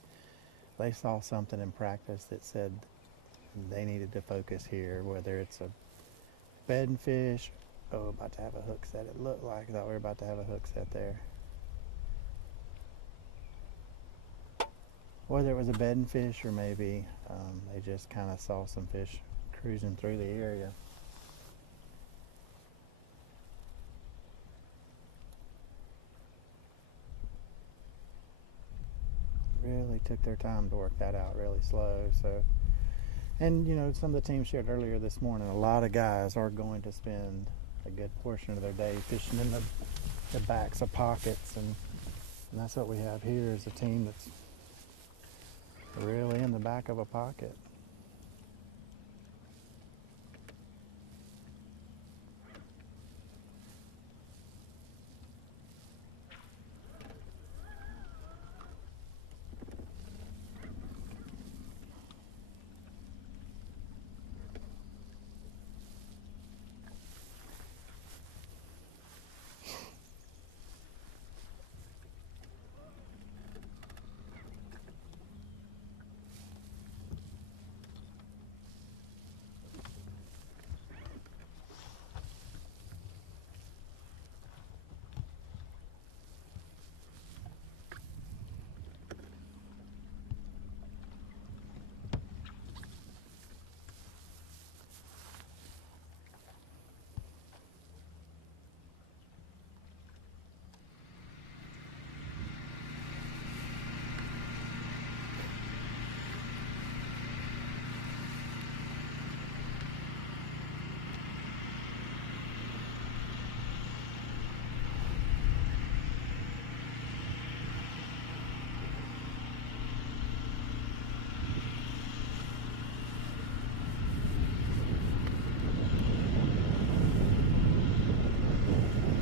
they saw something in practice that said they needed to focus here, whether it's a bedding fish, about to have a hook set. It looked like that we were about to have a hook set there. Whether it was a bedding fish or maybe they just kind of saw some fish cruising through the area. Really took their time to work that out really slow. So, and you know, some of the teams shared earlier this morning, a lot of guys are going to spend a good portion of their day fishing in the backs of pockets, and that's what we have here is a team that's really in the back of a pocket.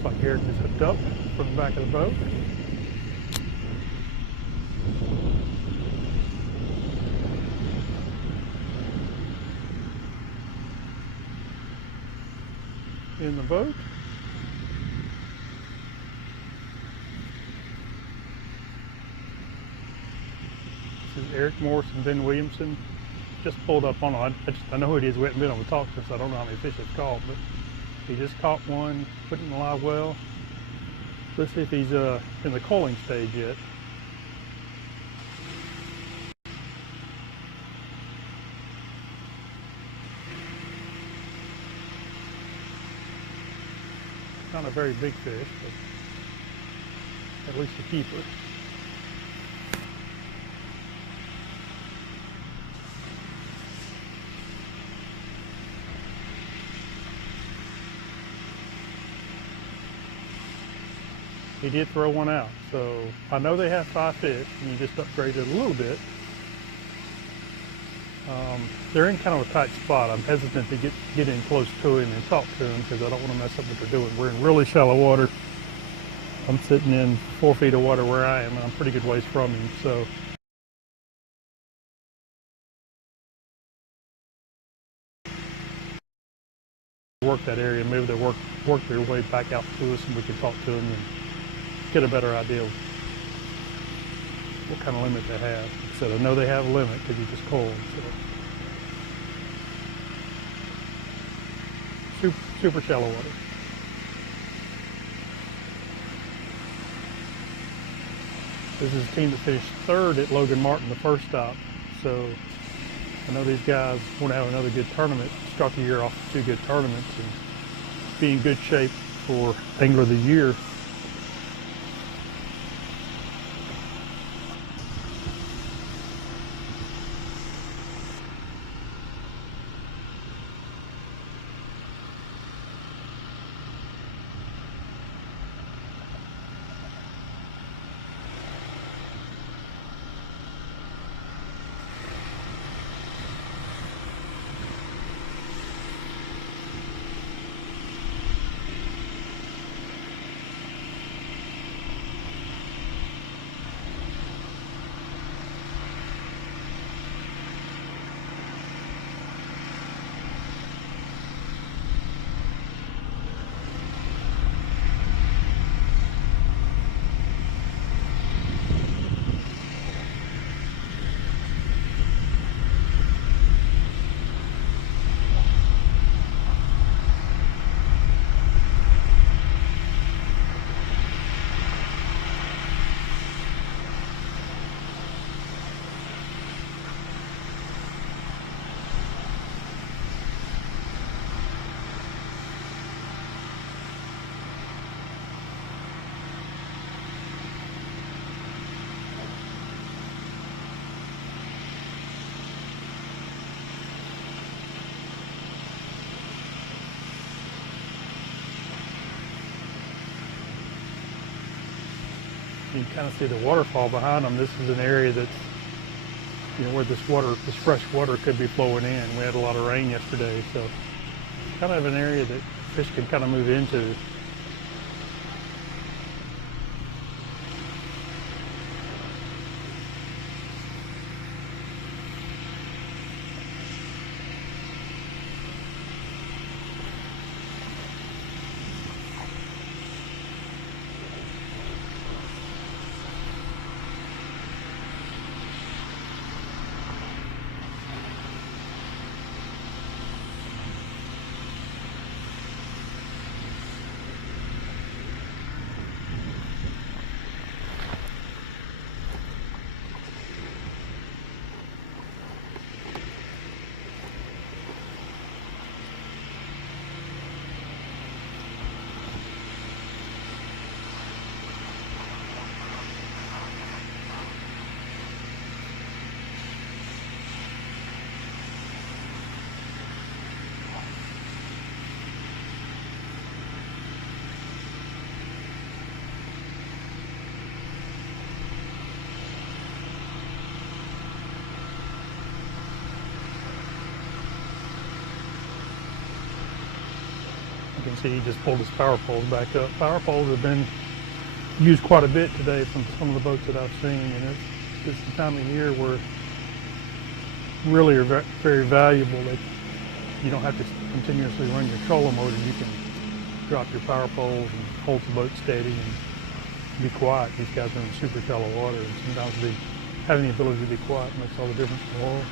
Like Eric is hooked up from the back of the boat. In the boat. This is Eric Morris and Ben Williamson. Just pulled up on it. I know who it is. We haven't been on the talk since I don't know how many fish it's caught, but he just caught one, put it in the live well. Let's see if he's in the culling stage yet. Not a very big fish, but at least a keeper. He did throw one out, so I know they have 5 fish, and you just upgraded a little bit. They're in kind of a tight spot. I'm hesitant to get in close to him and talk to him because I don't want to mess up what they're doing. We're in really shallow water. I'm sitting in 4 feet of water where I am, and I'm pretty good ways from him. So work that area, maybe they work their way back out to us and we can talk to them and get a better idea of what kind of limit they have. Like I said, I know they have a limit because you just called. So. Super shallow water. This is a team that finished third at Logan Martin the first stop. So I know these guys want to have another good tournament, start the year off with 2 good tournaments and be in good shape for Angler of the Year. You can kind of see the waterfall behind them. This is an area that's, where this fresh water could be flowing in. We had a lot of rain yesterday, so it's kind of an area that fish can kind of move into. You can see he just pulled his power poles back up. Power poles have been used quite a bit today from some of the boats that I've seen, and it's the time of year where really are very valuable. That you don't have to continuously run your trolling motor. You can drop your power poles and hold the boat steady and be quiet. These guys are in super shallow water, and sometimes having the ability to be quiet makes all the difference in the world.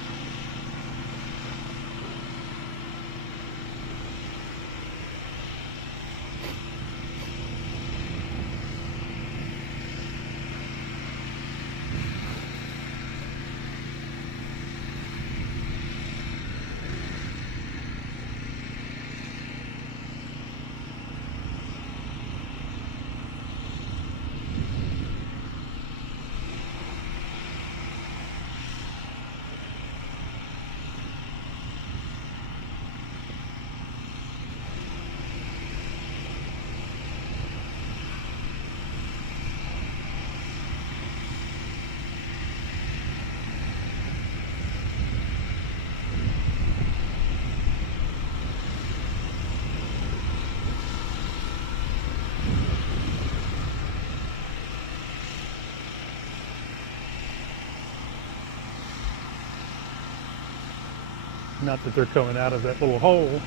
Not that they're coming out of that little hole.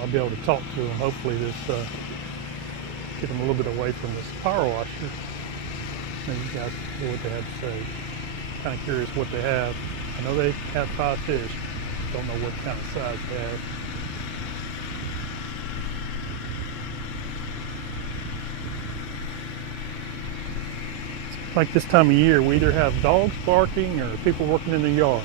I'll be able to talk to them. Hopefully this get them a little bit away from this power washer. Maybe you guys can hear what they have to say. Kind of curious what they have. I know they have 5 fish. Don't know what kind of size they have. It's like this time of year, we either have dogs barking or people working in the yard.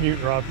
Mute, Robbie.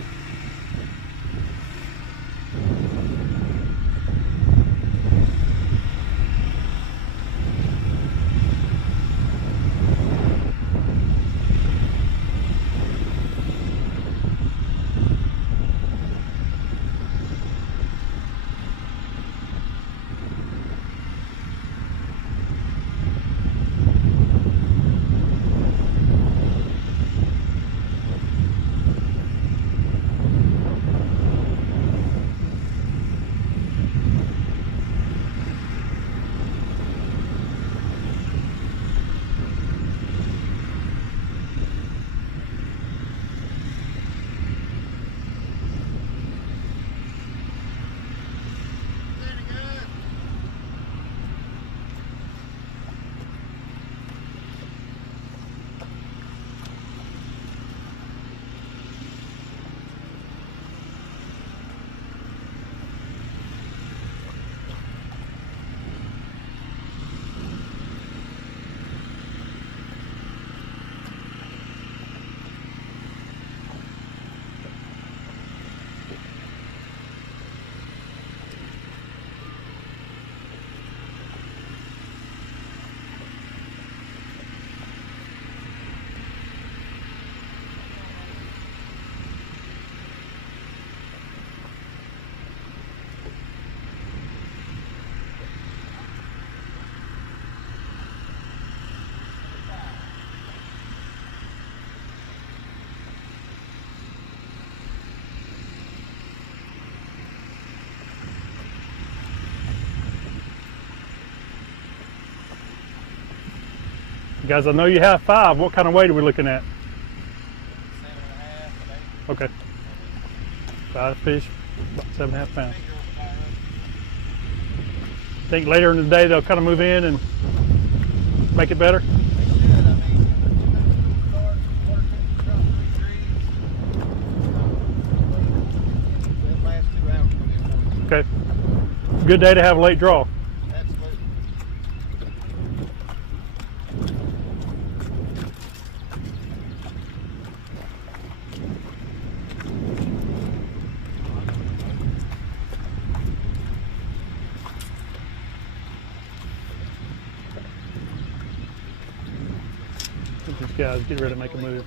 Guys, I know you have 5. What kind of weight are we looking at? 7.5. Okay. 5 fish, about 7.5 pounds. Think later in the day they'll kind of move in and make it better? Okay. Good day to have a late draw. These guys get ready to make a move.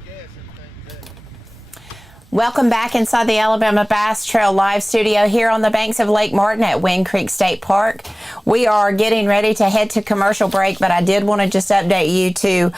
Welcome back inside the Alabama Bass Trail Live Studio here on the banks of Lake Martin at Wind Creek State Park. We are getting ready to head to commercial break, but I did want to just update you to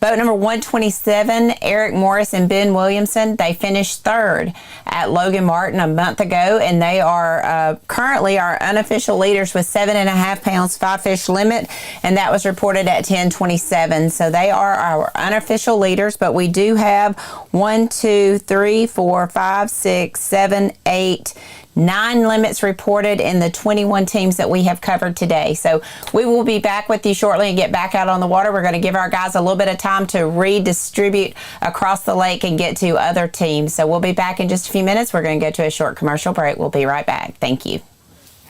boat number 127, Eric Morris and Ben Williamson. They finished 3rd at Logan Martin a month ago, and they are currently our unofficial leaders with 7.5 pounds 5 fish limit, and that was reported at 10:27. So they are our unofficial leaders, but we do have 1, 2, 3, 4, 5, 6, 7, 8, 9 limits reported in the 21 teams that we have covered today. So we will be back with you shortly and get back out on the water. We're going to give our guys a little bit of time to redistribute across the lake and get to other teams. So we'll be back in just a few minutes. We're going to go to a short commercial break. We'll be right back. Thank you.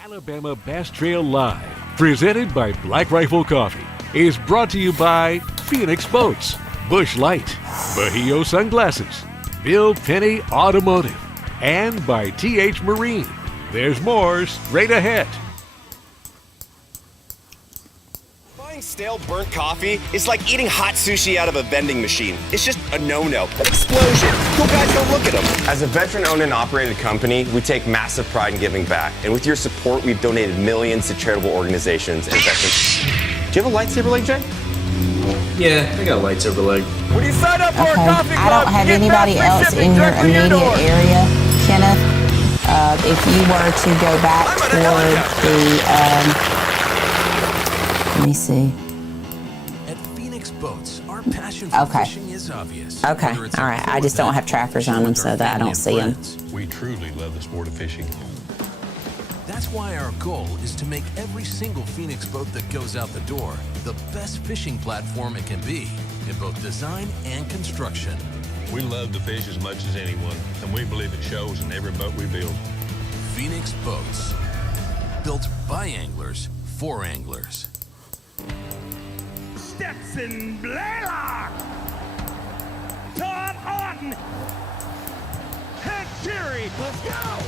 Alabama Bass Trail Live, presented by Black Rifle Coffee, is brought to you by Phoenix Boats, Busch Light, Bahio Sunglasses, Bill Penny Automotive, and by TH Marine. There's more straight ahead. Buying Stale burnt coffee is like eating hot sushi out of a vending machine. It's just a no-no. Explosion. Cool guys don't look at them. As a veteran-owned and operated company, we take massive pride in giving back. And with your support, we've donated millions to charitable organizations and veterans. Do you have a lightsaber leg, Jay? Yeah, I got a lightsaber leg. When you sign up for a Okay, coffee I club, don't have you get anybody free else shipping in your directly to your immediate door. area, Kenneth. If you were to go back toward the, let me see. At Phoenix Boats, our passion for Okay. fishing is obvious. Okay, Whether it's all a right. I core just don't event have trackers on them with so our that I family don't and see them. friends. We truly love the sport of fishing. That's why our goal is to make every single Phoenix boat that goes out the door the best fishing platform it can be in both design and construction. We love to fish as much as anyone, and we believe it shows in every boat we build. Phoenix Boats, built by anglers for anglers. Stetson Blaylock, Todd Auten, Head Cherry, let's go!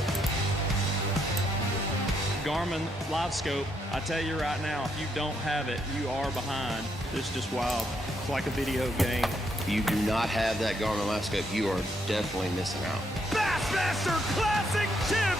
Garmin LiveScope, I tell you right now, if you don't have it, you are behind. It's just wild. It's like a video game. If you do not have that Garmin LiveScope, you are definitely missing out. Bassmaster Classic Chip!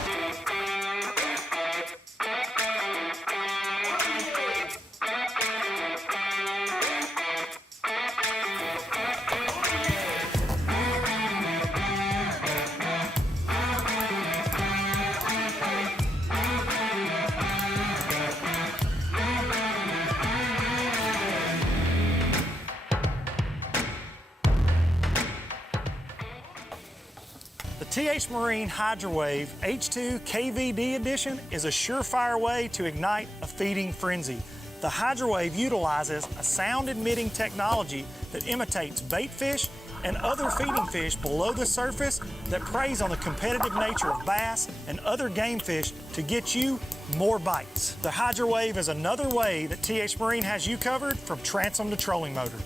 The TH Marine HydroWave H2 KVD Edition is a surefire way to ignite a feeding frenzy. The HydroWave utilizes a sound-emitting technology that imitates bait fish and other feeding fish below the surface that preys on the competitive nature of bass and other game fish to get you more bites. The HydroWave is another way that TH Marine has you covered from transom to trolling motor.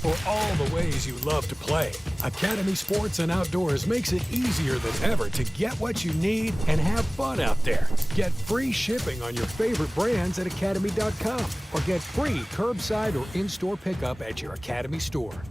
For all the ways you love to play, Academy Sports and Outdoors makes it easier than ever to get what you need and have fun out there. Get free shipping on your favorite brands at academy.com or get free curbside or in-store pickup at your Academy store.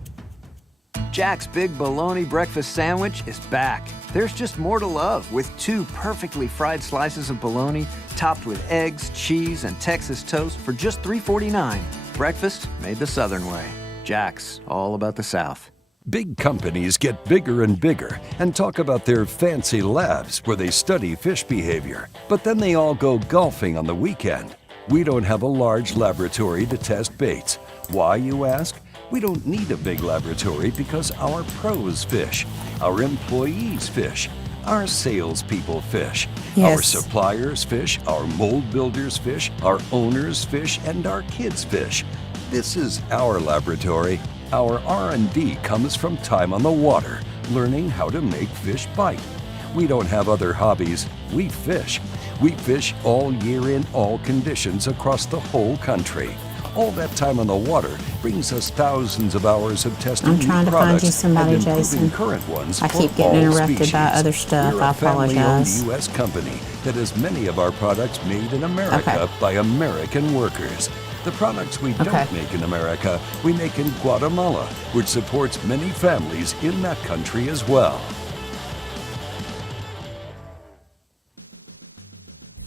Jack's Big Bologna Breakfast Sandwich is back. There's just more to love with 2 perfectly fried slices of bologna topped with eggs, cheese, and Texas toast for just $3.49. Breakfast made the Southern way. Jack's, all about the South. Big companies get bigger and bigger and talk about their fancy labs where they study fish behavior. But then they all go golfing on the weekend. We don't have a large laboratory to test baits. Why, you ask? We don't need a big laboratory because our pros fish, our employees fish, our salespeople fish, our suppliers fish, our mold builders fish, our owners fish, and our kids fish. This is our laboratory. Our R&D comes from time on the water, learning how to make fish bite. We don't have other hobbies. We fish. We fish all year in all conditions across the whole country. All that time on the water brings us thousands of hours of testing I'm trying new to find products you somebody, and improving Jason. current ones I for keep getting all interrupted species. by other stuff. We're I a family-owned apologize. U.S. company that has many of our products made in America by American workers. The products we don't make in America, we make in Guatemala, which supports many families in that country as well.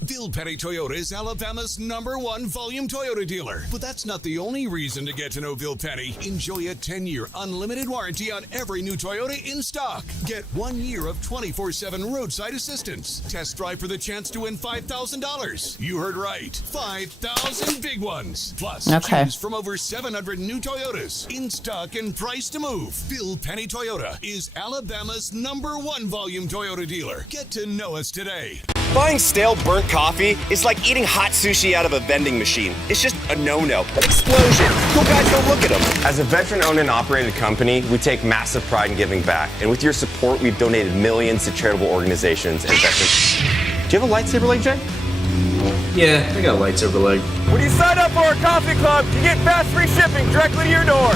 Bill Petty Toyota is Alabama's #1 volume Toyota dealer. But that's not the only reason to get to know Bill Petty. Enjoy a 10-year unlimited warranty on every new Toyota in stock. Get 1 year of 24/7 roadside assistance. Test drive for the chance to win $5,000. You heard right. 5,000 big ones. Plus, choose from over 700 new Toyotas in stock and priced to move. Bill Petty Toyota is Alabama's #1 volume Toyota dealer. Get to know us today. Buying stale burnt coffee is like eating hot sushi out of a vending machine. It's just a no-no. Explosion. Cool guys don't look at them. As a veteran-owned and operated company, we take massive pride in giving back. And with your support, we've donated millions to charitable organizations and veterans. Do you have a lightsaber leg, Jay? Yeah, I got lights over leg. When you sign up for our coffee club, you get fast free shipping directly to your door.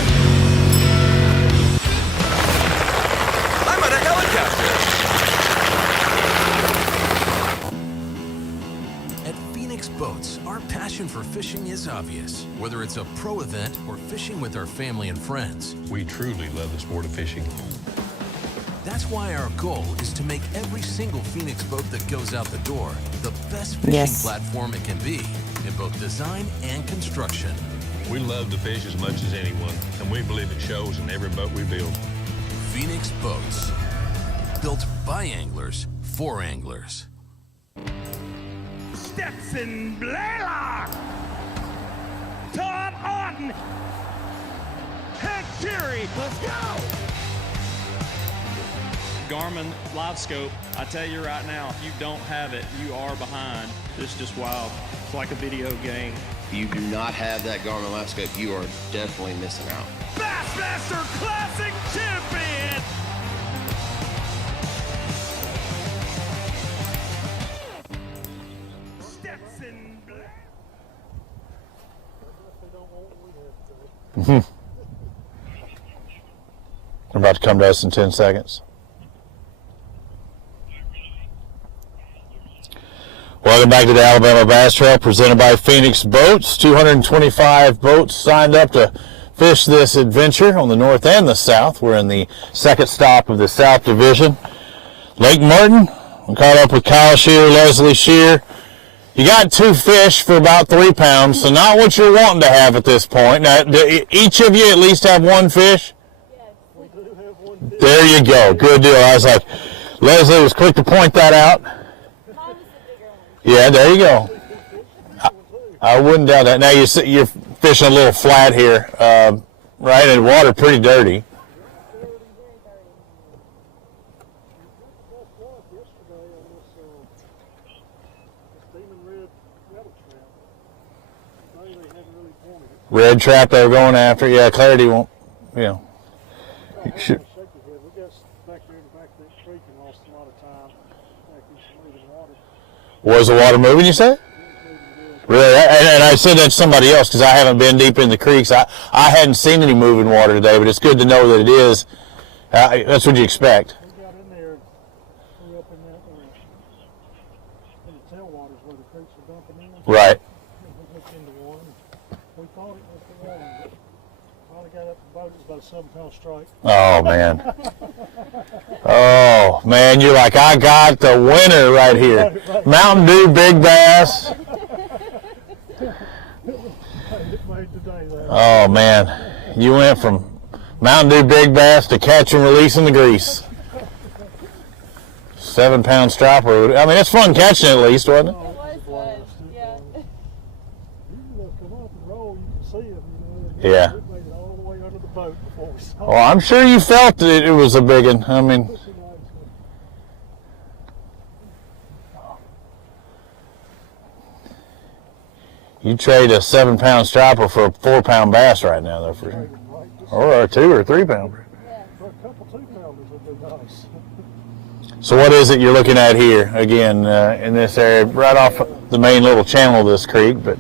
I'm on a helicopter. At Phoenix Boats, our passion for fishing is obvious. Whether it's a pro event or fishing with our family and friends, We truly love the sport of fishing. that's why our goal is to make every single Phoenix boat that goes out the door the best fishing Yes. platform it can be in both design and construction. We love to fish as much as anyone, and we believe it shows in every boat we build. Phoenix Boats, built by anglers for anglers. Stetson Blaylock, Todd Auden, Head Fury, let's go! Garmin Live Scope, I tell you right now, if you don't have it, you are behind. It's just wild. It's like a video game. If you do not have that Garmin Live Scope, you are definitely missing out. Bassmaster Classic Champion! Stetson They're about to come to us in 10 seconds. Welcome back to the Alabama Bass Trail, presented by Phoenix Boats. 225 boats signed up to fish this adventure on the north and the south. We're in the second stop of the South Division. Lake Martin. We caught up with Kyle Shear, Leslie Shear. You got 2 fish for about 3 pounds, so not what you're wanting to have at this point. Now, do each of you at least have 1 fish? There you go. Good deal. I was like, Leslie was quick to point that out. Yeah, there you go. I wouldn't doubt that. Now you're fishing a little flat here, right? And the water pretty dirty. Red trap they were going after. Yeah, Clarity won't. Yeah. Should. Was the water moving, you say? Really? And I said that to somebody else because I haven't been deep in the creeks. I hadn't seen any moving water today, but it's good to know that it is. That's what you expect. We got in there, we up in that in the tailwaters where the creeks were dumping in. Right. We looked into one. We thought it was the one. Finally got up the boat. It was about a 7-pound strike. Oh, man. Oh, man, you're like, I got the winner right here. Mountain Dew Big Bass. Oh, man. You went from Mountain Dew Big Bass to catch and releasing the grease. 7-pound striper. I mean, it's fun catching at least, wasn't it? It was fun, yeah. You can come up and roll, you can see them. Yeah. We made it all the way under the boat before we saw Well, I'm sure you felt that it was a big one. I mean, you trade a 7-pound striper for a 4-pound bass right now, though, for sure. Or a 2 or 3 pounder. For a couple 2-pounders would be nice. So what is it you're looking at here, again, in this area, right off the main little channel of this creek, but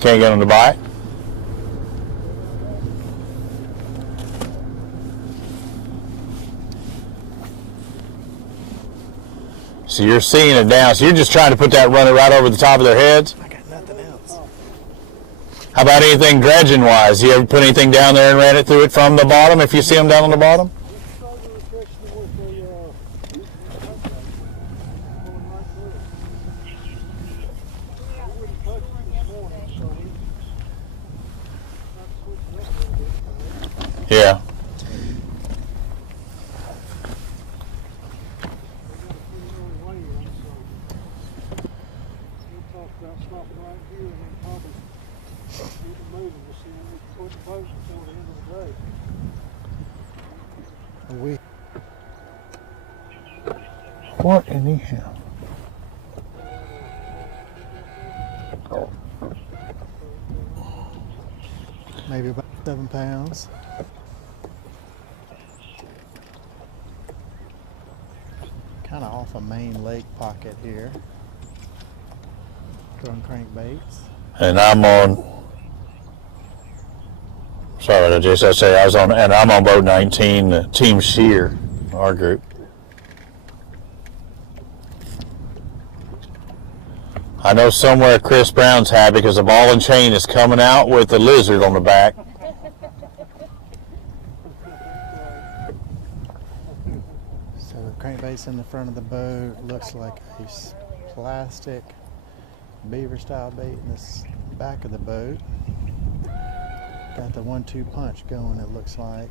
can't get them to bite? So you're seeing it down. So you're just trying to put that runner right over the top of their heads? I got nothing else. How about anything dredging wise? You ever put anything down there and ran it through it from the bottom if you see them down on the bottom? Yeah. What in the hell? maybe about 7 pounds. Kind of off a main lake pocket here. Throwing crankbaits. And I'm on. Sorry, I say I was on, and I'm on boat 19, Team Shear, our group. I know somewhere Chris Brown's happy because the ball and chain is coming out with a lizard on the back. So the crankbait's in the front of the boat. Looks like a plastic beaver style bait in this back of the boat. Got the 1-2 punch going, it looks like.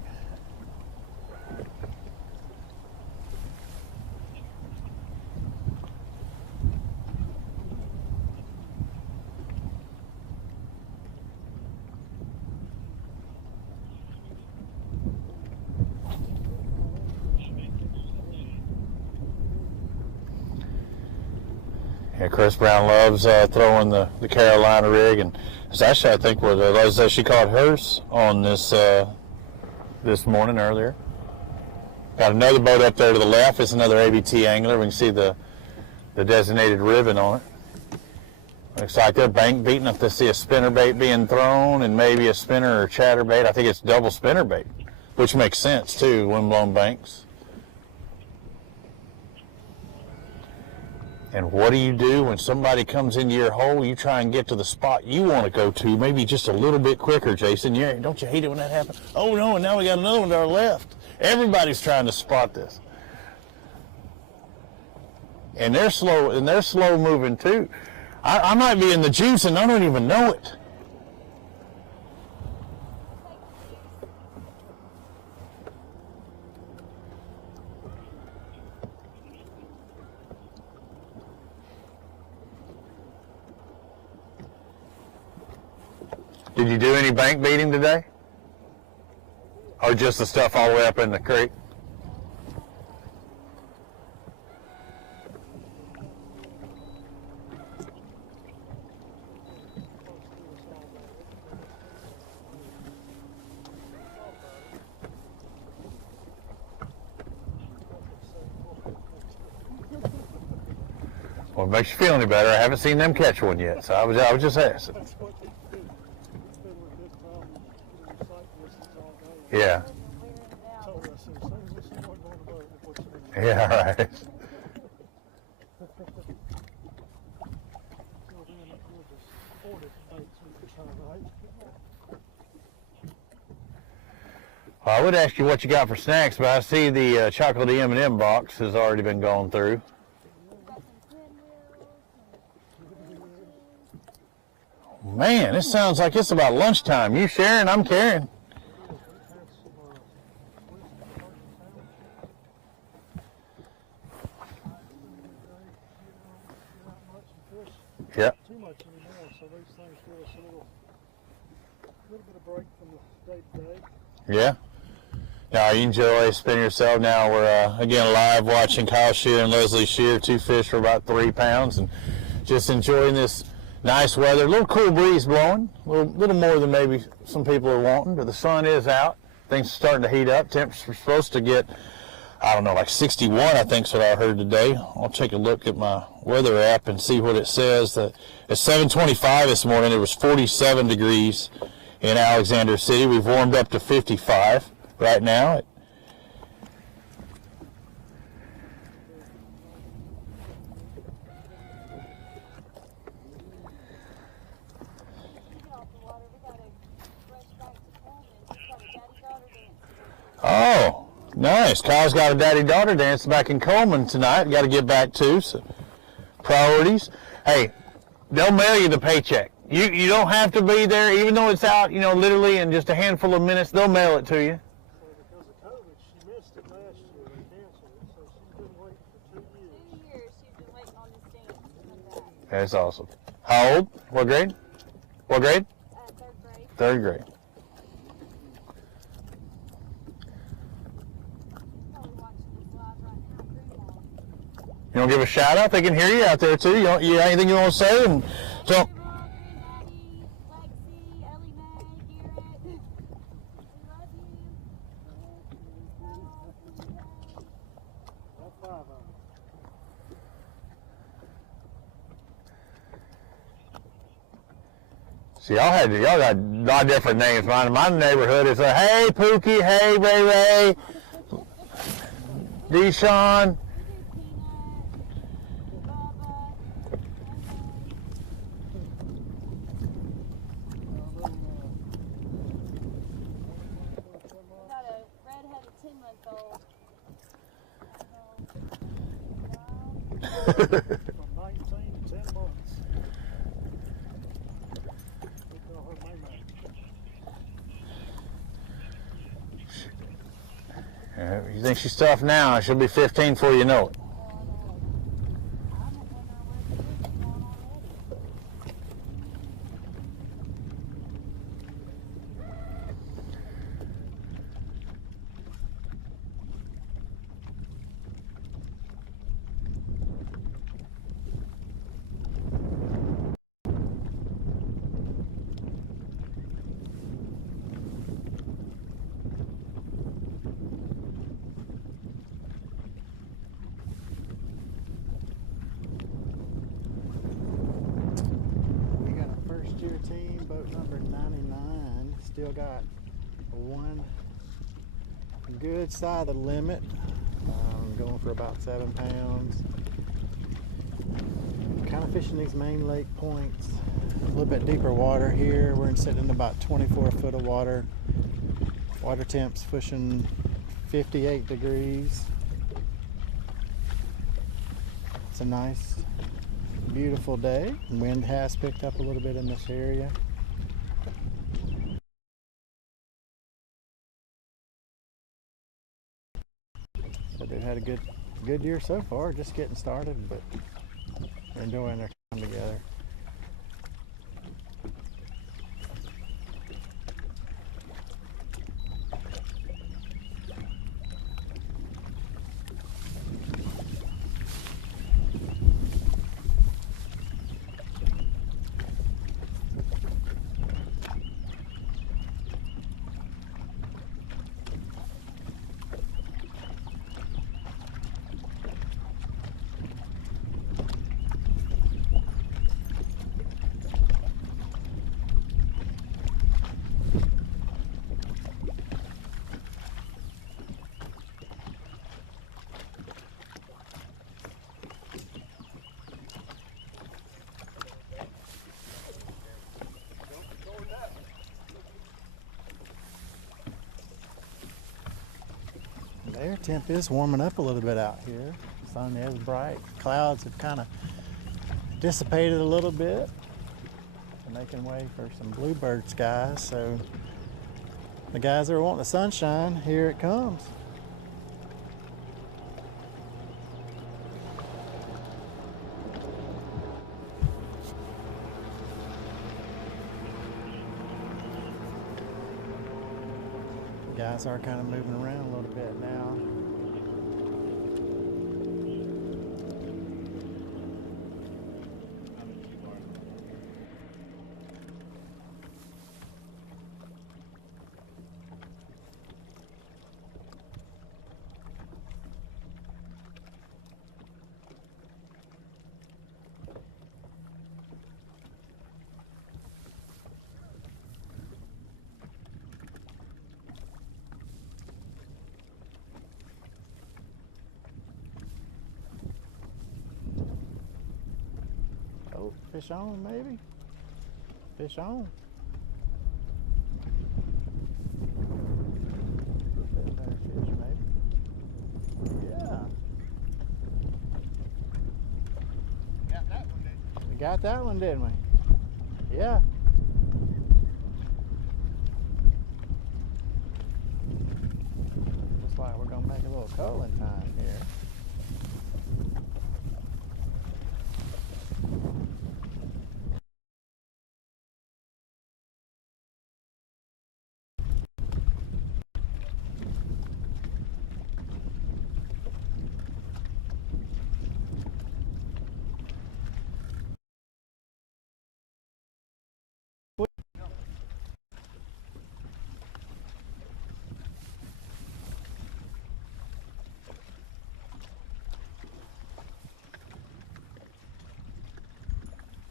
Yeah, Chris Brown loves throwing the Carolina rig, and it's actually, I think, what she caught hers on this this morning earlier. Got another boat up there to the left. It's another ABT angler. We can see the designated ribbon on it. Looks like they're bank beating if they see a spinnerbait being thrown and maybe a spinner or chatterbait. I think it's double spinnerbait, which makes sense too, windblown banks. And what do you do when somebody comes into your hole? You try and get to the spot you want to go to, maybe just a little bit quicker, Jason. Yeah, don't you hate it when that happens? Oh no, and now we got another one to our left. Everybody's trying to spot this. And they're slow moving too. I might be in the juice and I don't even know it. Did you do any bank beating today? Or just the stuff all the way up in the creek? Well, it makes you feel any better. I haven't seen them catch one yet, so I was just asking. Yeah. Yeah, right. Well, I would ask you what you got for snacks, but I see the chocolate M&M box has already been gone through. Man, this sounds like it's about lunchtime. You sharing, I'm carrying. Yep. Too much anymore, so these things give us a little bit of break from the day-to-day. Yeah. Now you enjoy spinning yourself. Now we're again live watching Kyle Shear and Leslie Shear, two fish for about 3 pounds, and just enjoying this nice weather. A little cool breeze blowing, a little more than maybe some people are wanting, but the sun is out. Things are starting to heat up. Temps are supposed to get, I don't know, like 61, I think is what I heard today. I'll take a look at my weather app and see what it says. At 7:25 this morning, it was 47 degrees in Alexander City. We've warmed up to 55 right now. Oh, nice. Kyle's got a daddy-daughter dance back in Coleman tonight. Got to get back to, so priorities. Hey, they'll mail you the paycheck. You don't have to be there, even though it's out, literally in just a handful of minutes. They'll mail it to you. Because of COVID, she missed it last year. They canceled it, so she's been waiting for 2 years. 2 years she's been waiting on this dance to come back. That's awesome. How old? What grade? What grade? 3rd grade. 3rd grade. You don't give a shout out? They can hear you out there too. You got anything you want to say? And so, See, y'all got a lot of different names. My neighborhood is a hey Pookie, hey Ray Ray, Deshaun. Got a red-headed 10-month-old. From 19 to 10 months. We call her May May. You think she's tough now? She'll be 15 before you know it. We got a first-year team, boat number 99. Still got one good side of the limit. Going for about 7 pounds. Kind of fishing these main lake points. A little bit deeper water here. We're sitting in about 24 foot of water. Water temps pushing 58 degrees. It's a nice, beautiful day. Wind has picked up a little bit in this area. So they've had a good year so far, just getting started, but they're enjoying their time together. The air temp is warming up a little bit out here. The sun is bright. Clouds have kind of dissipated a little bit. They're making way for some bluebird skies. So the guys that are wanting the sunshine, here it comes. Guys are kind of moving around a little bit now. Oh, fish on maybe? Fish on. Bit better fish maybe. Yeah. Got that one, didn't you? We got that one, didn't we? Yeah. Looks like we're gonna make a little culling time here.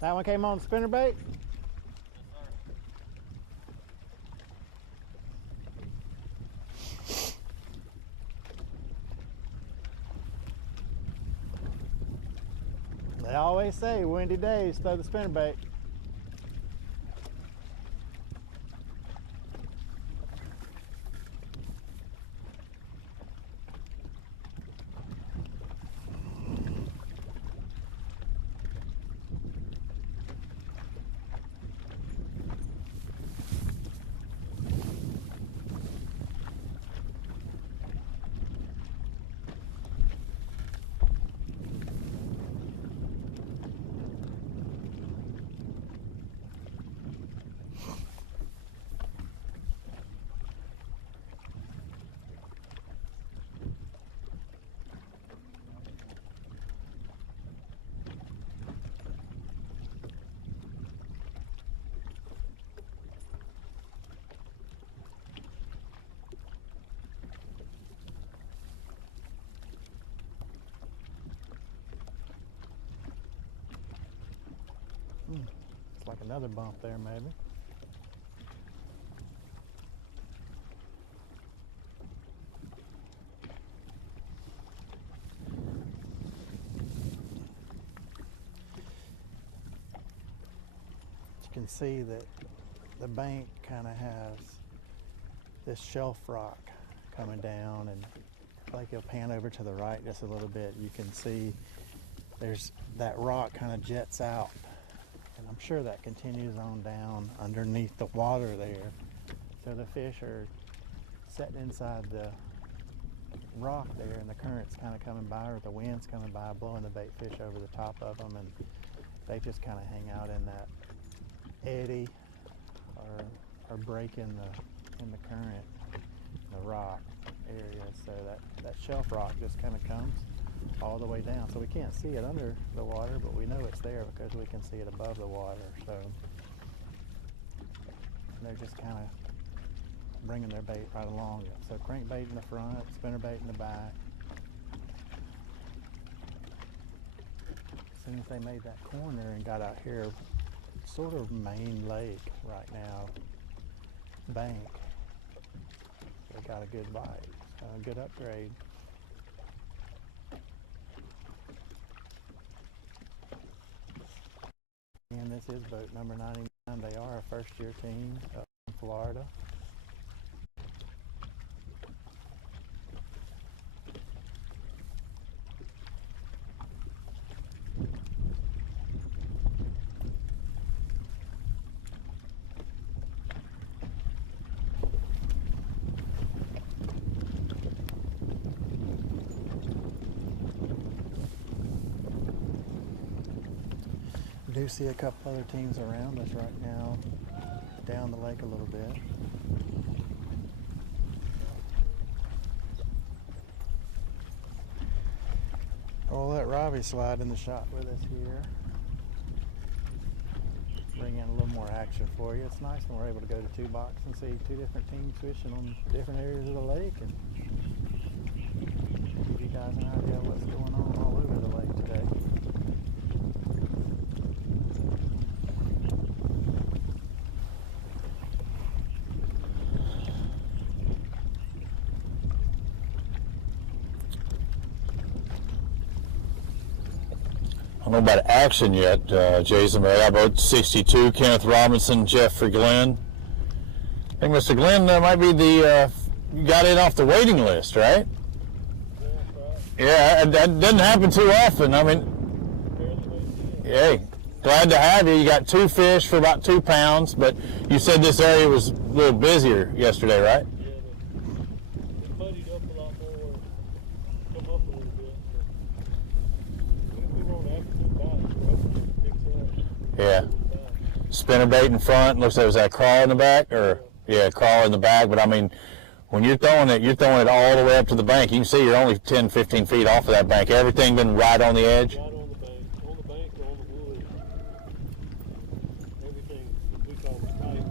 That one came on spinnerbait? They always say windy days, throw the spinnerbait. It's like another bump there, maybe. You can see that the bank kind of has this shelf rock coming down, and like you'll pan over to the right just a little bit, you can see there's that rock kind of jets out. And I'm sure that continues on down underneath the water there. So the fish are sitting inside the rock there, and the current's kind of coming by, or the wind's coming by, blowing the bait fish over the top of them, and they just kind of hang out in that eddy or break in the current, the rock area. So that shelf rock just kind of comes all the way down. So we can't see it under the water, but we know it's there because we can see it above the water. So they're just kind of bringing their bait right along it. So crankbait in the front, spinnerbait in the back. As soon as they made that corner and got out here, sort of main lake right now, bank, they got a good bite, a good upgrade. And this is boat number 99. They are a first-year team up in Florida. I do see a couple other teams around us right now, down the lake a little bit. We'll let Robbie slide in the shot with us here. Bring in a little more action for you. It's nice when we're able to go to two box and see two different teams fishing on different areas of the lake, and give you guys an idea of what's going on all over the lake today. I don't know about action yet, Jason, but I got 62, Kenneth Robinson, Jeffrey Glenn. I think Mr. Glenn might be the, got in off the waiting list, right? Yeah, that doesn't happen too often. I mean, hey, glad to have you. You got 2 fish for about 2 pounds, but you said this area was a little busier yesterday, right? Yeah. Spinnerbait in front. Looks like, was that crawl in the back? Or yeah, crawl in the back. But I mean, when you're throwing it all the way up to the bank. You can see you're only 10, 15 feet off of that bank. Everything been right on the edge? Right on the bank. On the bank or on the wood. Everything we call tight.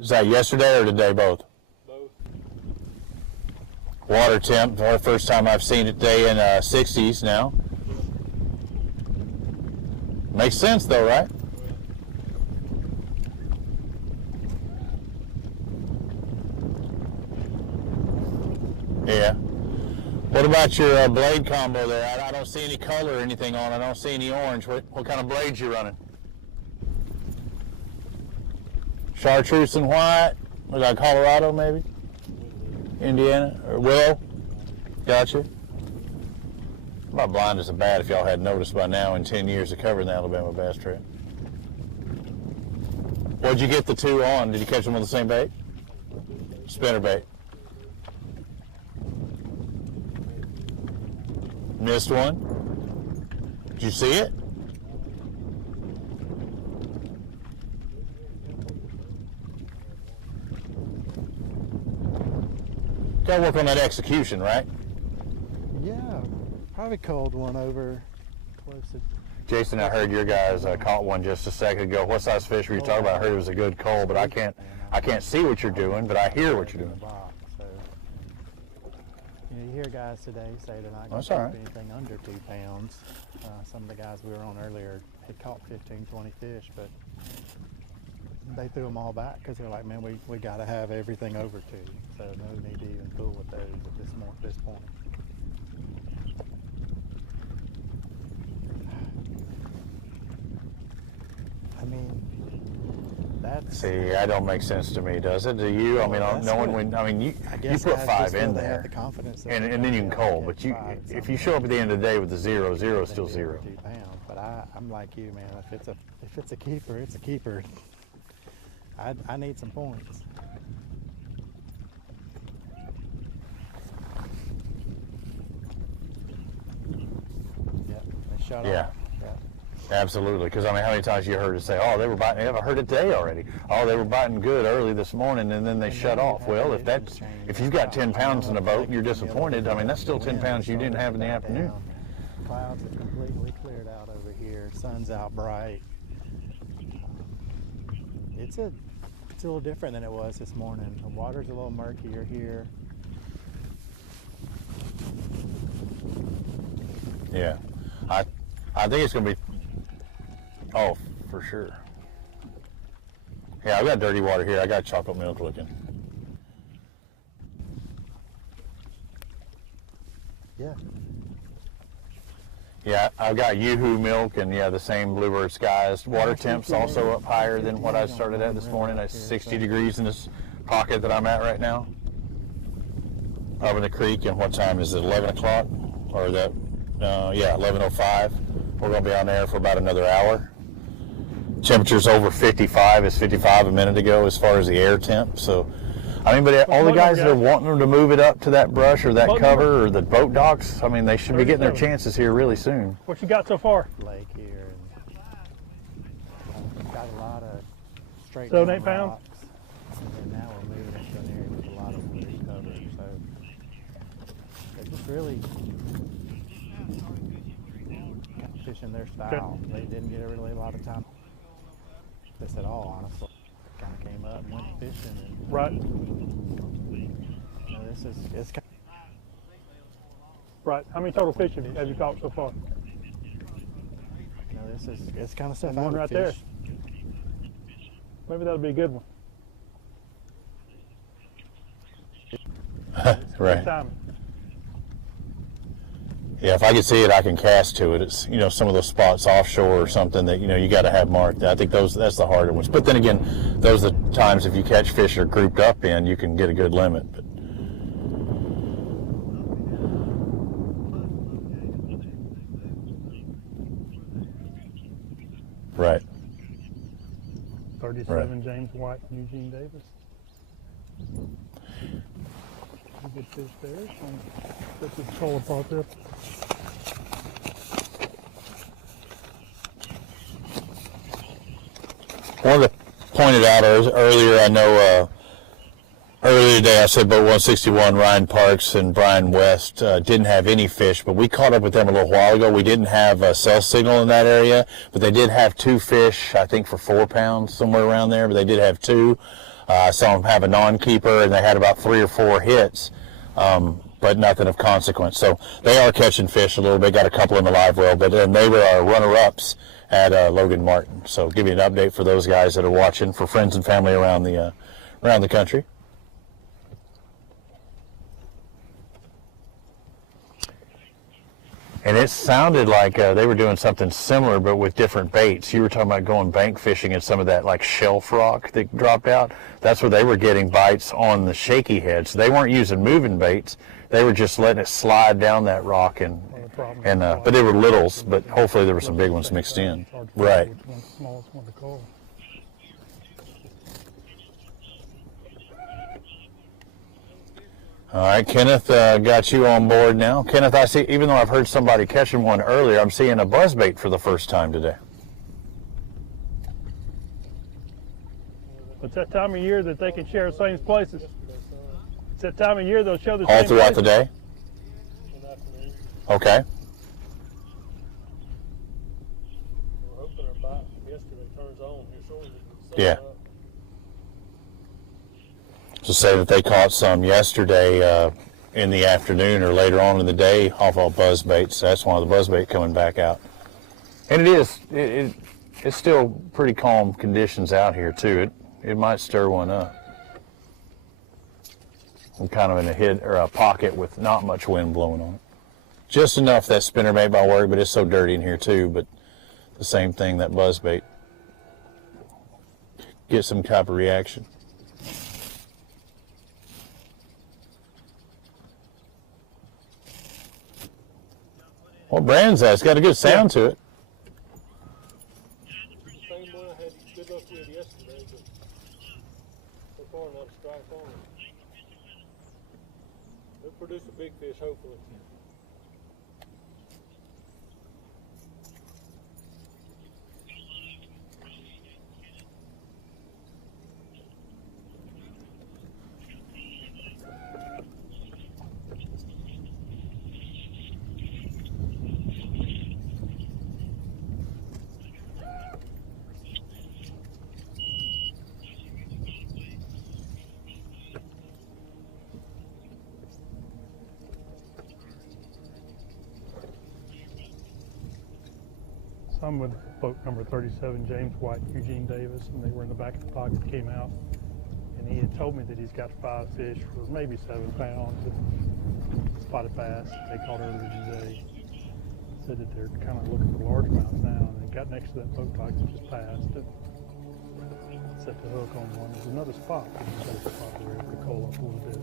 Is that yesterday or today, both? Both. Water temp, for the first time I've seen it today in 60s now. Makes sense though, right? Yeah. What about your blade combo there? I don't see any color or anything on it. I don't see any orange. What kind of blades you running? Chartreuse and white? Was that Colorado maybe? Indiana? Or Willow? Gotcha. My blinders are bad if y'all hadn't noticed by now in 10 years of covering the Alabama Bass Trail. What'd you get the two on? Did you catch them on the same bait? Spinner bait. Missed one? Did you see it? Gotta work on that execution, right? Yeah, probably called one over close to. Jason, I heard your guys caught one just a second ago. What size fish were you talking about? I heard it was a good coal, but I can't see what you're doing, but I hear what you're doing. So, you hear guys today say they're not going to That's all keep right. anything under 2 pounds. Some of the guys we were on earlier had caught 15, 20 fish, but they threw them all back because they're like, man, we got to have everything over 2. So no need to even fool with those at this point. I mean, that's... See, that don't make sense to me, does it? Do you? I mean, knowing when, I mean, you put 5 in there, the confidence and then you can coal. But if you show up at the end of the day with a 0, 0 is still 0. 2 pounds. But I'm like you, man. If it's a keeper, it's a keeper. I need some points. Yeah, they shut Yeah. off. Yeah. Absolutely, because I mean, how many times you heard it say, "Oh, they were biting." I've heard it today already. Oh, they were biting good early this morning, and then they shut off. Well, if you've got 10 pounds in a boat and you're disappointed, I mean, that's still 10 pounds you didn't have in the afternoon. Clouds have completely cleared out over here. Sun's out bright. It's a little different than it was this morning. The water's a little murkier here. Yeah, I think it's going to be. Oh, for sure. Yeah, I've got dirty water here. I got chocolate milk looking. Yeah. Yeah, I've got Yoo-Hoo milk and the same Bluebird Skies. Water temp's also up higher than what I started at this morning. It's 60 degrees in this pocket that I'm at right now. Up in the creek, and what time is it, 11 o'clock? Or that, 11:05. We're going to be on there for about another hour. Temperature's over 55. It's 55 a minute ago as far as the air temp. So, I mean, but all the guys that are wanting them to move it up to that brush or that cover or the boat docks, I mean, they should be getting their chances here really soon. What you got so far? Lake here. And got a lot of straight 7, down 8 pounds? rocks. And now we're moving into an area with a lot of woody cover. So they're just really fishing their style. They didn't get really a lot of time this at all, honestly. Kind of came up and went fishing. And, right. It's kind right. How many total fish have you caught so far? it's kind of stuff one right there. Maybe that'll be a good one. Right. Time. Yeah, if I can see it, I can cast to it. It's, some of those spots offshore or something that, you got to have marked. I think that's the harder ones. But then again, those are the times if you catch fish that are grouped up in, you can get a good limit. But right. 37, right. James White, Eugene Davis. Good fish there. That's the troll apart there. Wanted to point it out earlier. I know earlier today I said boat 161, Ryan Parks and Brian West didn't have any fish, but we caught up with them a little while ago. We didn't have a cell signal in that area, but they did have 2 fish, I think for 4 pounds, somewhere around there, but they did have 2. I saw them have a non-keeper, and they had about 3 or 4 hits, but nothing of consequence. So they are catching fish a little bit, got a couple in the live well, but then they were our runner-ups at Logan Martin. So give you an update for those guys that are watching, for friends and family around the country. And it sounded like they were doing something similar, but with different baits. You were talking about going bank fishing and some of that like shelf rock that dropped out. That's where they were getting bites on the shaky head. So they weren't using moving baits. They were just letting it slide down that rock, but they were littles. But hopefully there were some big ones mixed in. Right. Smallest one to call. All right, Kenneth got you on board now. Kenneth, I see, even though I've heard somebody catching one earlier, I'm seeing a buzzbait for the first time today. It's that time of year that they can share the same places. It's that time of year they'll show the All same throughout places. the day? Okay. We're hoping our bite from yesterday turns on here shortly. Yeah. So say that they caught some yesterday in the afternoon or later on in the day off of buzzbaits. That's one of the buzzbait coming back out. And it is, it's still pretty calm conditions out here too. It might stir one up. I'm kind of in a hit or a pocket with not much wind blowing on it. Just enough that spinnerbait might work, but it's so dirty in here too. But the same thing, that buzzbait. Get some type of reaction. Well, Brand's that? It's got a good sound to it. Same one I had good luck with yesterday, but so far not a strike on it. They'll produce a big fish, hopefully. I'm with boat number 37, James White, Eugene Davis, and they were in the back of the pocket, came out, and he had told me that he's got 5 fish for maybe 7 pounds, spotted bass they caught earlier today. Said that they're kind of looking for largemouth now, and they got next to that boat dock that just passed and set the hook on one. There's another spot, there to coil up a little bit.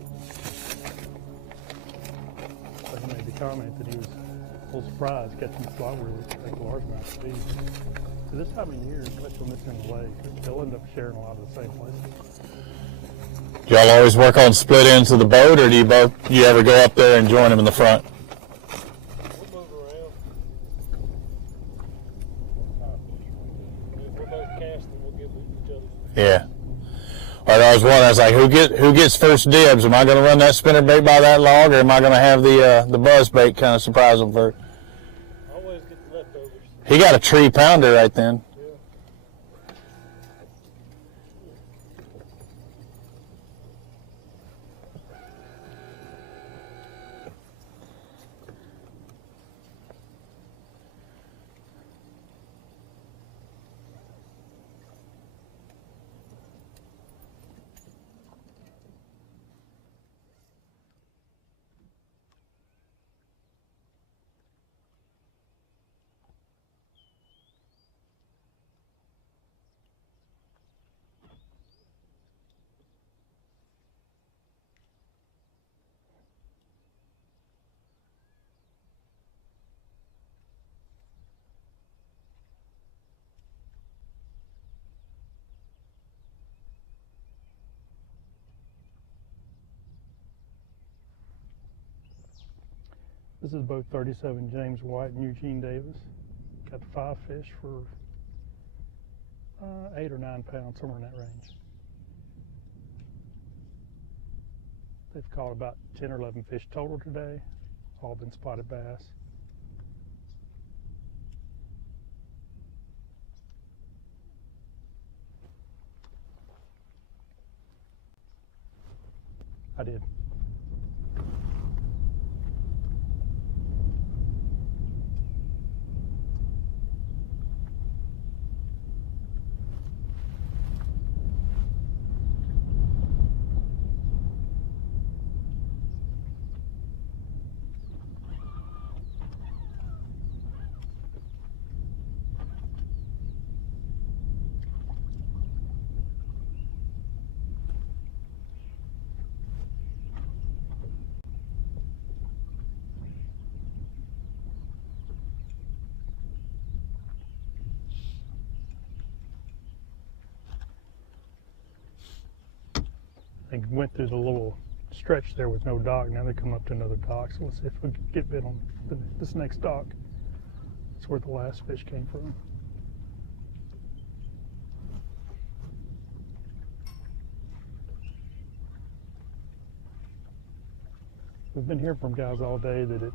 So he made the comment that he was a little surprised catching the spot where it looks like a largemouth speed. So this time of year, especially when it's in the lake, they'll end up sharing a lot of the same places. Do y'all always work on split ends of the boat, or do you ever go up there and join them in the front? We'll move around. If we're both casting, we'll get with each other. Yeah. All right, I was wondering, I was like, who gets first dibs? Am I going to run that spinnerbait by that log, or am I going to have the buzzbait kind of surprise them first? Always get the leftovers. He got a 3-pounder right then. This is boat 37, James White and Eugene Davis. Got 5 fish for 8 or 9 pounds, somewhere in that range. They've caught about 10 or 11 fish total today, all been spotted bass. I did. they went through the little stretch there with no dock. Now they come up to another dock. So let's see if we can get bit on this next dock. That's where the last fish came from. We've been hearing from guys all day that it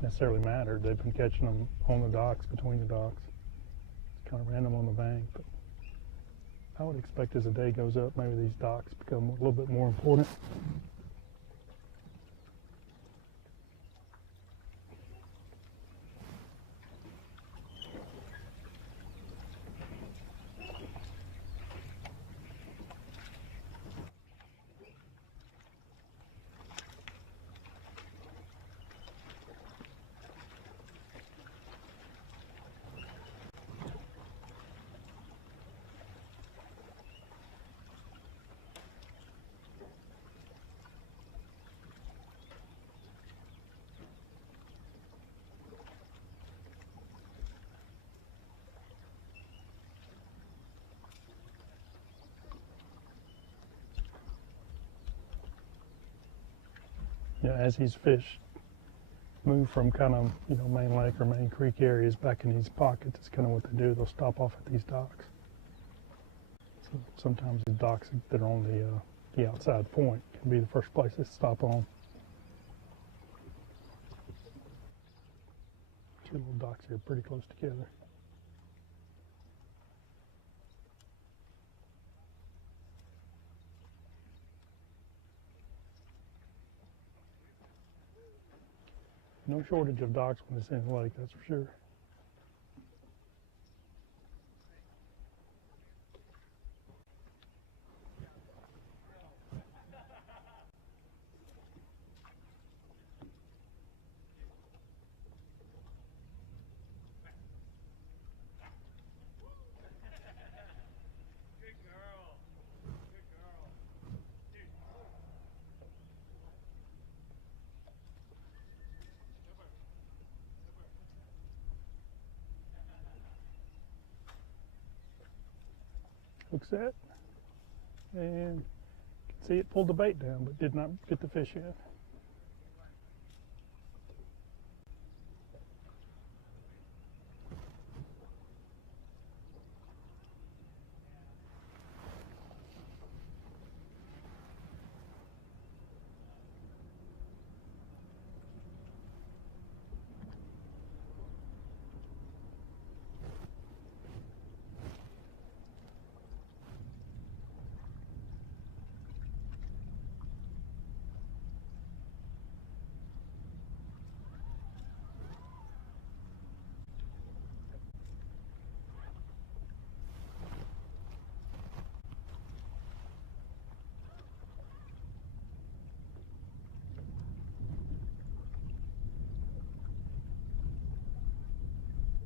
necessarily mattered. They've been catching them on the docks, between the docks. It's kind of random on the bank, but I would expect as the day goes up, maybe these docks become a little bit more important. You know, as these fish move from kind of, you know, main lake or main creek areas back in these pockets, it's kind of what they do. They'll stop off at these docks. So sometimes the docks that are on the outside point can be the first place they stop on. Two little docks here pretty close together. No shortage of docks when it's in the lake, that's for sure. Hook set, and you can see it pulled the bait down, but did not get the fish in.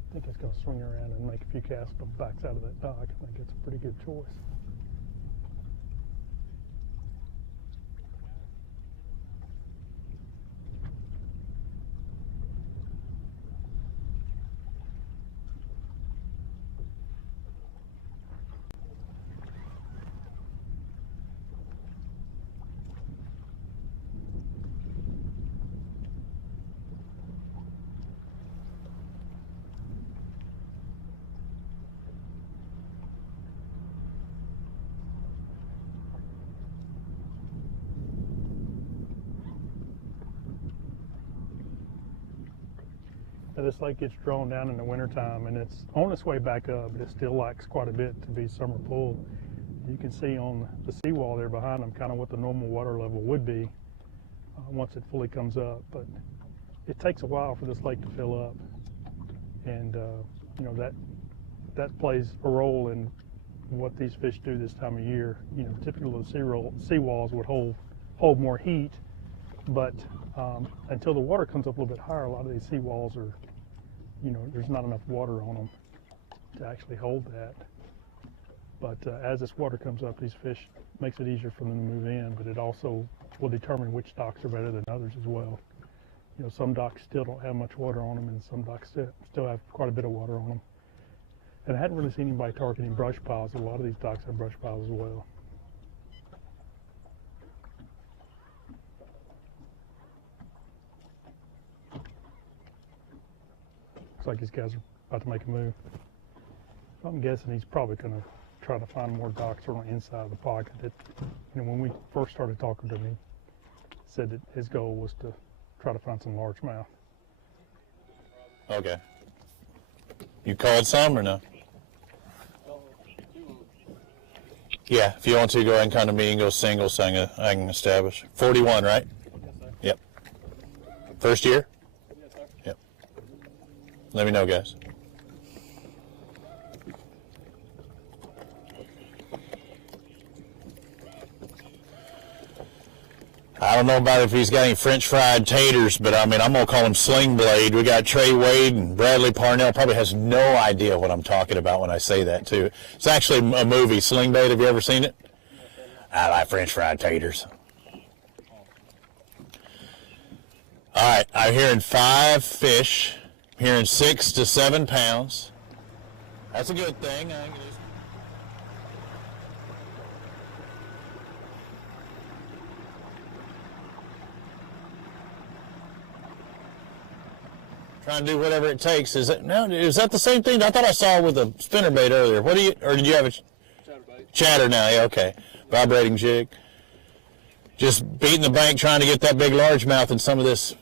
I think it's going to swing around and make a few casts on the backside of that dock. I think it's a pretty good choice. Now this lake gets drawn down in the wintertime and it's on its way back up, but it still lacks quite a bit to be summer full. You can see on the seawall there behind them kind of what the normal water level would be once it fully comes up, but it takes a while for this lake to fill up, and you know, that plays a role in what these fish do this time of year. You know, typically the seawalls would hold more heat, but until the water comes up a little bit higher, a lot of these seawalls are, you know, there's not enough water on them to actually hold that. But as this water comes up, these fish, makes it easier for them to move in, but it also will determine which docks are better than others as well. You know, some docks still don't have much water on them, and some docks still have quite a bit of water on them. And I hadn't really seen anybody targeting brush piles. A lot of these docks have brush piles as well. Looks like these guys are about to make a move. So I'm guessing he's probably going to try to find more docks on the inside of the pocket. When we first started talking to him, he said that his goal was to try to find some largemouth. Okay. You called some or no? Yeah, if you want to, go ahead and come to me and go single so I can establish. 41, right? Yes, sir. Yep. First year? Yes, sir. Yep. Let me know, guys. I don't know about if he's got any French fried taters, but I mean, I'm going to call him Sling Blade. We got Trey Wade and Bradley Parnell. Probably has no idea what I'm talking about when I say that, too. It's actually a movie, Sling Blade. Have you ever seen it? I like French fried taters. All right, I'm hearing 5 fish. I'm hearing 6 to 7 pounds. That's a good thing. Trying to do whatever it takes. Is that the same thing? I thought I saw with a spinnerbait earlier. Or did you have a chatter now? Yeah, okay. Vibrating jig. Just beating the bank trying to get that big largemouth in some of this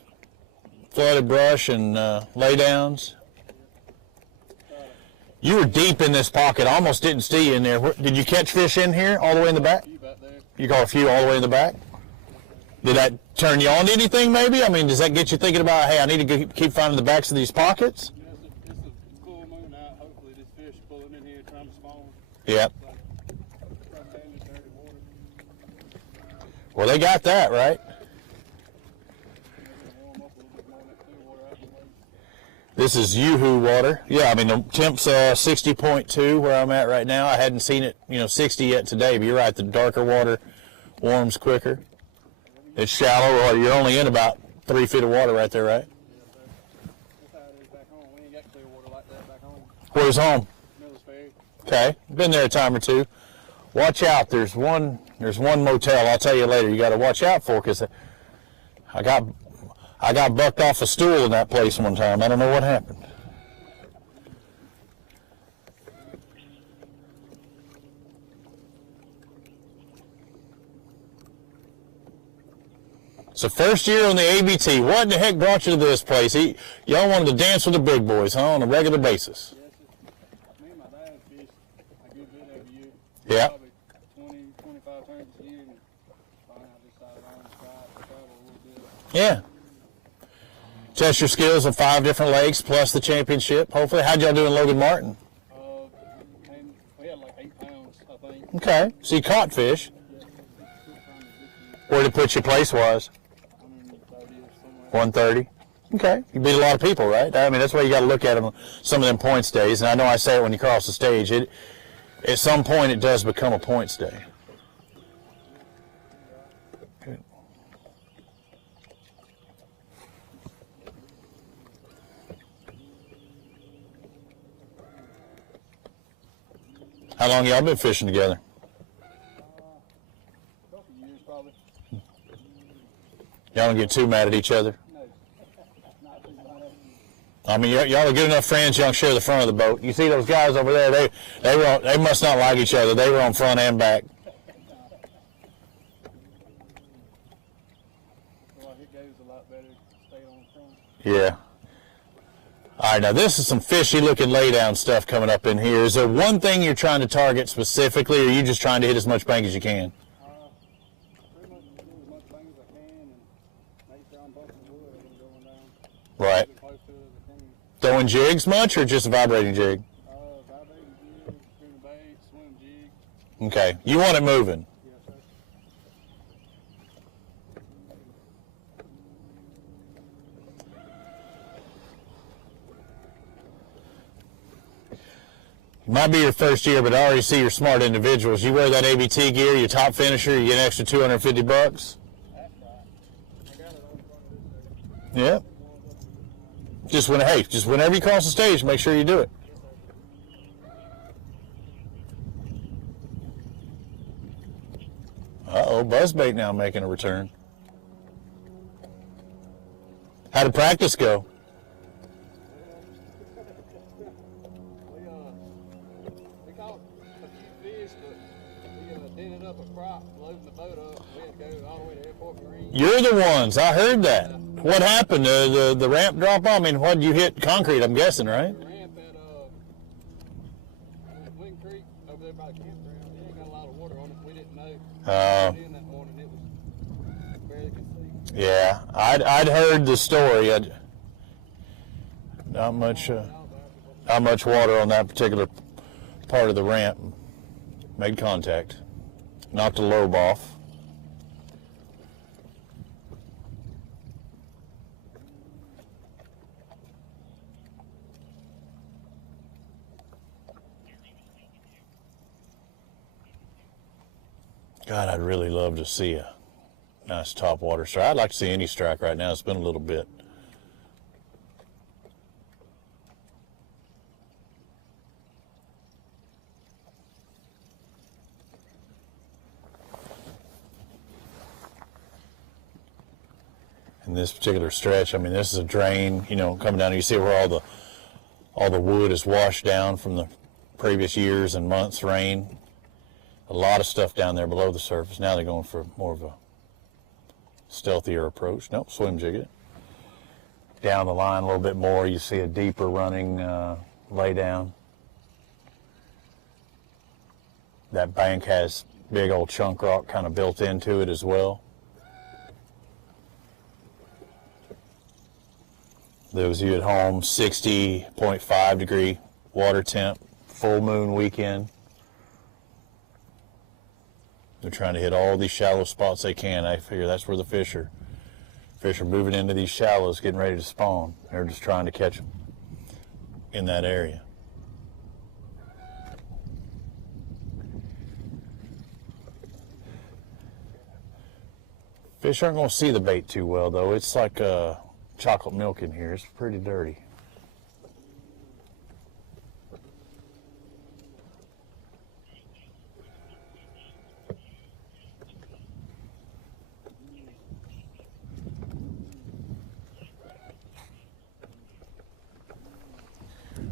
flooded brush and laydowns. You were deep in this pocket. I almost didn't see you in there. Did you catch fish in here all the way in the back? You caught a few all the way in the back? Did that turn you on to anything, maybe? I mean, does that get you thinking about, hey, I need to keep finding the backs of these pockets? Yeah, it's a full moon out. Hopefully this fish pulling in here trying to spawn. Yep. Well, they got that, right? This is Yoo-Hoo water. Yeah, I mean, the temp's 60.2 where I'm at right now. I hadn't seen it, 60 yet today, but you're right, the darker water warms quicker. It's shallow, or you're only in about 3 feet of water right there, right? Where's home? Okay, been there a time or two. Watch out, there's one motel I'll tell you later you got to watch out for, because I got bucked off a stool in that place one time. I don't know what happened. So first year on the ABT, what in the heck brought you to this place? Y'all wanted to dance with the big boys, huh, on a regular basis? Me and my dad fish a good bit every year. Yeah. Probably 20, 25 turns a year, and finally I decided I want to travel a little bit. Yeah. Test your skills on 5 different lakes plus the championship, hopefully. How'd y'all do in Logan Martin? We had like 8 pounds, I think. Okay, so you caught fish. Where did it put you place-wise? 130. Okay, you beat a lot of people, right? I mean, that's why you got to look at them, some of them points days. And I know I say it when you cross the stage. At some point, it does become a points day. Good. How long y'all been fishing together? A couple years, probably. Y'all don't get too mad at each other? I mean, y'all are good enough friends. Y'all share the front of the boat. You see those guys over there? They must not like each other. They were on front and back. Well, it goes a lot better to stay on front. Yeah. All right, now this is some fishy-looking laydown stuff coming up in here. Is there one thing you're trying to target specifically, or are you just trying to hit as much bank as you can? Pretty much do as much bank as I can, and make sure I'm busting wood as I'm going down. Right. As close to it as I can. Throwing jigs much, or just a vibrating jig? Vibrating jig, spinning bait, swim jig. Okay. You want it moving. Yes, sir. Might be your first year, but I already see you're smart individuals. You wear that ABT gear, your top finisher, you get an extra $250. That's right. I got it on front of this. Yep. Just whenever you cross the stage, make sure you do it. Uh-oh, buzzbait now making a return. How did practice go? You're the ones. I heard that. What happened? The ramp drop off? I mean, what did you hit? Concrete, I'm guessing, right? The ramp at Wind Creek over there by the campground. It ain't got a lot of water on it. We didn't know. In that morning, it was barely could see. Yeah, I'd heard the story. Not much water on that particular part of the ramp. Made contact. Knocked the lobe off. God, I'd really love to see a nice top water strike. I'd like to see any strike right now. It's been a little bit. In this particular stretch, I mean, this is a drain, you know, coming down. You see where all the wood is washed down from the previous years and months' rain. A lot of stuff down there below the surface. Now they're going for more of a stealthier approach. Nope, swim jig it. Down the line a little bit more, you see a deeper running lay down. That bank has big old chunk rock kind of built into it as well. Those of you at home, 60.5 degree water temp, full moon weekend. They're trying to hit all these shallow spots they can. I figure that's where the fish are moving into these shallows, getting ready to spawn. They're just trying to catch them in that area. Fish aren't going to see the bait too well, though. It's like chocolate milk in here. It's pretty dirty.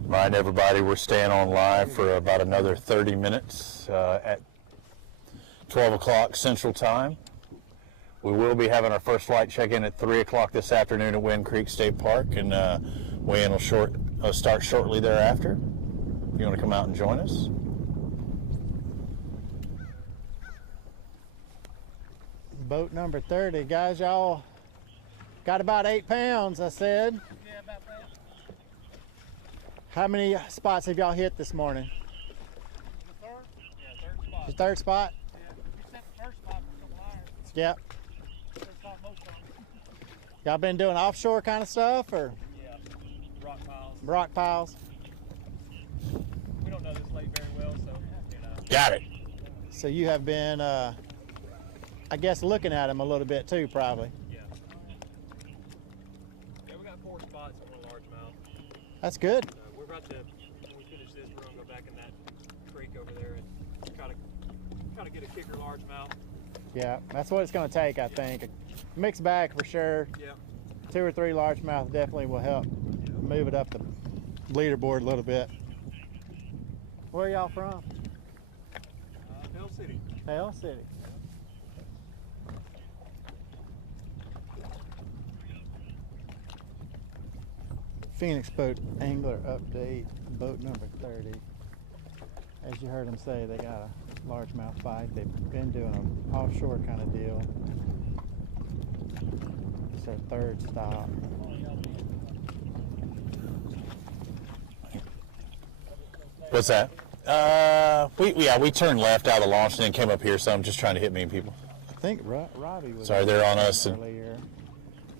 Remind everybody we're staying on live for about another 30 minutes at 12 o'clock Central Time. We will be having our first flight check-in at 3 o'clock this afternoon at Wind Creek State Park, and weigh-in will start shortly thereafter. If you want to come out and join us. Boat number 30. Guys, y'all got about 8 pounds, I said. Yeah, about that. How many spots have y'all hit this morning? The third? Yeah, third spot. The third spot? Yeah, we set the first spot for a couple hours. Yep. Third spot most of them. Y'all been doing offshore kind of stuff, or? Yeah, rock piles. Rock piles. We don't know this lake very well, so, you know. Got it. So you have been, I guess, looking at them a little bit too, probably. Yeah. Yeah, we got 4 spots on a largemouth. That's good. We're about to, when we finish this, we're going to go back in that creek over there and try to get a kicker largemouth. Yeah, that's what it's going to take, I think. A mixed bag for sure. Yeah. 2 or 3 largemouth definitely will help move it up the leaderboard a little bit. Where are y'all from? Hell City. Hell City. Phoenix Boat Angler Update, boat number 30. As you heard them say, they got a largemouth bite. They've been doing an offshore kind of deal. It's their third stop. What's that? We turned left out of the launch and then came up here, so I'm just trying to hit me people. I think Robbie was. Sorry, they're on us earlier.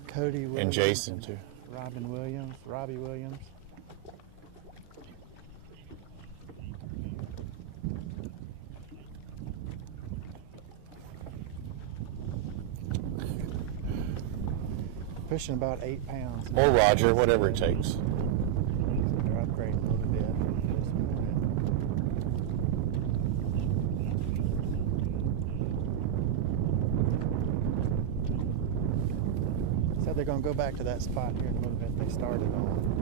Cody Williams and Jason too. Robbie Williams. Pushing about 8 pounds. Or Roger, whatever it takes. They're upgrading a little bit this morning. Said they're going to go back to that spot here in a little bit they started on.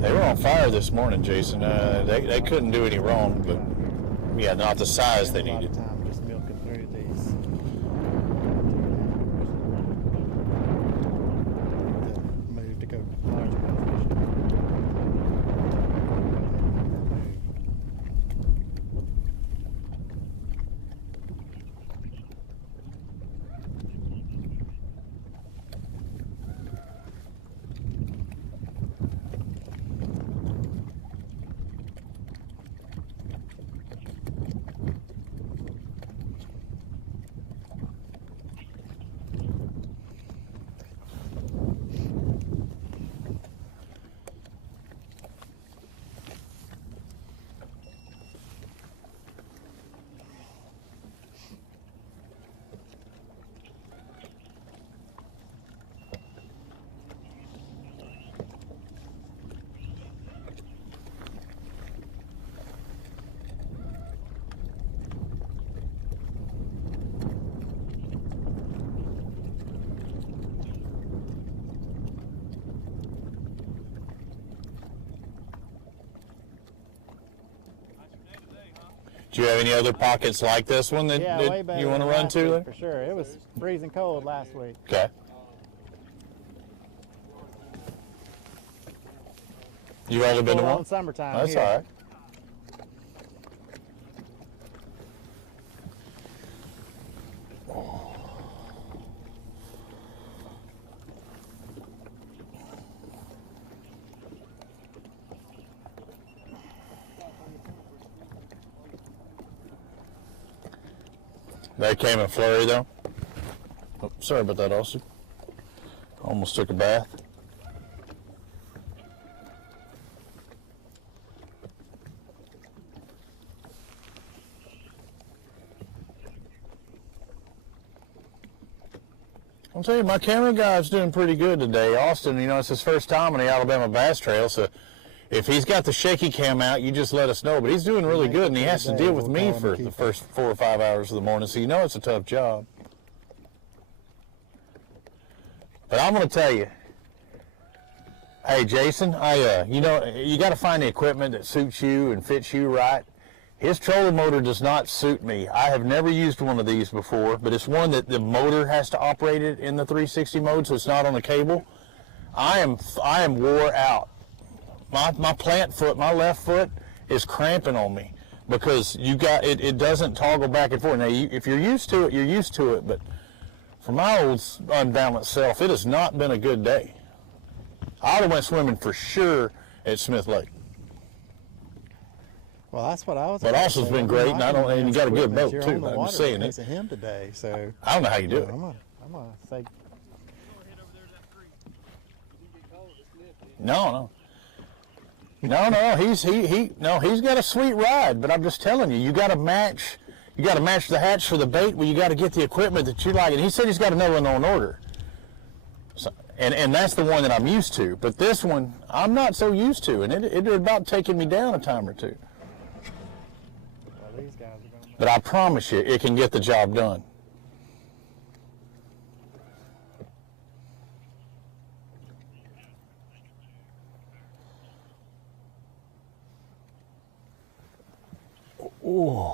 They on fire this morning, Jason. They couldn't do any wrong, but yeah, not the size they needed. Time just milking through these. Move to go larger fish. Do you have any other pockets like this one that, way that better you want to than run last to? week, for sure. It was freezing cold last week. Okay. You've only been to Full one? on summertime That's here. all right. They came in a flurry though. Oh, sorry about that, Austin. Almost took a bath. I'll tell you, my camera guy's doing pretty good today. Austin, you know, it's his first time on the Alabama Bass Trail, so if he's got the shaky cam out, you just let us know. But he's doing really good, and he has to deal with me for the first 4 or 5 hours of the morning, so you know it's a tough job. But I'm going to tell you, hey, Jason, you know, you got to find the equipment that suits you and fits you right. His trolling motor does not suit me. I have never used one of these before, but it's one that the motor has to operate it in the 360 mode, so it's not on the cable. I am wore out. My plant foot, my left foot, is cramping on me because you got it doesn't toggle back and forth. Now, if you're used to it, you're used to it, but for my old unbalanced self, it has not been a good day. I would have went swimming for sure at Smith Lake. Well, that's what I was. But Austin's been great, and you got a good boat too. I'm saying it. Of him today, so I don't know how you do it. I'm gonna say. No, he's got a sweet ride, but I'm just telling you, you got to match the hatch for the bait. Well, you got to get the equipment that you like, and he said he's got another one on order. So, and that's the one that I'm used to, but this one I'm not so used to, and it about taking me down a time or two. Well, these guys are gonna But I promise you, it can get the job done. Ooh.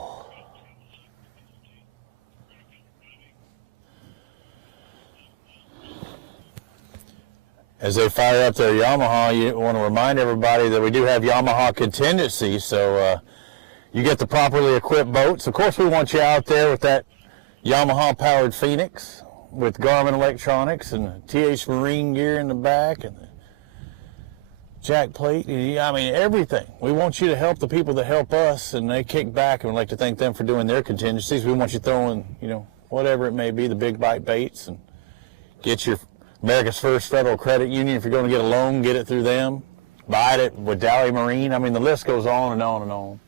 As they fire up their Yamaha, you want to remind everybody that we do have Yamaha contingency, so you get the properly equipped boats. Of course, we want you out there with that Yamaha powered Phoenix with Garmin electronics and TH Marine gear in the back and the jack plate. I mean, everything. We want you to help the people that help us, and they kick back, and we'd like to thank them for doing their contingencies. We want you throwing, you know, whatever it may be, the big bite baits, and get your America's First Federal Credit Union. If you're going to get a loan, get it through them. Buy it with Dally Marine. I mean, the list goes on and on and on.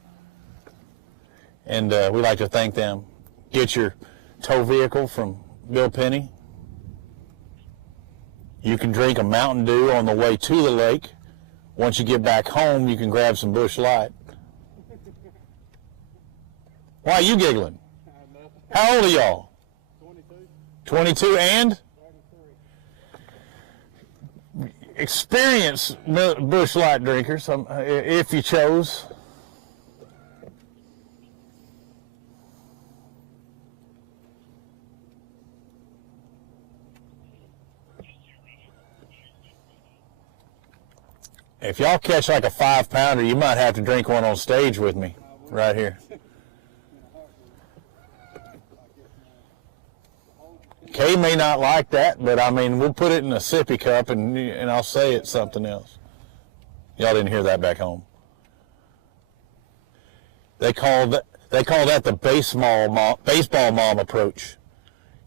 And we'd like to thank them. Get your tow vehicle from Bill Penny. You can drink a Mountain Dew on the way to the lake. Once you get back home, you can grab some Busch Light. Why are you giggling? How old are y'all? 22. 22 and? experienced Busch Light drinkers, if you chose. If y'all catch like a 5-pounder, you might have to drink one on stage with me, right here. Kay may not like that, but I mean, we'll put it in a sippy cup and I'll say it's something else. Y'all didn't hear that back home. They call that the baseball mom approach.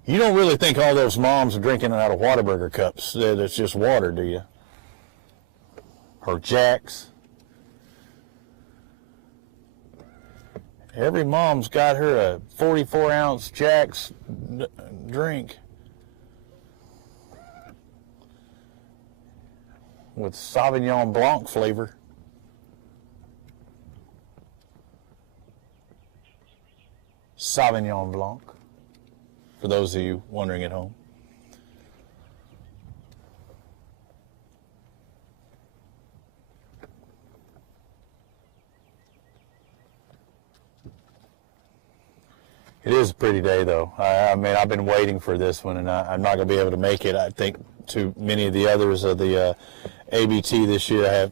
You don't really think all those moms are drinking out of Whataburger cups that it's just water, do you? Or Jack's. Every mom's got her a 44-ounce Jack's drink with Sauvignon Blanc flavor. Sauvignon Blanc, for those of you wondering at home. It is a pretty day, though. I mean, I've been waiting for this one, and I'm not going to be able to make it. I think too many of the others of the ABT this year have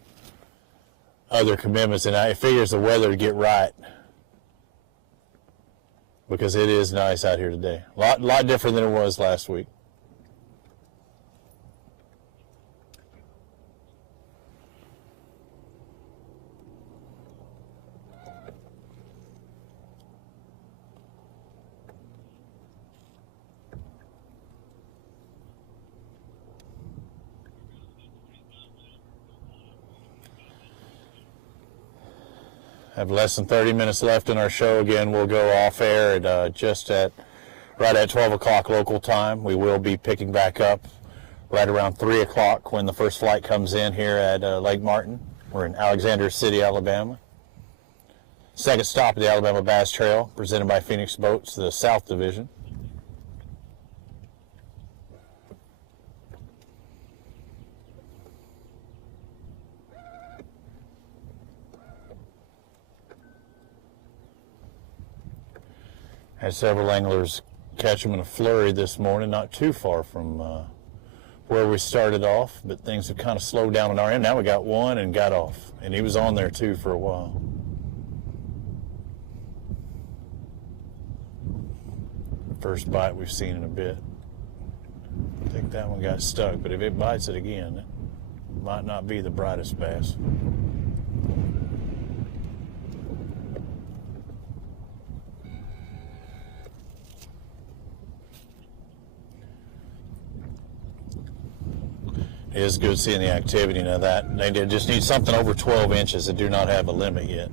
other commitments, and it figures the weather to get right because it is nice out here today. A lot different than it was last week. Have less than 30 minutes left in our show. Again, we'll go off air at right at 12 o'clock local time. We will be picking back up right around 3 o'clock when the first flight comes in here at Lake Martin. We're in Alexander City, Alabama. Second stop of the Alabama Bass Trail, presented by Phoenix Boats, the South Division. Had several anglers catch them in a flurry this morning, not too far from where we started off, but things have kind of slowed down on our end. Now we got one and got off, and he was on there too for a while. First bite we've seen in a bit. I think that one got stuck, but if it bites it again, it might not be the brightest bass. It is good seeing the activity. Now that they just need something over 12 inches that do not have a limit yet.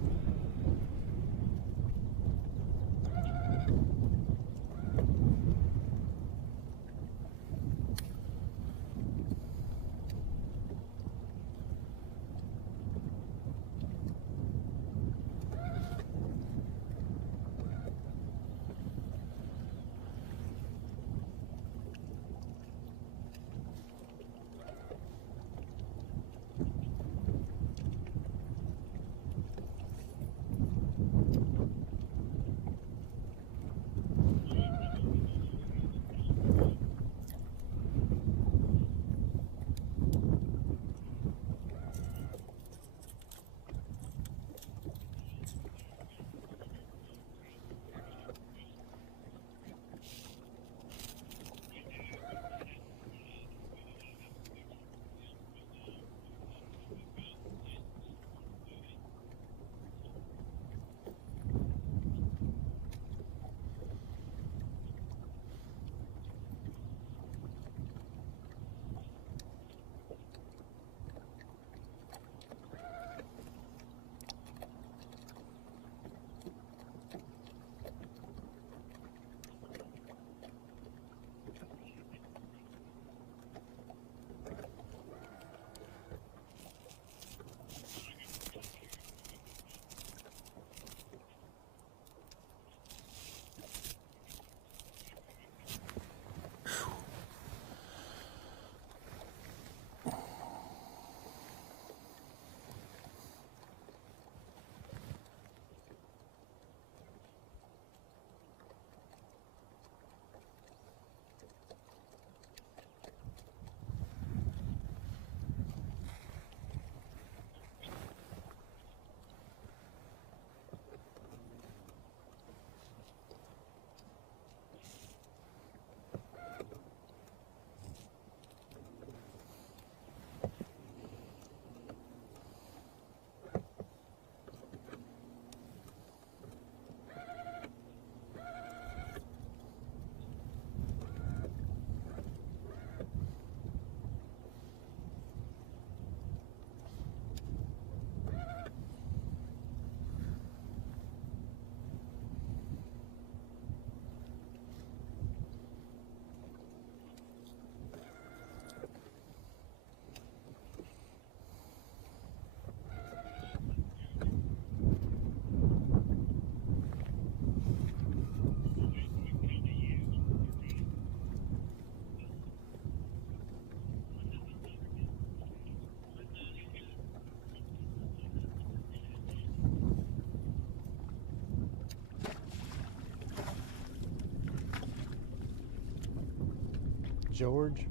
George.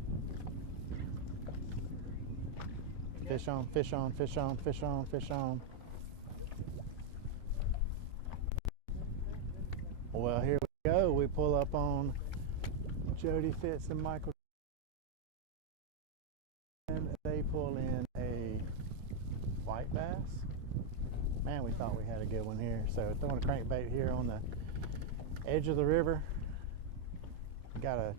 Fish on, fish on, fish on, fish on, fish on. Well, here we go. We pull up on Jody Fitz and Michael. And they pull in a white bass. Man, we thought we had a good one here. So throwing a crankbait here on the edge of the river. Got a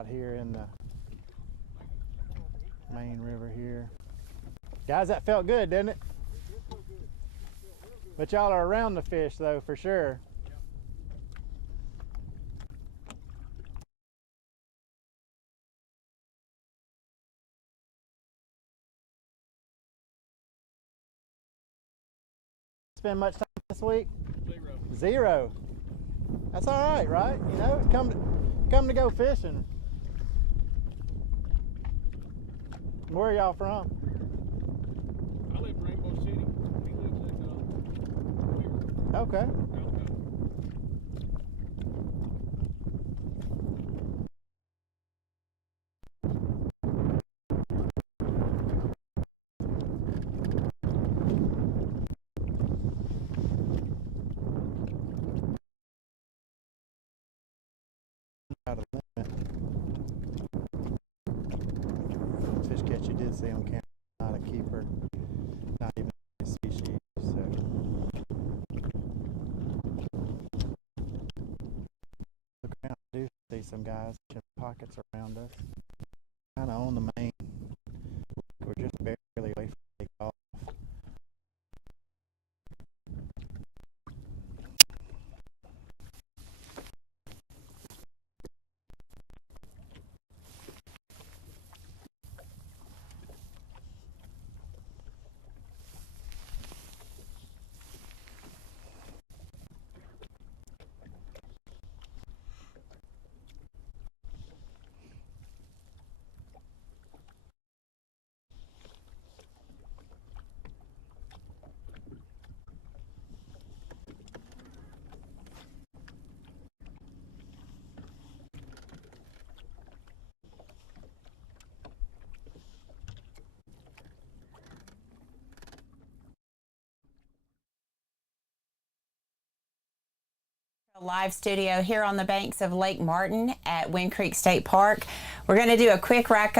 out here in the main river here. Guys, that felt good, didn't it? But y'all are around the fish though, for sure. Spend much time this week? Zero. That's all right, right? You know, come to go fishing. Where are y'all from? I live in Rainbow City. He lives in Okay. Out of limit. Fish catch you did see on camera, not a keeper, not even a species. So look around, I do see some guys in pockets around us, kind of on the main. We're just barely away from take off. Live studio here on the banks of Lake Martin at Wind Creek State Park. We're going to do a quick wrap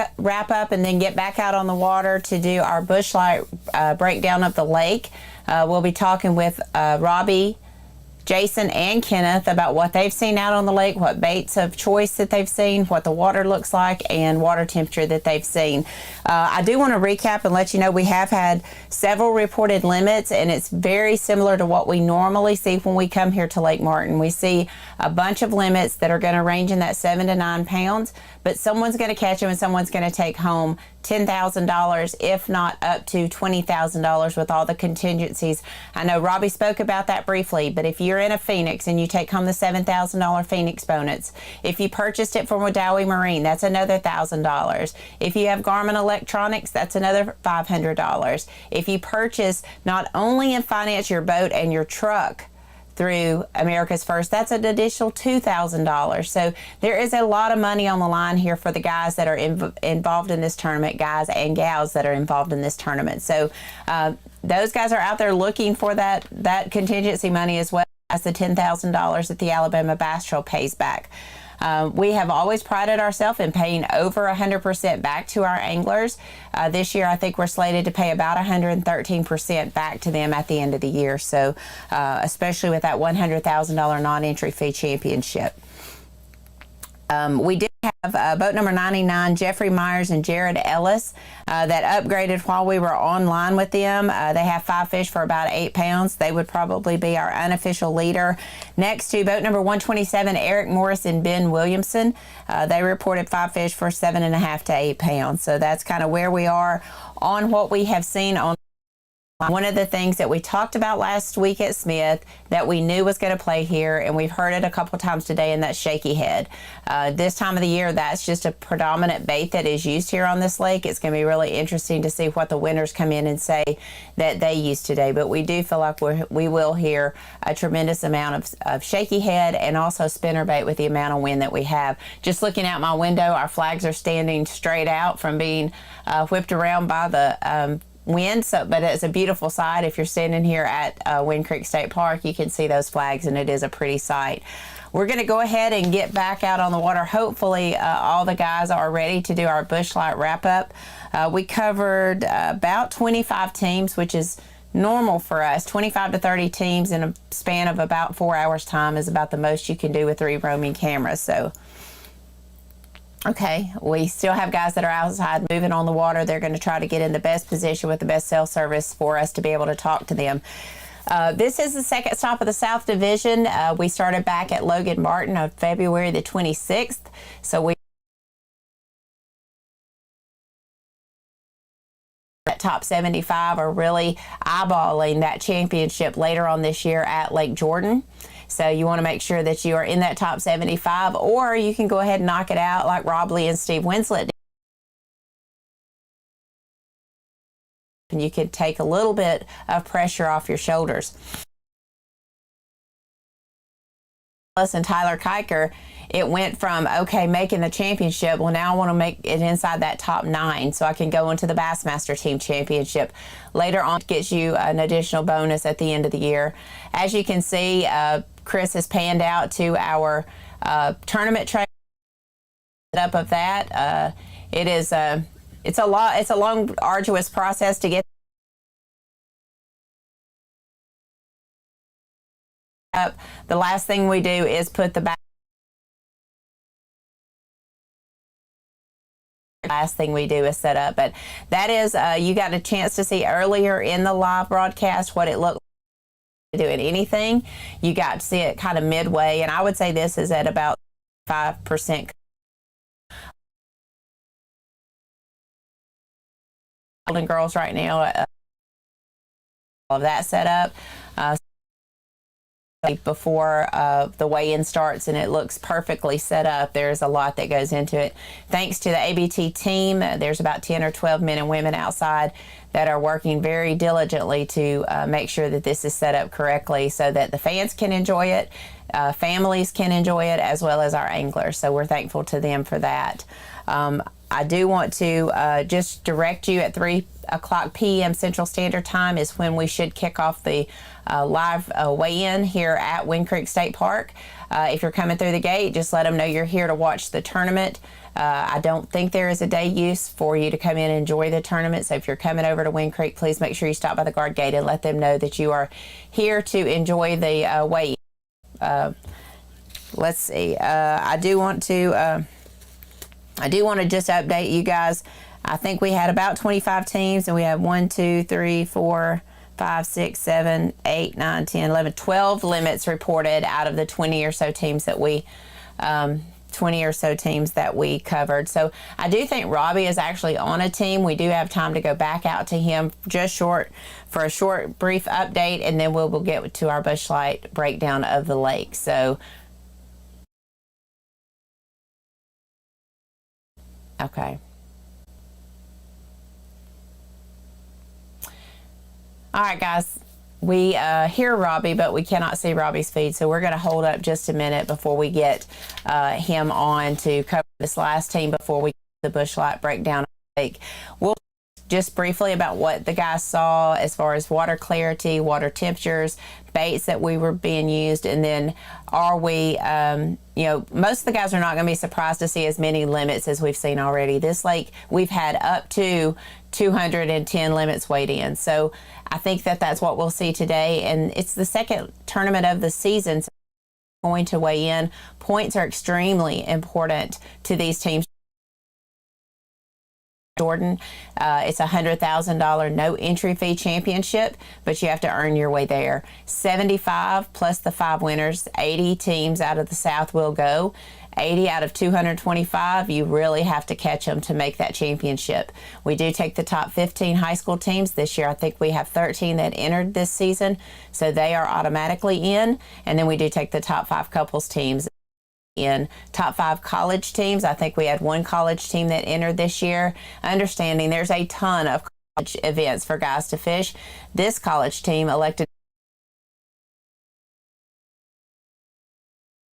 up and then get back out on the water to do our bush light breakdown of the lake. We'll be talking with Robbie, Jason, and Kenneth about what they've seen out on the lake, what baits of choice that they've seen, what the water looks like, and water temperature that they've seen. I do want to recap and let you know we have had several reported limits, and it's very similar to what we normally see when we come here to Lake Martin. We see a bunch of limits that are going to range in that 7 to 9 pounds, but someone's going to catch them and someone's going to take home $10,000, if not up to $20,000 with all the contingencies. I know Robbie spoke about that briefly, but if you're in a Phoenix and you take home the $7,000 Phoenix bonus, if you purchased it from Wedowee Marine, that's another $1,000. If you have Garmin Electronics, that's another $500. If you purchase not only and finance your boat and your truck through America's First, that's an additional $2,000. So there is a lot of money on the line here for the guys that are involved in this tournament, guys and gals that are involved in this tournament. So those guys are out there looking for that contingency money as well as the $10,000 that the Alabama Bass Trail pays back. We have always prided ourselves in paying over 100% back to our anglers. This year, I think we're slated to pay about 113% back to them at the end of the year. So, especially with that $100,000 non-entry fee championship. We did have boat number 99, Jeffrey Myers and Jared Ellis, that upgraded while we were online with them. They have 5 fish for about 8 pounds. They would probably be our unofficial leader. Next to boat number 127, Eric Morris and Ben Williamson. They reported 5 fish for 7.5 to 8 pounds. So that's kind of where we are on what we have seen on One of the things that we talked about last week at Smith that we knew was going to play here, and we've heard it a couple times today, and that's shaky head. This time of the year, that's just a predominant bait that is used here on this lake. It's going to be really interesting to see what the winners come in and say that they use today. But we do feel like we will hear a tremendous amount of shaky head and also spinnerbait with the amount of wind that we have. Just looking out my window, our flags are standing straight out from being whipped around by the wind, but it's a beautiful sight. If you're standing here at Wind Creek State Park, you can see those flags, and it is a pretty sight. We're going to go ahead and get back out on the water. Hopefully all the guys are ready to do our Busch Light wrap-up. We covered about 25 teams, which is normal for us. 25 to 30 teams in a span of about 4 hours time is about the most you can do with 3 roaming cameras. So okay, we still have guys that are outside moving on the water. They're going to try to get in the best position with the best cell service for us to be able to talk to them. This is the second stop of the South Division. We started back at Logan Martin on February the 26th. So we that top 75 are really eyeballing that championship later on this year at Lake Jordan. So you want to make sure that you are in that top 75, or you can go ahead and knock it out like Rob Lee and Steve Winslet did. And you can take a little bit of pressure off your shoulders. And Tyler Kiker, it went from, okay, making the championship, well, now I want to make it inside that top 9 so I can go into the Bassmaster Team Championship. Later on, it gets you an additional bonus at the end of the year. As you can see, Chris has panned out to our tournament track up of that. It's a long, arduous process to get up. The last thing we do is put the back. Last thing we do is set up, but that is you got a chance to see earlier in the live broadcast what it looked like doing anything. You got to see it kind of midway, and I would say this is at about 5%. Golden Girls right now, all of that set up before the weigh-in starts, and it looks perfectly set up. There's a lot that goes into it. Thanks to the ABT team, there's about 10 or 12 men and women outside that are working very diligently to make sure that this is set up correctly so that the fans can enjoy it, families can enjoy it, as well as our anglers. So we're thankful to them for that. I do want to just direct you at 3 o'clock p.m. Central Standard Time is when we should kick off the live weigh-in here at Wind Creek State Park. If you're coming through the gate, just let them know you're here to watch the tournament. I don't think there is a day use for you to come in and enjoy the tournament. So if you're coming over to Wind Creek, please make sure you stop by the guard gate and let them know that you are here to enjoy the weigh-in. Let's see. I do want to just update you guys. I think we had about 25 teams, and we have 1, 2, 3, 4, 5, 6, 7, 8, 9, 10, 11, 12 limits reported out of the 20 or so teams that we covered. So I do think Robbie is actually on a team. We do have time to go back out to him just for a short, brief update, and then we'll get to our Busch Light breakdown of the lake. So, okay. All right, guys, we hear Robbie, but we cannot see Robbie's feed, so we're going to hold up just a minute before we get him on to cover this last team before we get the Busch Light breakdown of the lake. We'll just briefly about what the guys saw as far as water clarity, water temperatures, baits that we were being used, and then are we, most of the guys are not going to be surprised to see as many limits as we've seen already. This lake, we've had up to 210 limits weighed in. So I think that's what we'll see today, and it's the second tournament of the season, so we're going to weigh in. Points are extremely important to these teams. Jordan, it's a $100,000 no entry fee championship, but you have to earn your way there. 75 plus the 5 winners, 80 teams out of the South will go. 80 out of 225, you really have to catch them to make that championship. We do take the top 15 high school teams. This year I think we have 13 that entered this season, so they are automatically in. And then we do take the top 5 couples teams in. Top 5 college teams, I think we had 1 college team that entered this year. Understanding there's a ton of college events for guys to fish. This college team elected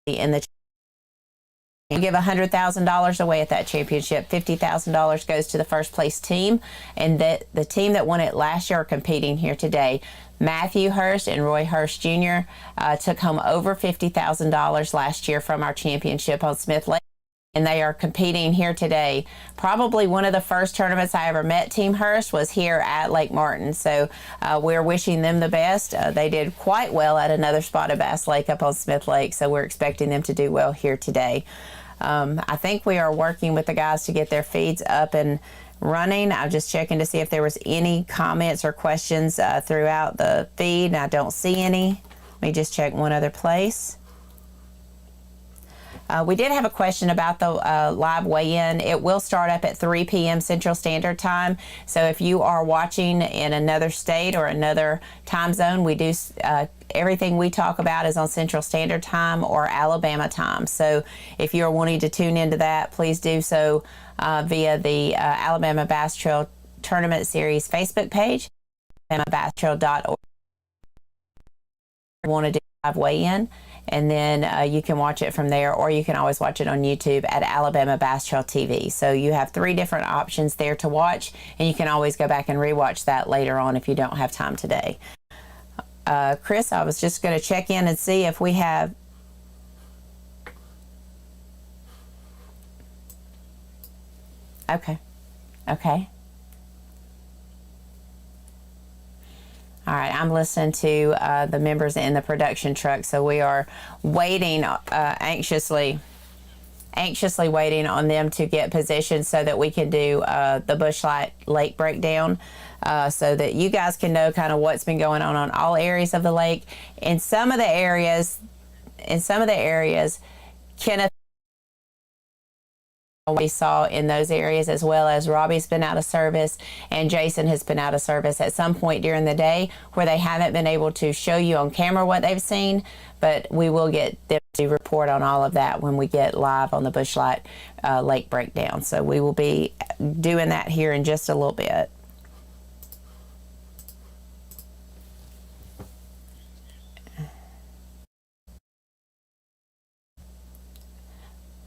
in the you give $100,000 away at that championship. $50,000 goes to the first place team, and the team that won it last year are competing here today. Matthew Hurst and Roy Hurst Jr. Took home over $50,000 last year from our championship on Smith Lake, and they are competing here today. Probably one of the first tournaments I ever met Team Hurst was here at Lake Martin, so we're wishing them the best. They did quite well at another spot at Bass Lake up on Smith Lake, so we're expecting them to do well here today. I think we are working with the guys to get their feeds up and running. I'm just checking to see if there was any comments or questions throughout the feed, and I don't see any. Let me just check one other place. We did have a question about the live weigh-in. It will start up at 3 p.m. Central Standard Time. So if you are watching in another state or another time zone, we do everything we talk about is on Central Standard Time or Alabama time. So if you're wanting to tune into that, please do so via the Alabama Bass Trail Tournament Series Facebook page, alabamabasstrail.org. Want to do live weigh-in, and then you can watch it from there, or you can always watch it on YouTube at Alabama Bass Trail TV. So you have 3 different options there to watch, and you can always go back and rewatch that later on if you don't have time today. Chris, I was just going to check in and see if we have okay. All right, I'm listening to the members in the production truck, so we are waiting, anxiously waiting on them to get positioned so that we can do the Bushlight Lake breakdown, so that you guys can know kind of what's been going on all areas of the lake. In some of the areas, Kenneth, we saw in those areas, as well as Robbie's been out of service and Jason has been out of service at some point during the day where they haven't been able to show you on camera what they've seen, but we will get them to report on all of that when we get live on the Bushlight Lake breakdown. So we will be doing that here in just a little bit.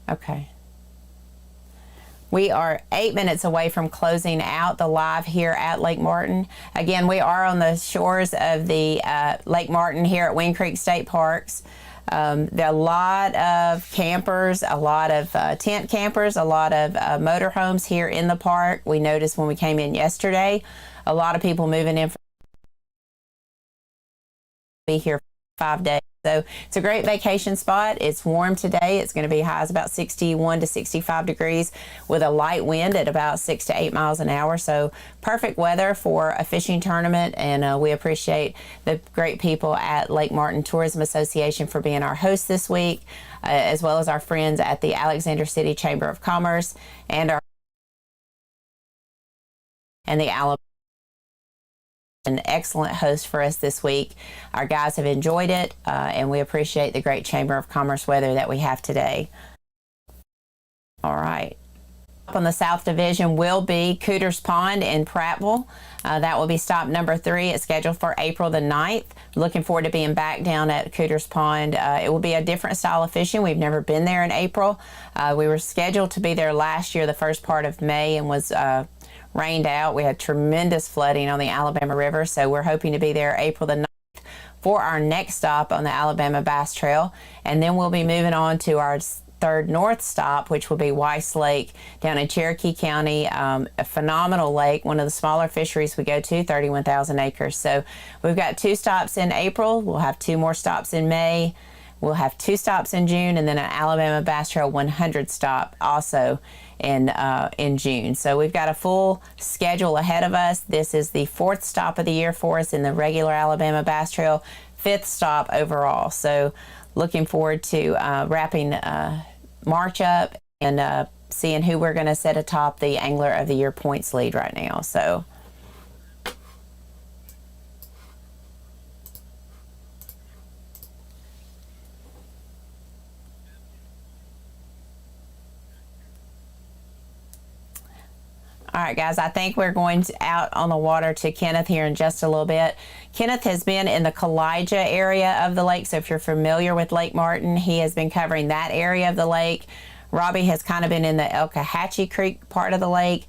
Okay. We are 8 minutes away from closing out the live here at Lake Martin. Again, we are on the shores of the Lake Martin here at Wind Creek State Parks. There are a lot of campers, a lot of tent campers, a lot of motorhomes here in the park. We noticed when we came in yesterday, a lot of people moving in for be here for 5 days. So it's a great vacation spot. It's warm today. It's going to be highs about 61 to 65 degrees with a light wind at about 6 to 8 miles an hour. So perfect weather for a fishing tournament. And we appreciate the great people at Lake Martin Tourism Association for being our host this week, as well as our friends at the Alexander City Chamber of Commerce and the Alabama. An excellent host for us this week. Our guys have enjoyed it, and we appreciate the great Chamber of Commerce weather that we have today. All right. Up on the South Division will be Cooters Pond in Prattville. That will be stop number 3. It's scheduled for April the 9th. Looking forward to being back down at Cooters Pond. It will be a different style of fishing. We've never been there in April. We were scheduled to be there last year, the first part of May, and was rained out. We had tremendous flooding on the Alabama River, so we're hoping to be there April the 9th for our next stop on the Alabama Bass Trail. And then we'll be moving on to our third north stop, which will be Weiss Lake down in Cherokee County. A phenomenal lake, one of the smaller fisheries we go to, 31,000 acres. So we've got 2 stops in April. We'll have 2 more stops in May. We'll have 2 stops in June, and then an Alabama Bass Trail 100 stop also in June. So we've got a full schedule ahead of us. This is the 4th stop of the year for us in the regular Alabama Bass Trail, 5th stop overall. So looking forward to wrapping march up and seeing who we're going to set atop the Angler of the Year points lead right now. So. All right, guys, I think we're going out on the water to Kenneth here in just a little bit. Kenneth has been in the Kalijah area of the lake, so if you're familiar with Lake Martin, he has been covering that area of the lake. Robbie has kind of been in the Elkahatchee Creek part of the lake,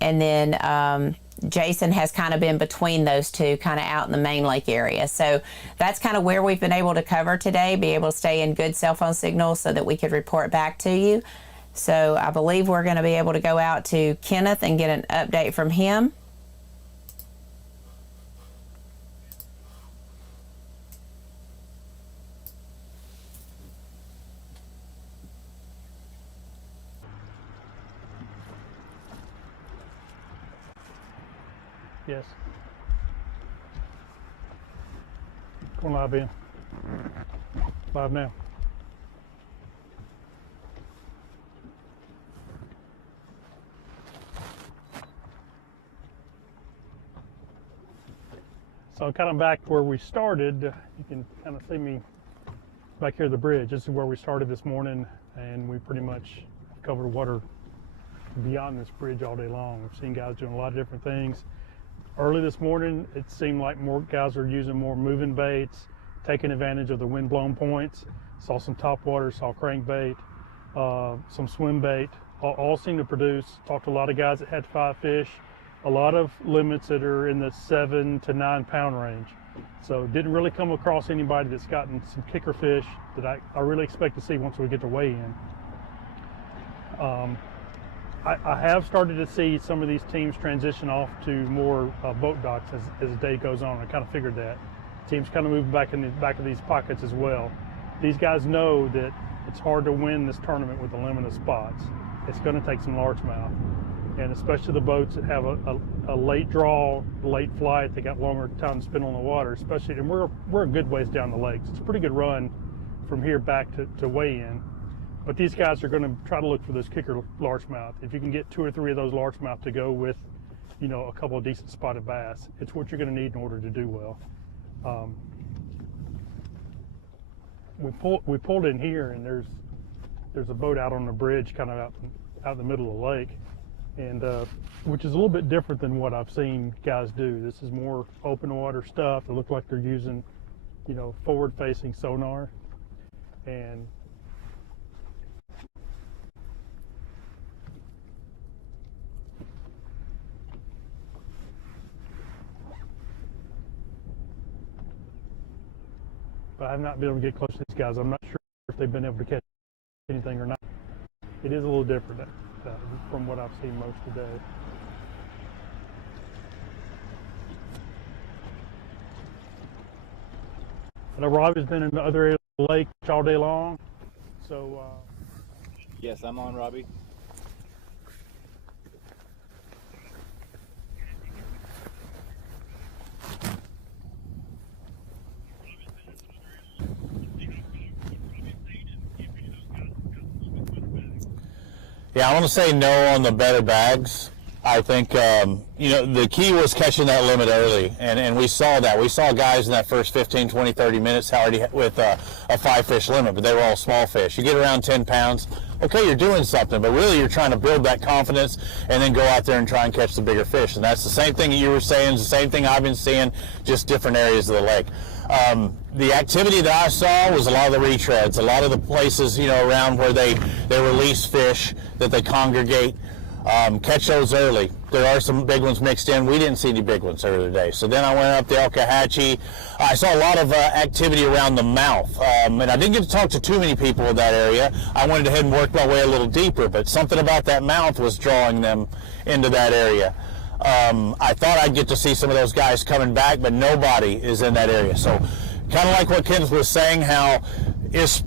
and then Jason has kind of been between those two, kind of out in the main lake area. So that's kind of where we've been able to cover today, be able to stay in good cell phone signal so that we could report back to you. So I believe we're going to be able to go out to Kenneth and get an update from him. Yes. Going live in. Live now. So kind of back where we started, you can kind of see me back here at the bridge. This is where we started this morning, and we pretty much covered water beyond this bridge all day long. We've seen guys doing a lot of different things. Early this morning, it seemed like more guys are using more moving baits, taking advantage of the wind-blown points. Saw some topwater, saw crankbait, some swim bait, all seem to produce. Talked to a lot of guys that had 5 fish. A lot of limits that are in the 7 to 9 pound range. So didn't really come across anybody that's gotten some kicker fish that I really expect to see once we get to weigh in. I have started to see some of these teams transition off to more boat docks as the day goes on. I kind of figured that. Teams kind of move back in the back of these pockets as well. These guys know that it's hard to win this tournament with a limit of spots. It's going to take some largemouth. And especially the boats that have a late draw, late flight, they got longer time to spend on the water, especially, and we're a good ways down the lake. So it's a pretty good run from here back to weigh in. But these guys are going to try to look for those kicker largemouth. If you can get 2 or 3 of those largemouth to go with, you know, a couple of decent spotted bass, it's what you're going to need in order to do well. We pulled in here, and there's a boat out on the bridge, kind of out in the middle of the lake. And which is a little bit different than what I've seen guys do. This is more open water stuff. It looks like they're using, you know, forward-facing sonar. And but I have not been able to get close to these guys. I'm not sure if they've been able to catch anything or not. It is a little different from what I've seen most today. I know Robbie's been in the other area of the lake all day long, so yes, I'm on, Robbie. Yeah, I want to say no on the better bags. I think, you know, the key was catching that limit early, and we saw that. We saw guys in that first 15, 20, 30 minutes already with a 5-fish limit, but they were all small fish. You get around 10 pounds, okay, you're doing something, but really you're trying to build that confidence and then go out there and try and catch the bigger fish. And that's the same thing you were saying, it's the same thing I've been seeing, just different areas of the lake. The activity that I saw was a lot of the retreads, a lot of the places, you know, around where they release fish, that they congregate. Catch those early. There are some big ones mixed in. We didn't see any big ones earlier today. So then I went up the Elkahatchee. I saw a lot of activity around the mouth. And I didn't get to talk to too many people in that area. I wanted to head and work my way a little deeper, but something about that mouth was drawing them into that area. I thought I'd get to see some of those guys coming back, but nobody is in that area. So kind of like what Kenneth was saying, how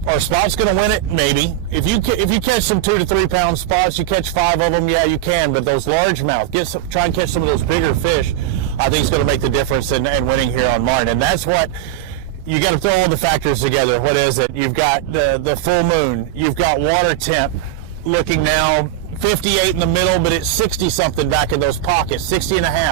are spots going to win it? Maybe. If you catch some 2 to 3 pound spots, you catch 5 of them, yeah, you can. But those largemouth, try and catch some of those bigger fish. I think it's going to make the difference in winning here on Martin. And that's what you got to throw all the factors together. What is it? You've got the full moon. You've got water temp looking now 58 in the middle, but it's 60 something back in those pockets, 60 and a half.